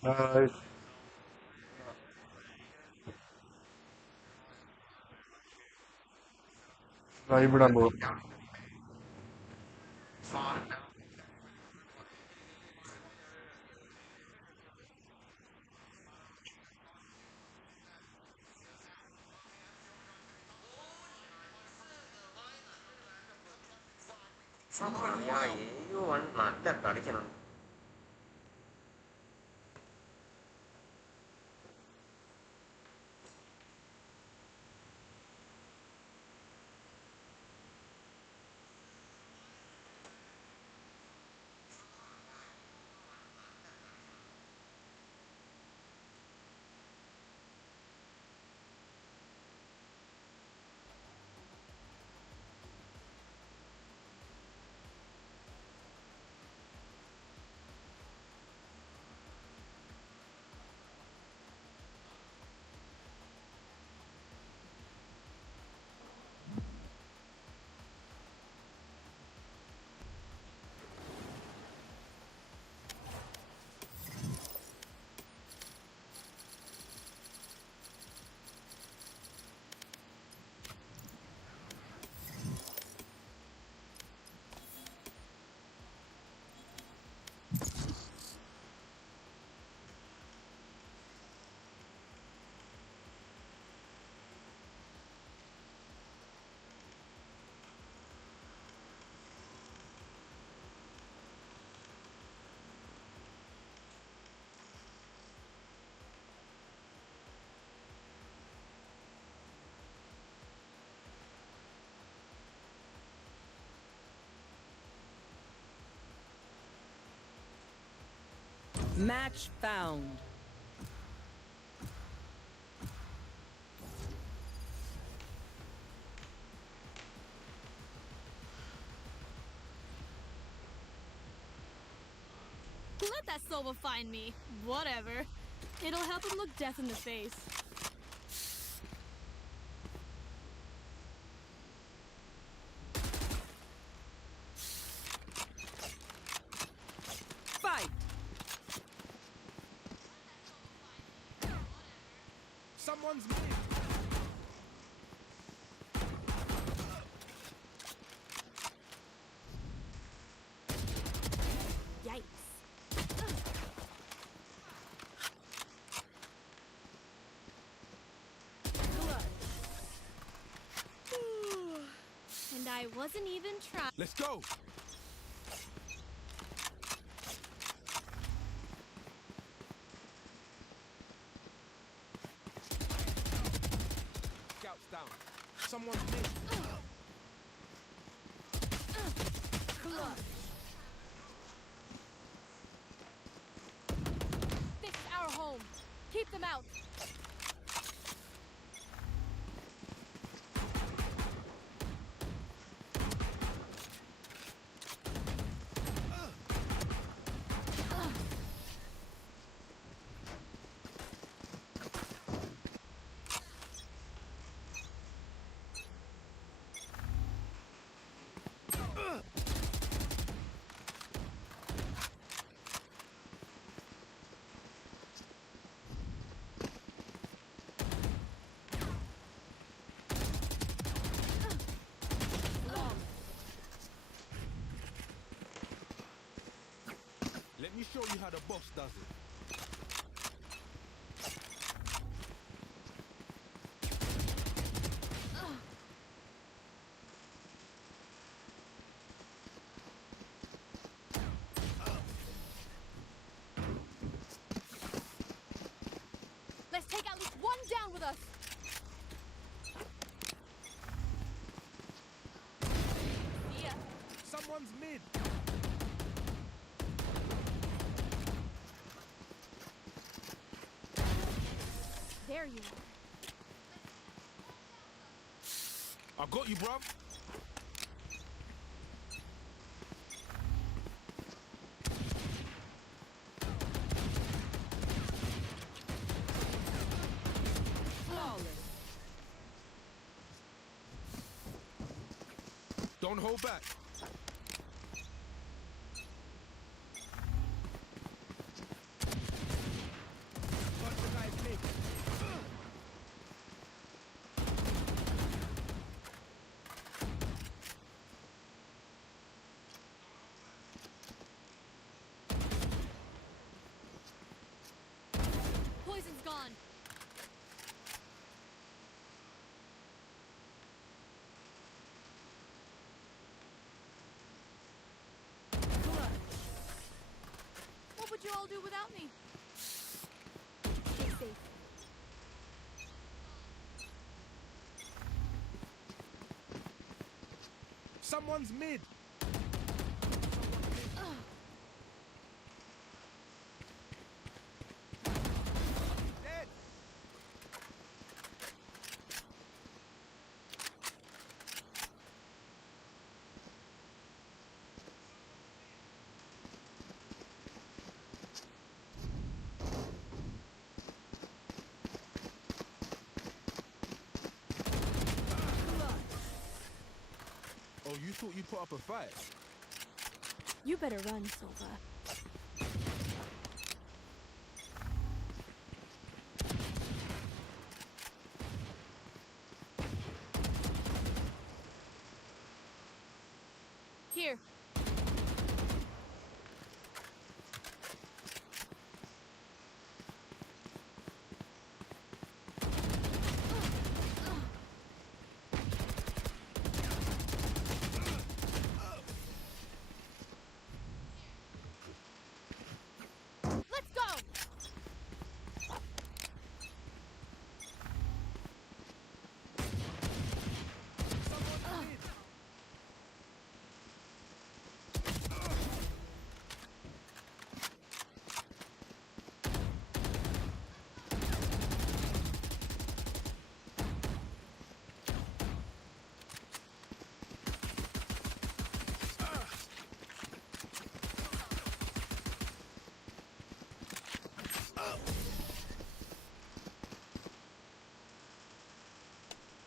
Nice. 나 이불 안 먹어. 야, 이거 완전 안 됐다, 이렇게는. Match found. Let that Sova find me. Whatever. It'll help him look death in the face. Fight! Someone's Yikes. And I wasn't even trying. Let's go. Scouts down. Someone's missed. This is our home. Keep them out. Let me show you how the boss does it. Let's take at least one down with us. Yeah. Someone's mid. There you are. I got you, bruv. Flawless. Don't hold back. Got the guy's mid. Poison's gone. What would you all do without me? Stay safe. Someone's mid. Dead. Oh, you thought you put up a fight? You better run, Sova. Here. Let's go!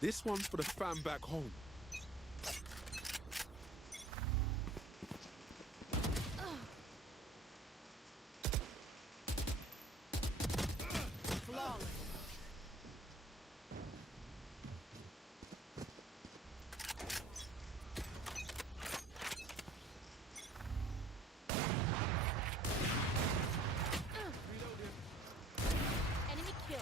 This one's for the fam back home. Enemy kill.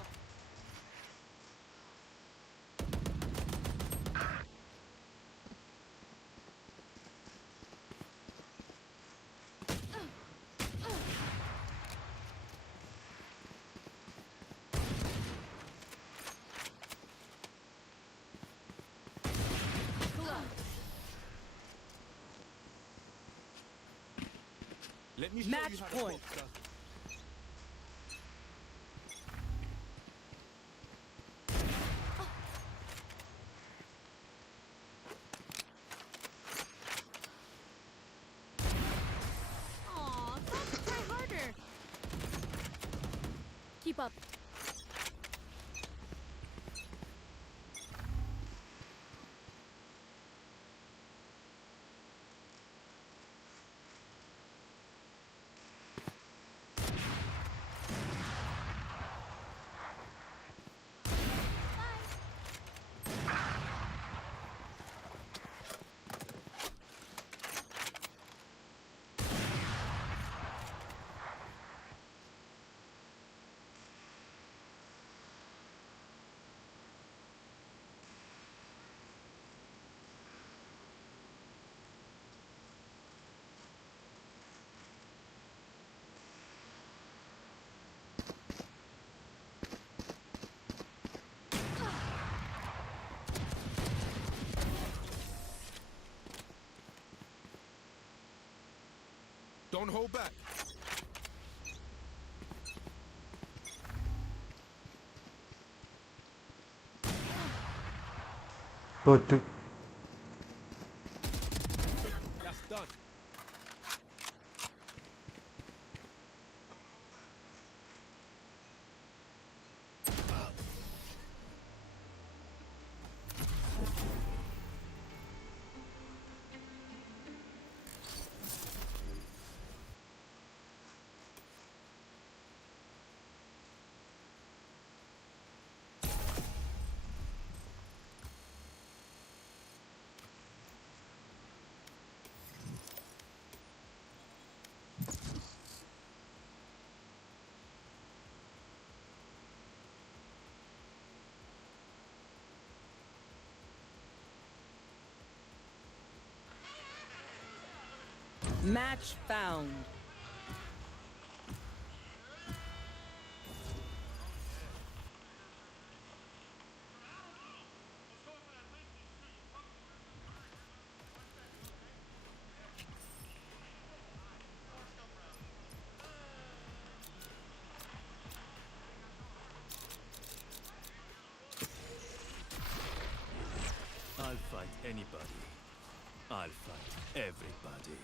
Let me show Match you how point. to box, Aw, try harder. Keep up. Don't hold back. തോറ്റ് That's done. Match found. I'll fight anybody. I'll fight everybody.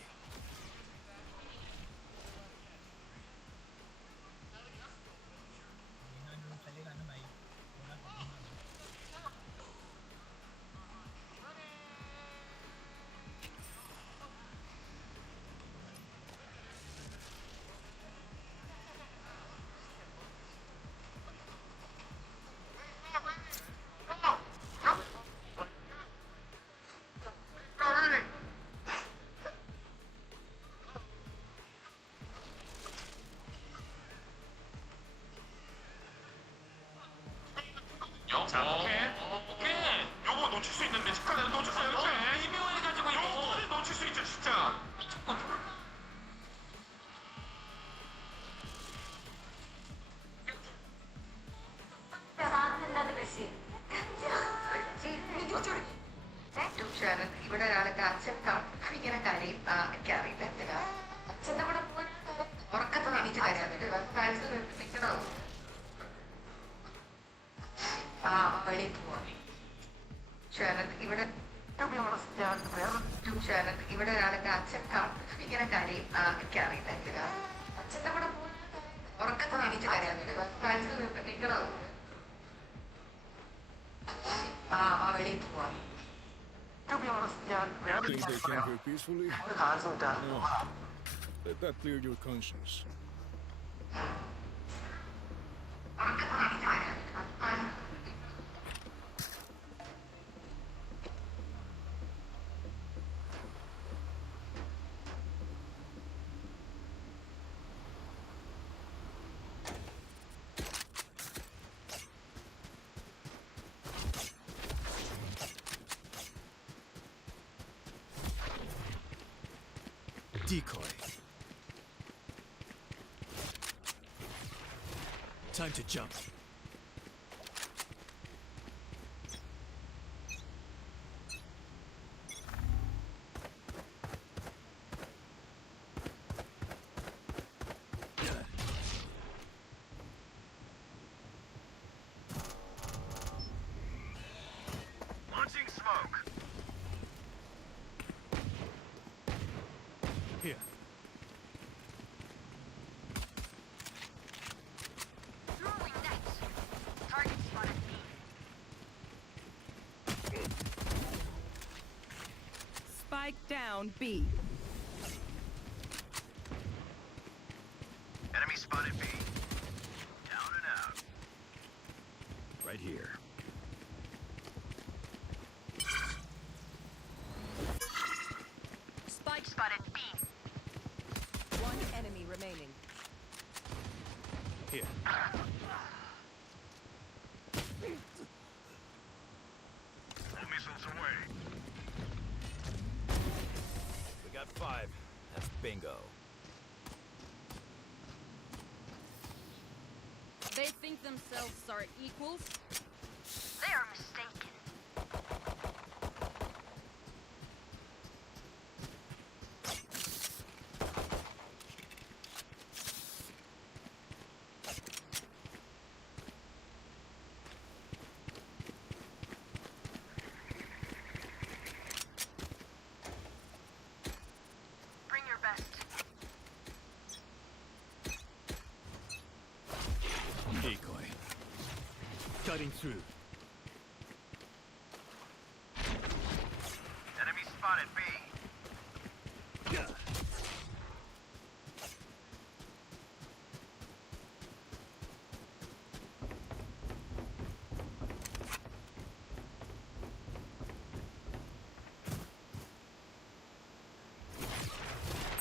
자, 오케이. 요거 놓칠 수 있는데 직관을 놓쳤어요. 이렇게 희미해가지고 요거를 놓칠 수 있죠, 진짜. ഇവിടെ ഒരാളുടെ അച്ഛൻ ഇങ്ങനെ കരയും എനിക്കറിയില്ല എന്തിനാ അച്ഛൻ്റെ കൂടെ ഉറക്കത്തിൽ എണീറ്റ് കരയാൻ നിൽക്കണോ വെളിയിൽ പോവാം ഇവിടെ ഇവിടെ ഒരാളുടെ അച്ഛൻ ഇങ്ങനെ കരയും എനിക്കറിയില്ല എന്തിനാ അച്ഛൻ്റെ കൂടെ ഉറക്കത്തിൽ എണീറ്റ് കരയാൻ നിൽക്കണോ വെളിയിൽ പോവാ. To be honest, ഞാൻ Think they came here peacefully? No. Let that clear your conscience. Decoy. Time to jump. Launching smoke. Here. throwing net. Target spotted B. Spike down B. Enemy spotted B. Down and out. Right here. Spike spotted B. One enemy remaining. Here. Missiles away. We got 5. That's bingo. They think themselves are equals. They are mistaken. Bring your best. Decoy. Cutting through. Enemy spotted B. Yeah.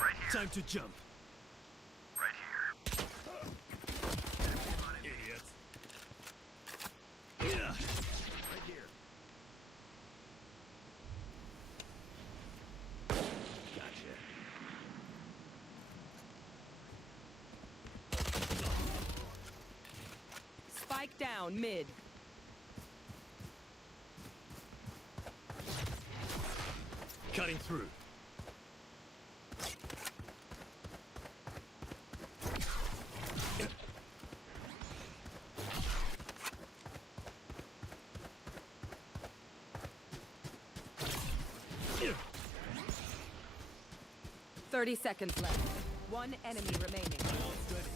Right here. Time to jump. Right here. Idiots. Yeah. Right here. Gotcha. Spike down mid. Cutting through. Yeah. 30 seconds left. One enemy remaining. Steady.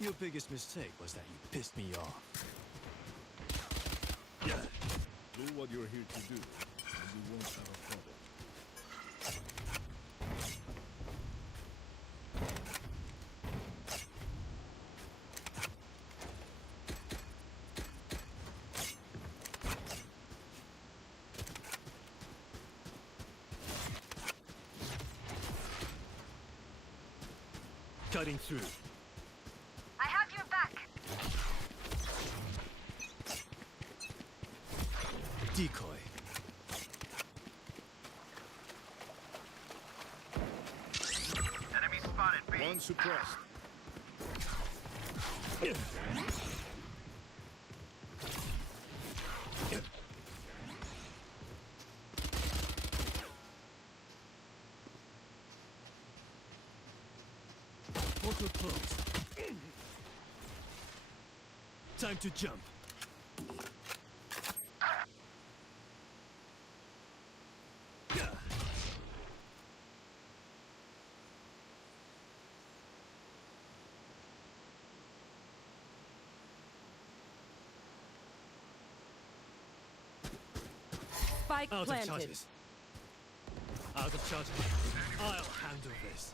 Your biggest mistake was that you pissed me off. Yeah. Do what you're here to do, and you won't have a problem. Cutting through. I have your back. Decoy. Enemy spotted B. One suppressed. Portal closed. Time to jump. Yeah. Spike Out of planted. charges. Out of charges. I'll handle this.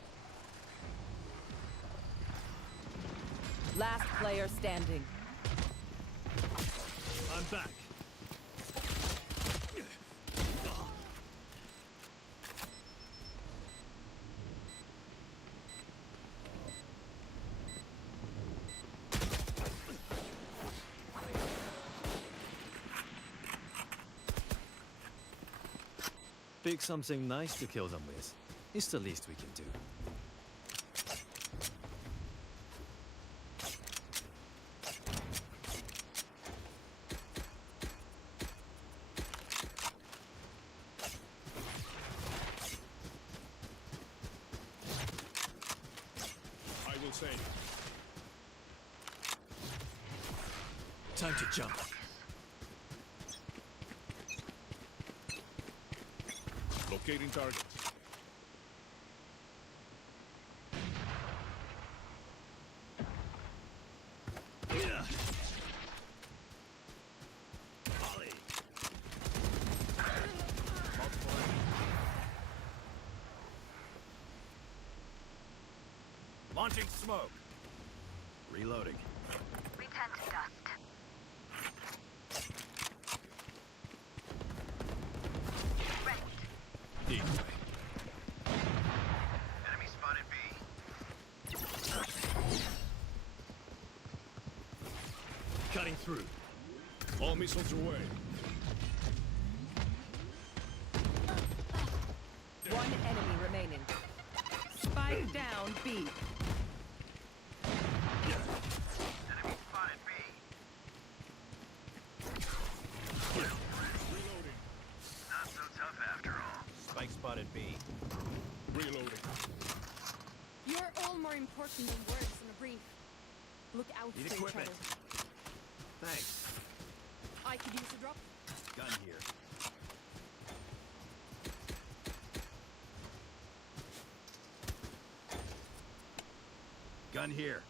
Last player standing. I'm back. Pick something nice to kill them with. It's the least we can do. I will say. Time to jump. Locating target. Yeah. Ollie. Launching smoke. Reloading. Return to dust. Decoy. Enemy spotted B. Cutting through. All missiles away. One enemy remaining. Spike down B. Enemy spotted B. Reloading. Not so tough after all. Spike spotted B. Reloading. You're all more important than words in a brief. Look out Need for each equipment. other. Thanks. I could use a drop. Gun here. Gun here.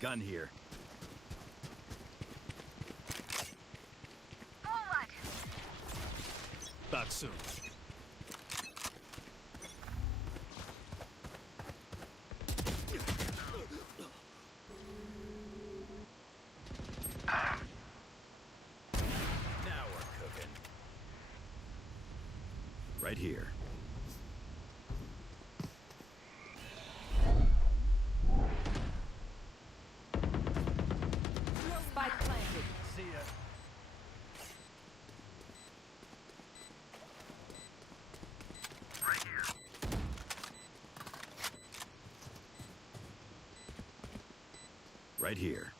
Gun here. Forward. Back soon. Now we're cooking. Right here. Spike planted. See ya. Right here. Right here.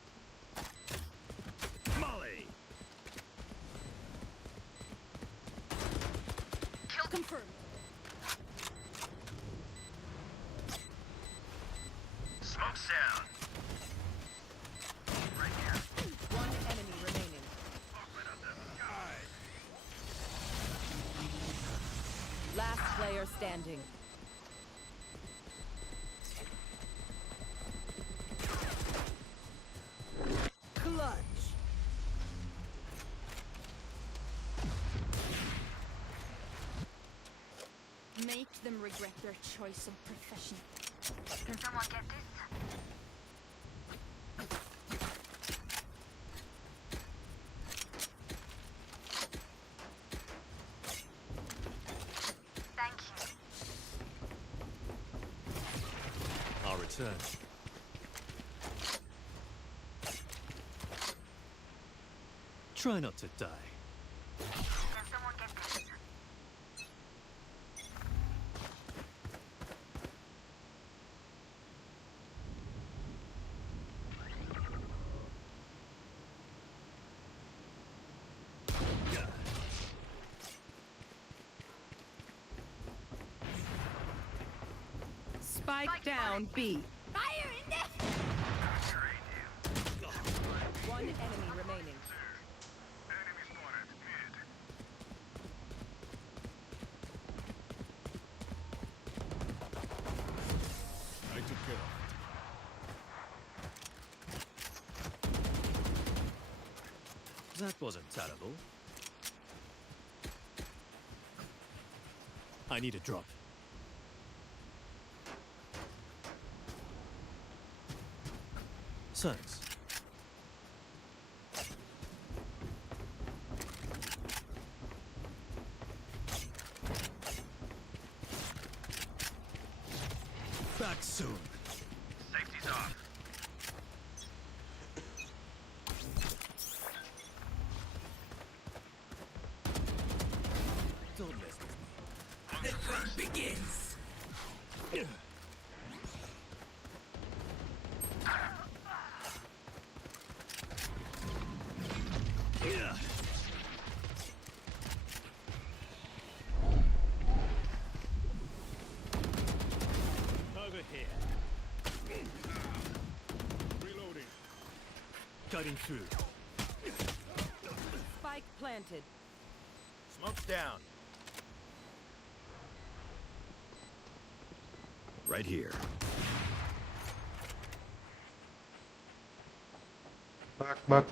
Molly! Kill confirmed. Smoke's down. Right here. One enemy remaining. Right up the sky. Last player standing. Clutch. Make them regret their choice of profession. Can someone get this? Thank you. I'll return. Try not to die. Can someone get this? Spike down B. Fire in there! One enemy remaining. Enemy spotted mid. I took care of it. That wasn't terrible. I need a drop. Thanks. Back soon. Safety's off. Don't mess with me. The fun begins. Over here. Reloading. Cutting through. Spike planted. Smoke's down. Right here. Back. One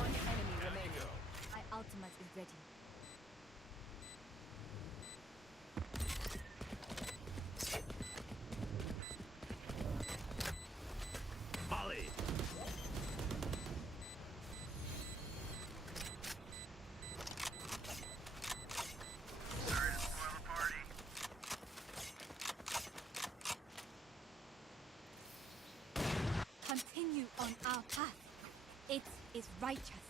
enemy remaining. My ultimate is ready. Ollie. Sorry to spoil the party. Continue on our path. It is righteous.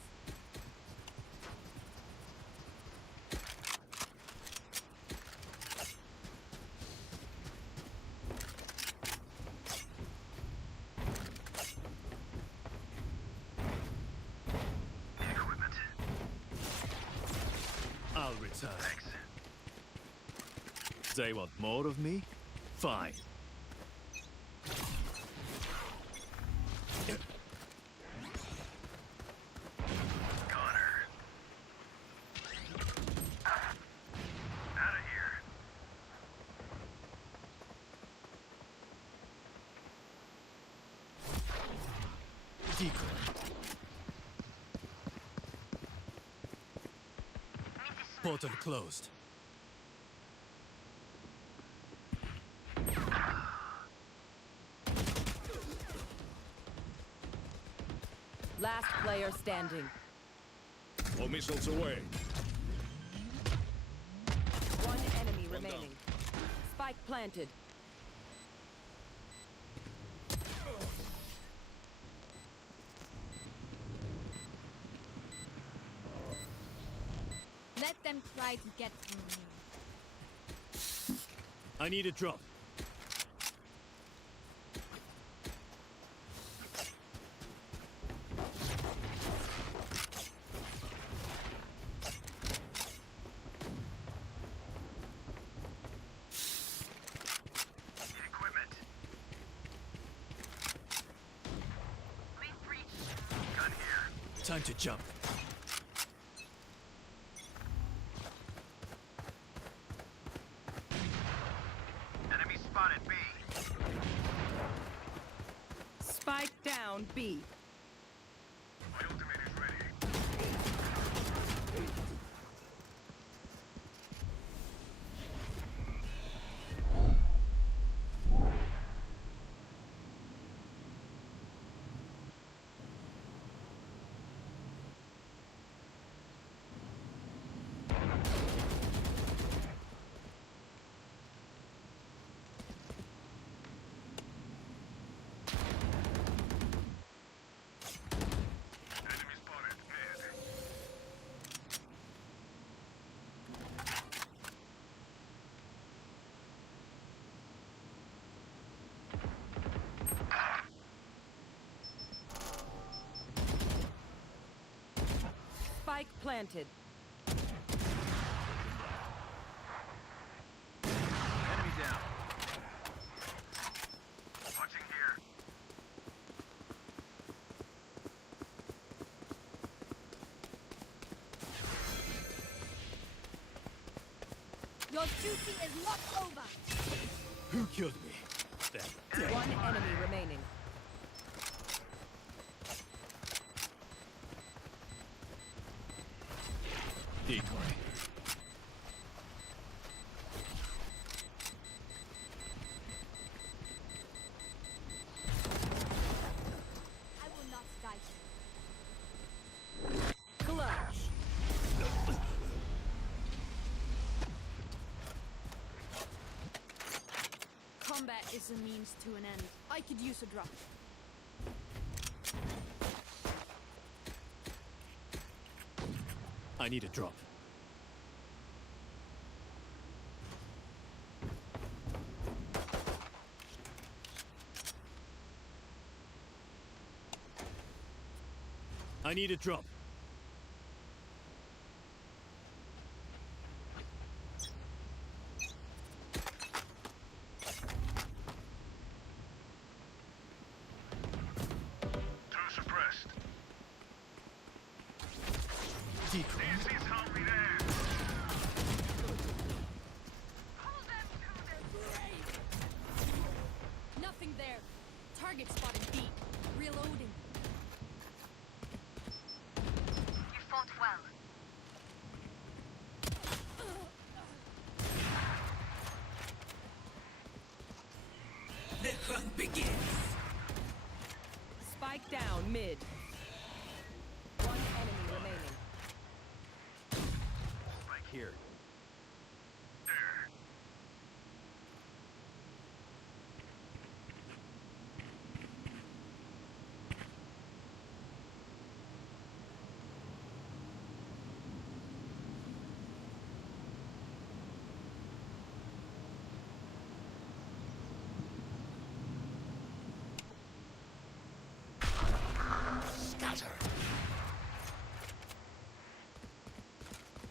Equipment. I'll return. Thanks. They want more of me? Fine. Connor. Out of here. Decoy. Portal closed. Last player standing. All missiles away. One enemy remaining. Spike planted. Let them try to get through me. I need a drop. Equipment. Gun here. Time to jump. Enemy spotted B. Spike down B. My ultimate is ready. Enemy spotted mid. Spike planted. Enemy down. Watching here. Your duty is not over. Who killed me? Them. One enemy remaining. Decoy. I will not die. Clutch. Combat is a means to an end. I could use a drop. I need a drop. I need a drop. Two suppressed. Decoy. Please help me there. Nothing there. Target spotted B. Reloading. You fought well. The hunt begins. Spike down mid. One enemy remaining. Right here. There. Scatter.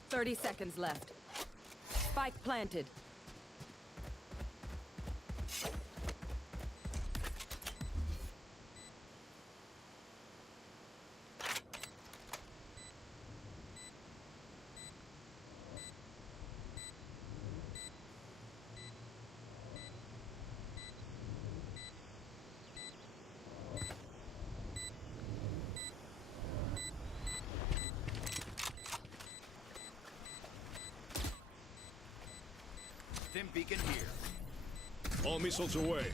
30 seconds left. Spike planted. Stim beacon here. All missiles away.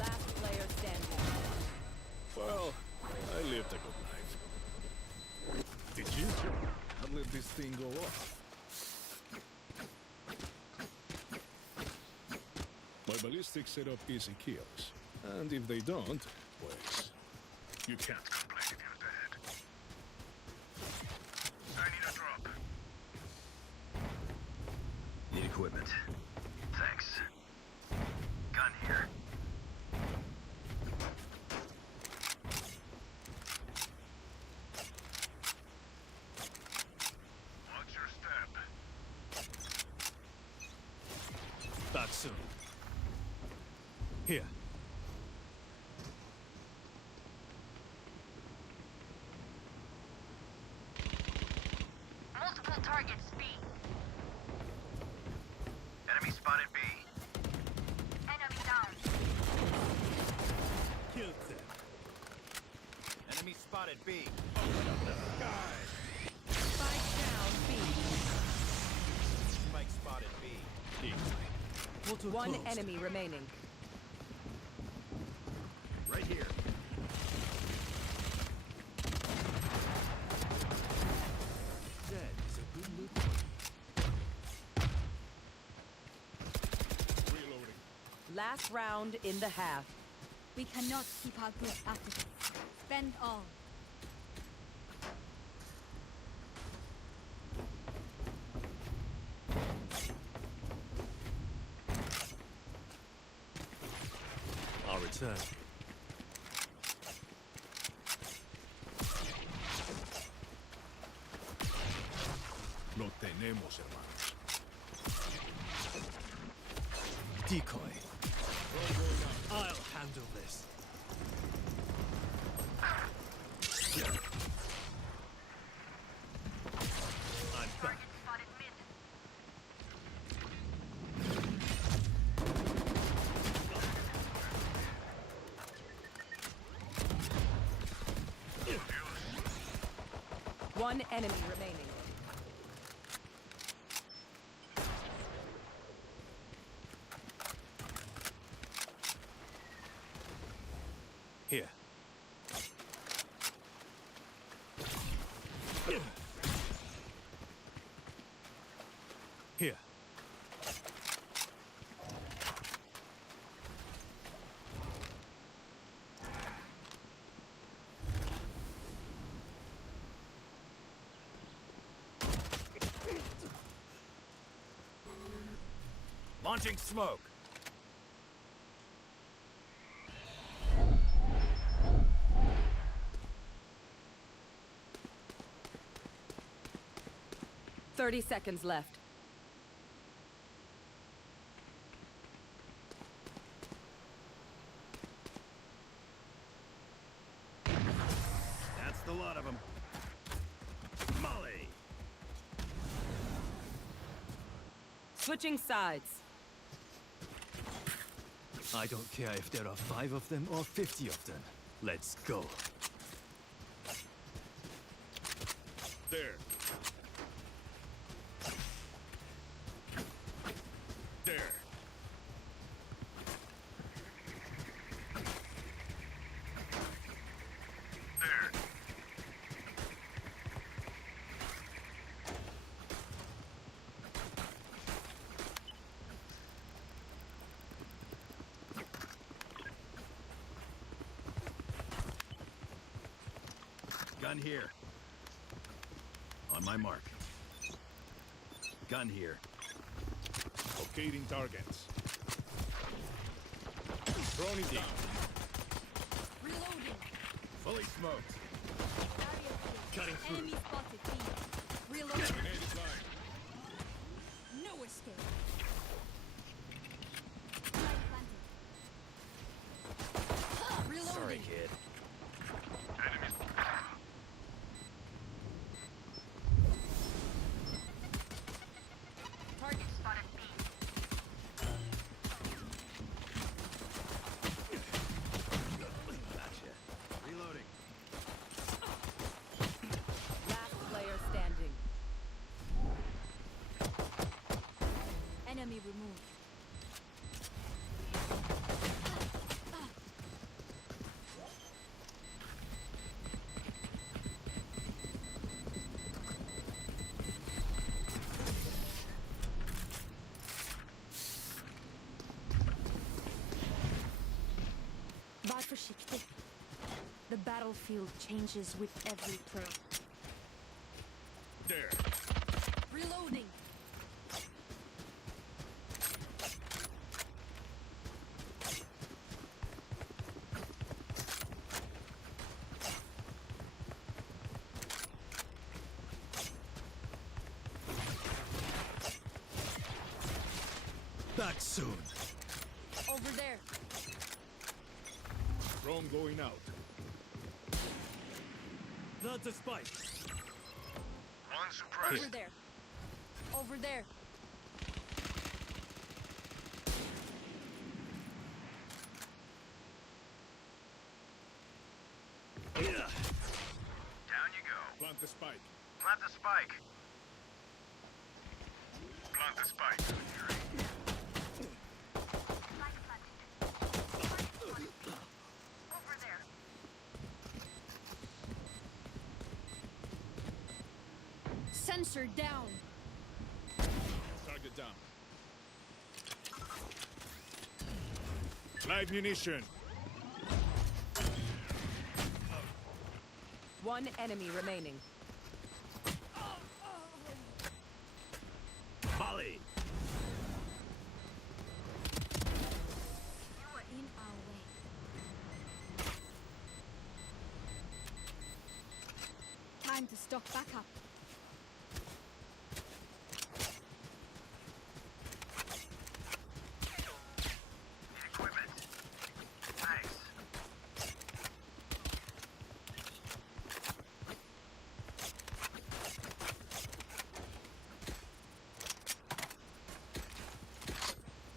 Last player standing. Well, I lived a good life. Did you? I'd let this thing go off. My ballistics set up easy kills. And if they don't, well, you can't complain if you're dead. I need a drop. Need equipment. Thanks. Gun here. Watch your step. Back soon. Here. Multiple targets B. Enemy spotted B. Enemy down. Killed them. Enemy spotted B. Spike down B. Spike spotted B. One enemy remaining. Right here. That is a good look. Reloading. Last round in the half. We cannot keep our goods after this. Spend all. I'll return. No tenemos, hermanos. Decoy. I'll handle this. I'm back. Target spotted mid. Use One enemy remaining. Here. Here. Launching smoke. Thirty seconds left. That's the lot of them. Molly. Switching sides. I don't care if there are 5 of them or 50 of them. Let's go. There. There. There. Gun here. On my mark. Gun here. Locating targets. Drone is down. Reloading. Fully smoked. Cutting through. Enemy spotted. B. Reloading. Grenade is live. No escape. Reloading. Sorry, kid. Enemies. Target spotted. B. Gotcha. Reloading. Last player standing. Enemy removed. Var försiktig. The battlefield changes with every throw. There. Reloading. Back soon. Over there. Drone going out. Not the spike. One suppressed. Over there. Over there. Down you go. Plant the spike. Plant the spike. Plant the spike. Over there. Sensor down. Target down. Live munition. One enemy remaining. Molly. You are in our way. Time to stock back up. Equipment. Thanks.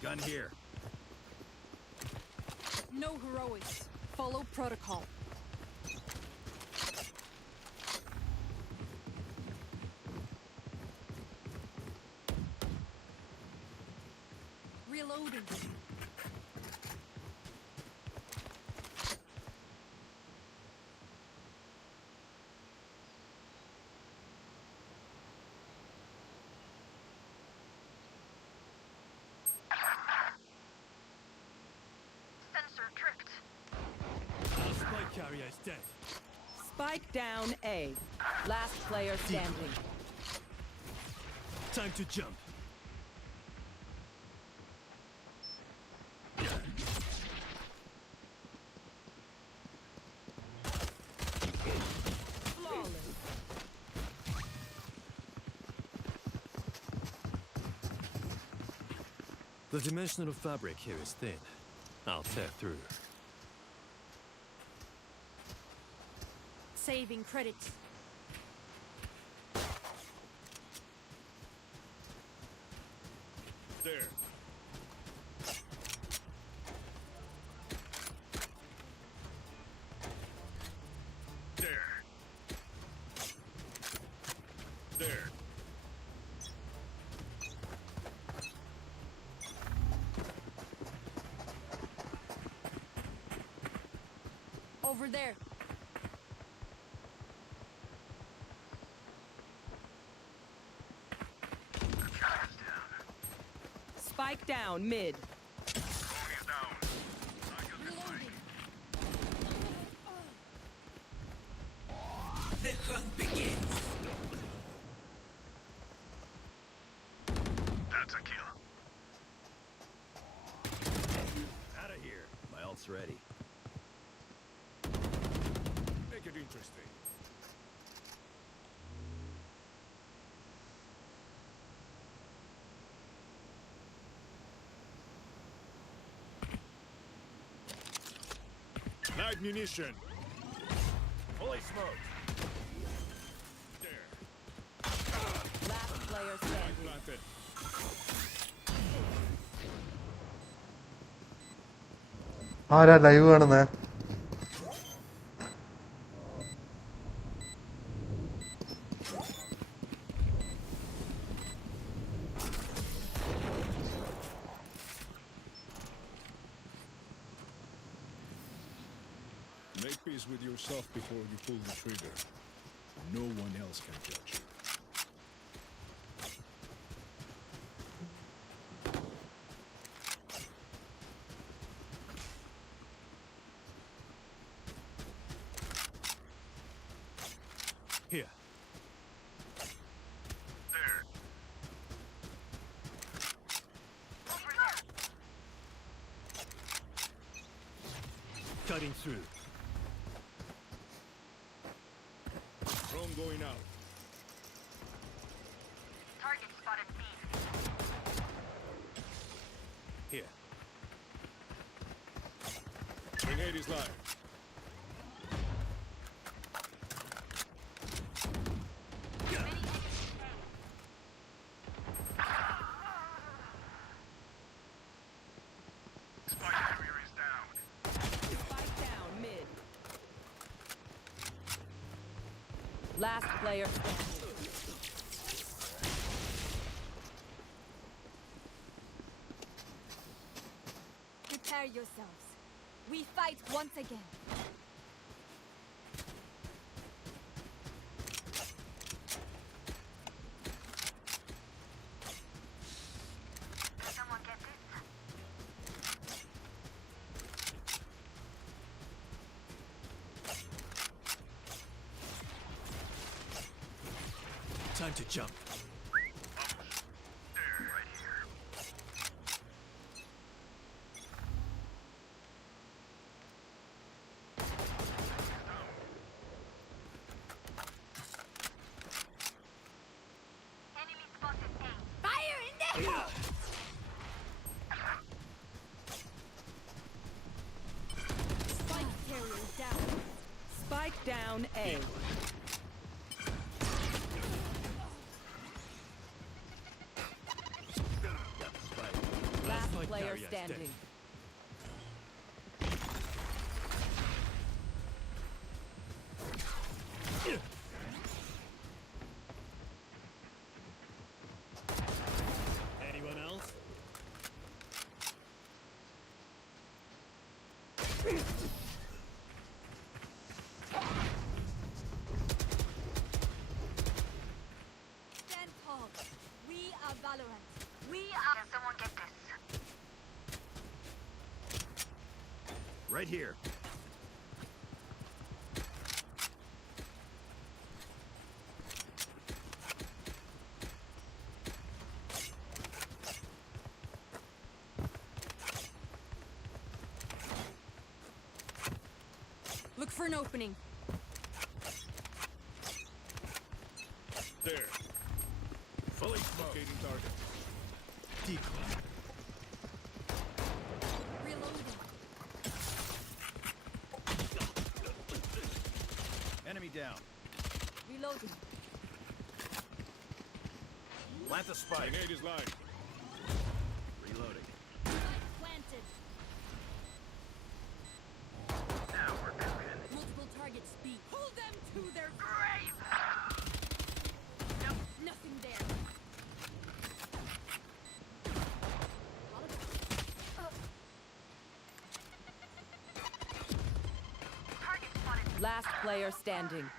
Gun here. No heroics. Follow protocol. Reloading. Sensor tripped. Our spike carrier is dead. Spike down A. Last player standing. Time to jump. Flawless. The dimensional fabric here is thin. I'll tear through. Saving credits. There. There. There. Over there. Spike down mid. The hunt begins. That's a kill. Out of here. My ult's ready. Make it interesting. Light munition. Fully smoked. There. Last player standing. Planted. ആരാ live കാണുന്നേ? Make peace with yourself before you pull the trigger. No one else can judge you. Here. There. Cutting through. Drone going out. Target spotted B. Here. Grenade is live. Spike carrier is down. Spike down mid. Last player standing. Prepare yourselves. We fight once again. Someone get this? Time to jump. Enemy spotted A. Fire in there! Spike carrier down. Spike down A. Last Spike player carrier is dead. standing. Anyone else? here. Look for an opening. There. Fully smoking target. Decoy. Reloading. Enemy down. Reloading. Plant the spike. Grenade is live. Reloading. Planted. Now we're cooking. Multiple targets B. Hold them to their grave. Nope, nothing there. Last player standing.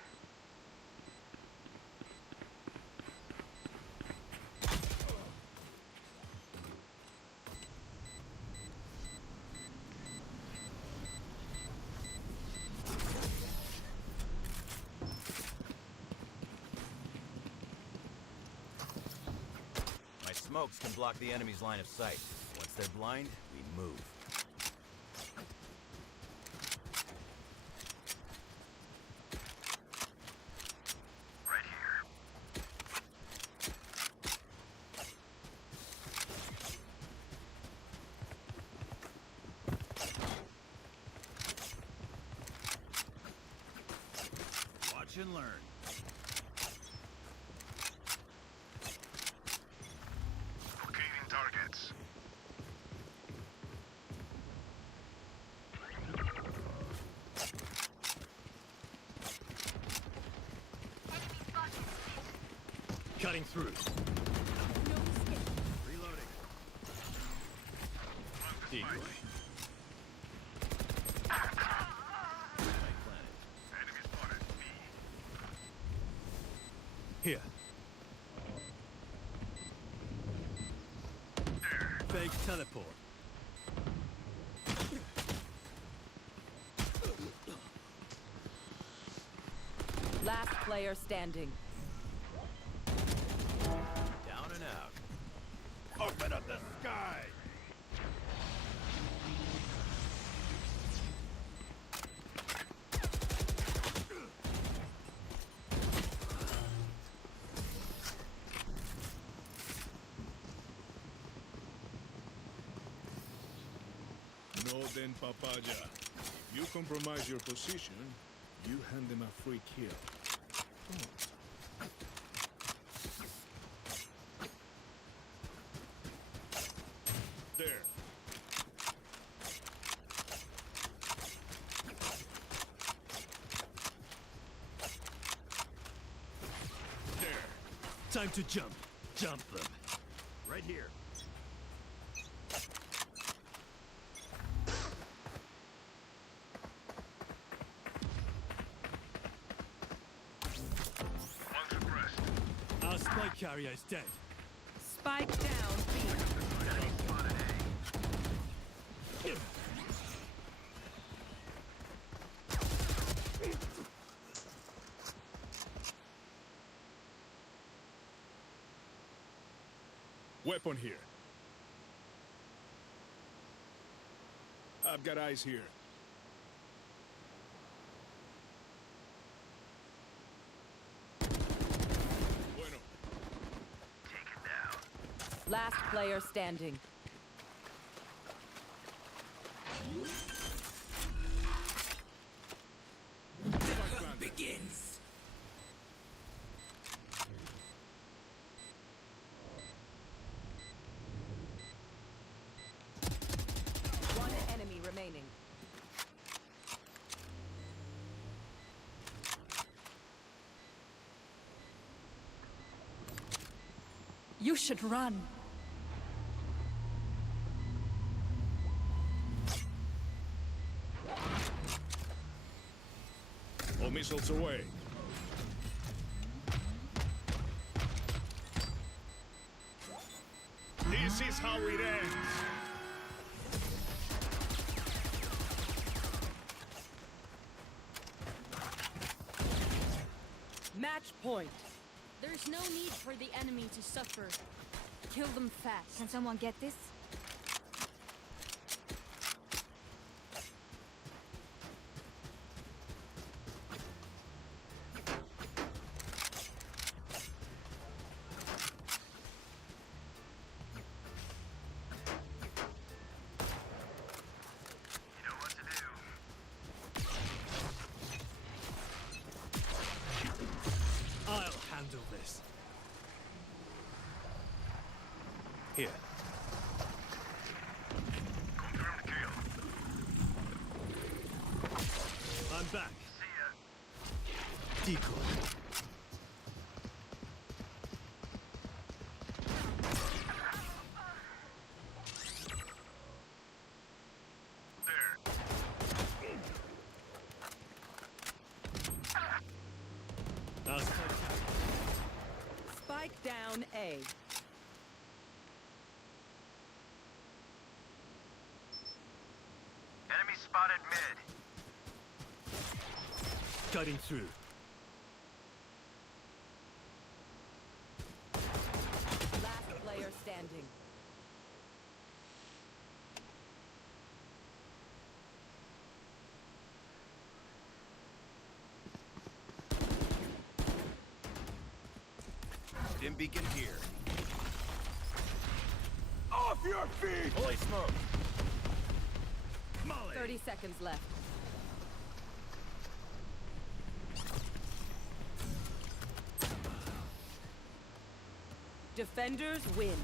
My smokes can block the enemy's line of sight. Once they're blind, we move. Right here. Watch and learn. Locating targets. Cutting through. Reloading. Decoy. Enemy spotted. Here. Fake teleport. Last player standing. Down and out. Open up the sky! No, then, Papaja. If you compromise your position, you hand them a free kill. There. There. Time to jump. Jump them. Right here. Our spike carrier is dead. Spike down B. Weapon here. I've got eyes here. Bueno. Taken down. Last player standing. Begins. One enemy remaining. You should run. All missiles away. This is how it ends. point. There's no need for the enemy to suffer. Kill them fast. Can someone get this? I'll handle this. Here. I'm back. Decoy. Spike down A. Enemy spotted mid. Cutting through. Last player standing. Dim beacon here. Off your feet! Holy smoke. 30 seconds left. Defenders win.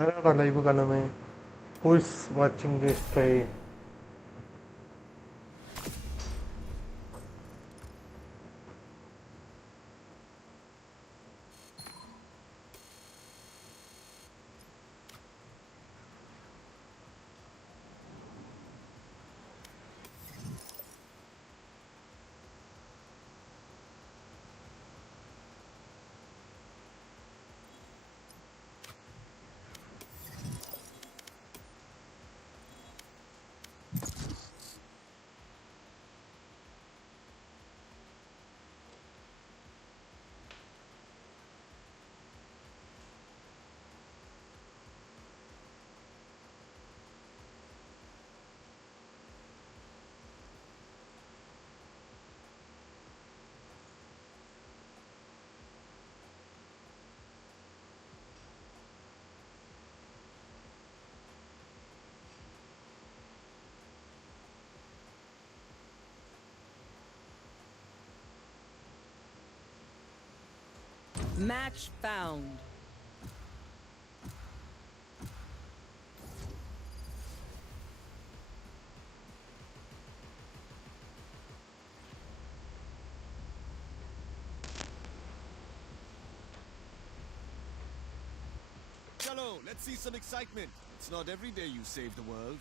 ആരാടാ live കാണുന്നത്? Who is watching this play? Match found. Hello, let's see some excitement. It's not every day you save the world.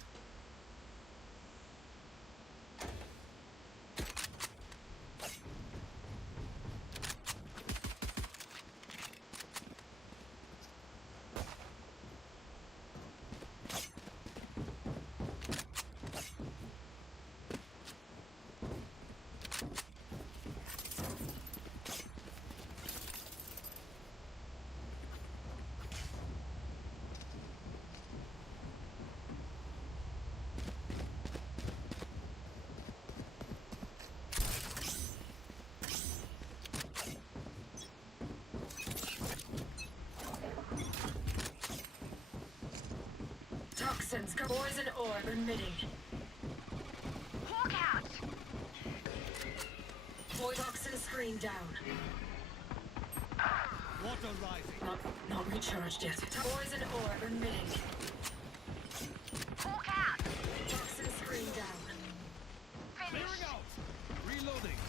Toxins, poison orb emitting. Hawk out! Toxin screen down. Water rising. Not recharged yet. Poison orb emitting. Hawk out! Toxin screen down. Clearing out. Reloading.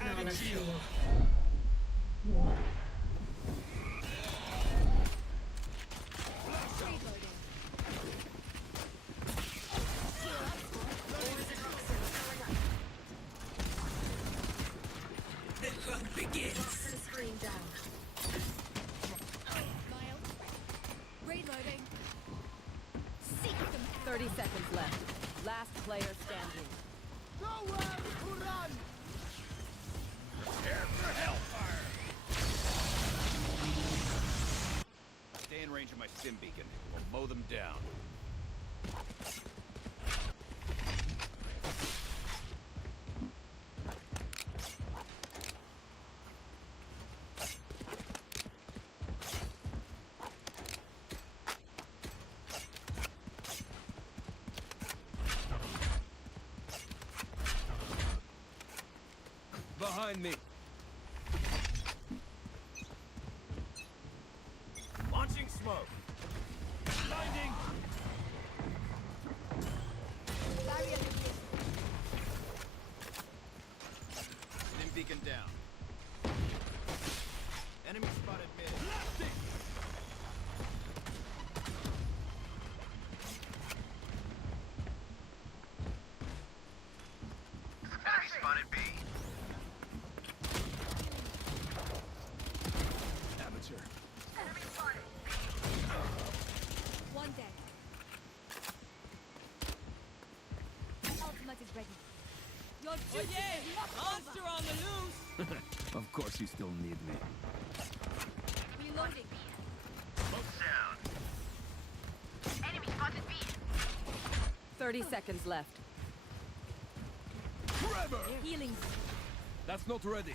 Adding fuel. Toxin screen down. Reloading. Seek them out. 30 seconds left. Last player standing. Nowhere to run! Prepare for hellfire! Stay in range of my stim beacon. We'll mow them down. Behind me. Launching smoke. Blinding. Stim beacon down. Enemy spotted mid. Blasting. Enemy spotted B. Amateur. Enemy spotted. One dead. Ultimate is ready. Your duty is not Monster over. on the loose! Of course you still need me. Reloading. Smoke's down. Enemy spotted B. 30 seconds left. Trevor! Healing. That's not ready.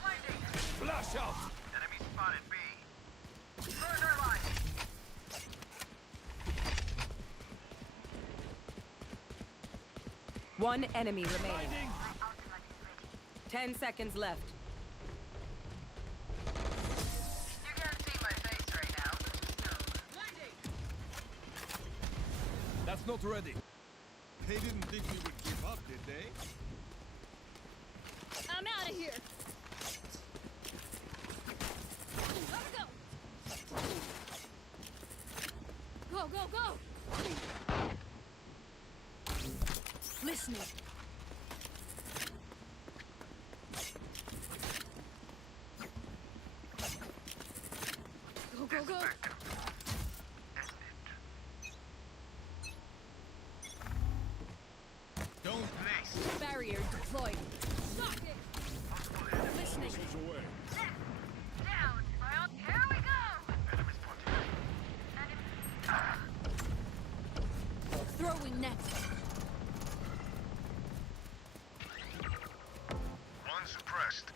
Blinding. Flash out! Enemy spotted B. Further line. One enemy remaining. Blinding! 10 seconds left. You can't see my face right now, but just know. Blinding. That's not ready. They didn't think we would give up, did they? I'm out of here. Let's go. Go, go, go. Listening. Go, go, go. Don't Place. Barrier deployed. Stop it. Listening. He's away. Down. Well, here we go. Enemy spotted. Enemy. Throwing next. One suppressed.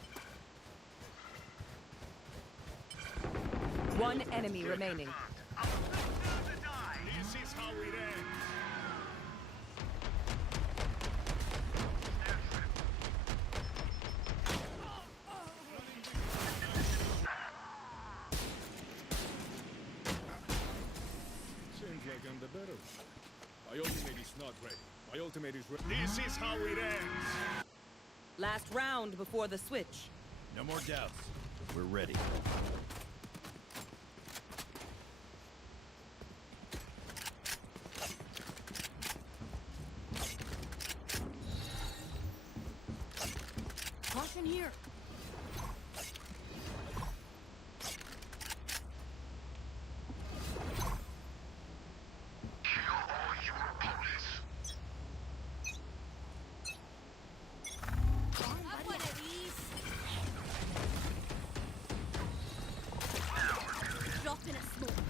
One enemy remaining. This is how it ends. Seems like I'm the better one. My ultimate is not ready. My ultimate is ready. This is how it ends. Last round before the switch. No more doubts. We're ready. Caution here. Kill all your opponents. Have one of these. Now we're good. Drop in a smoke.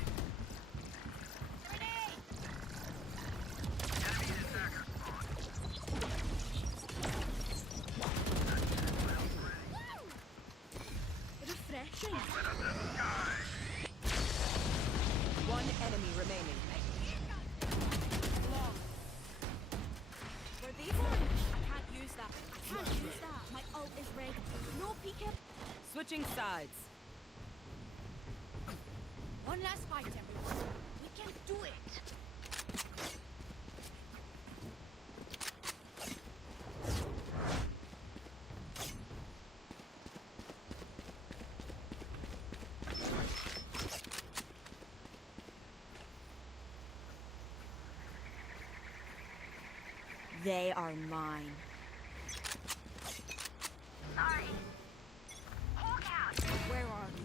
Enemy attacker spawned. Refreshing. Open up the sky. One enemy remaining. Long. Were these on? I can't use that. I can't use that. My ult is ready. No peeking. Switching sides. One last fight, everyone. We can do it. They are mine. Sorry. Hulk out. Where are you?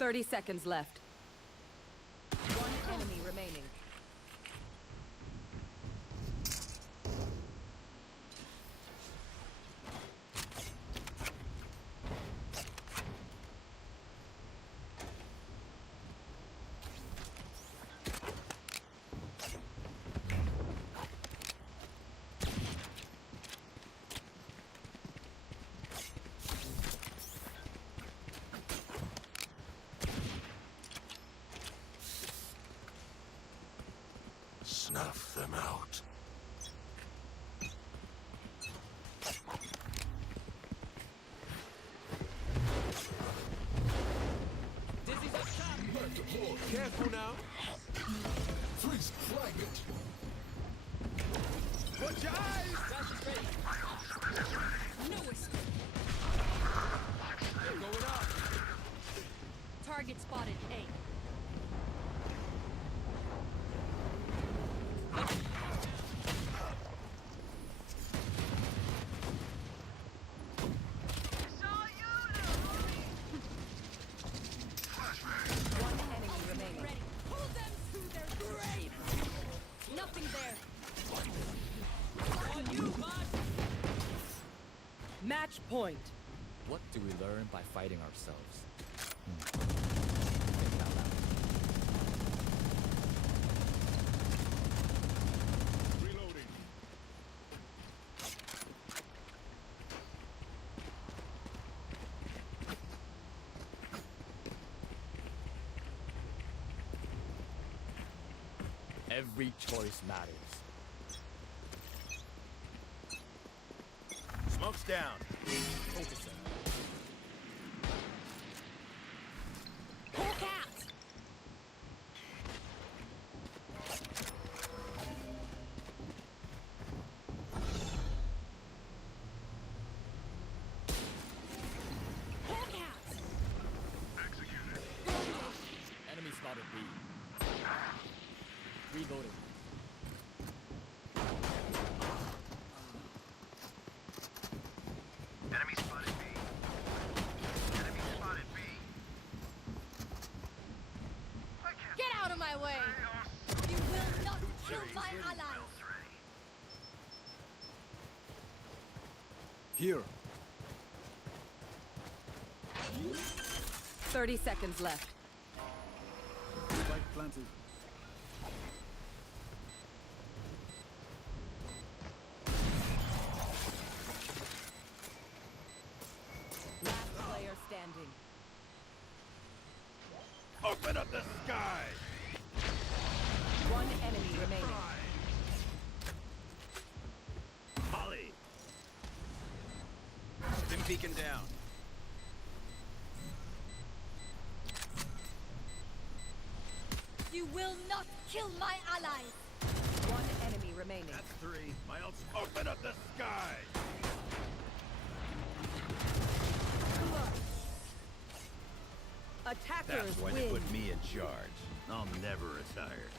30 seconds left. One enemy remaining. Snuff them out. Dizzy's up top. Careful now. Freeze, flag it. Watch your eyes. Flash is ready. No escape. They're going up. Target spotted. A. One enemy remaining. Ready. Pull them to their grave. Nothing there. On you, bud. Match point. What do we learn by fighting ourselves? Reloading. Every choice matters. Smoke's down. Focus on. Hawk out. Hawk out. Enemy spotted B. Reloading. Enemy spotted B. Enemy spotted B. Get out of my way. You will not kill my allies. Here. 30 seconds left. Spike planted. Last player standing. Open up the sky! One enemy remaining. Molly! Stim beacon down. You will not kill my allies. One enemy remaining. That's 3. My ult's open up the sky! Attackers That's when win. they put me in charge. I'll never retire.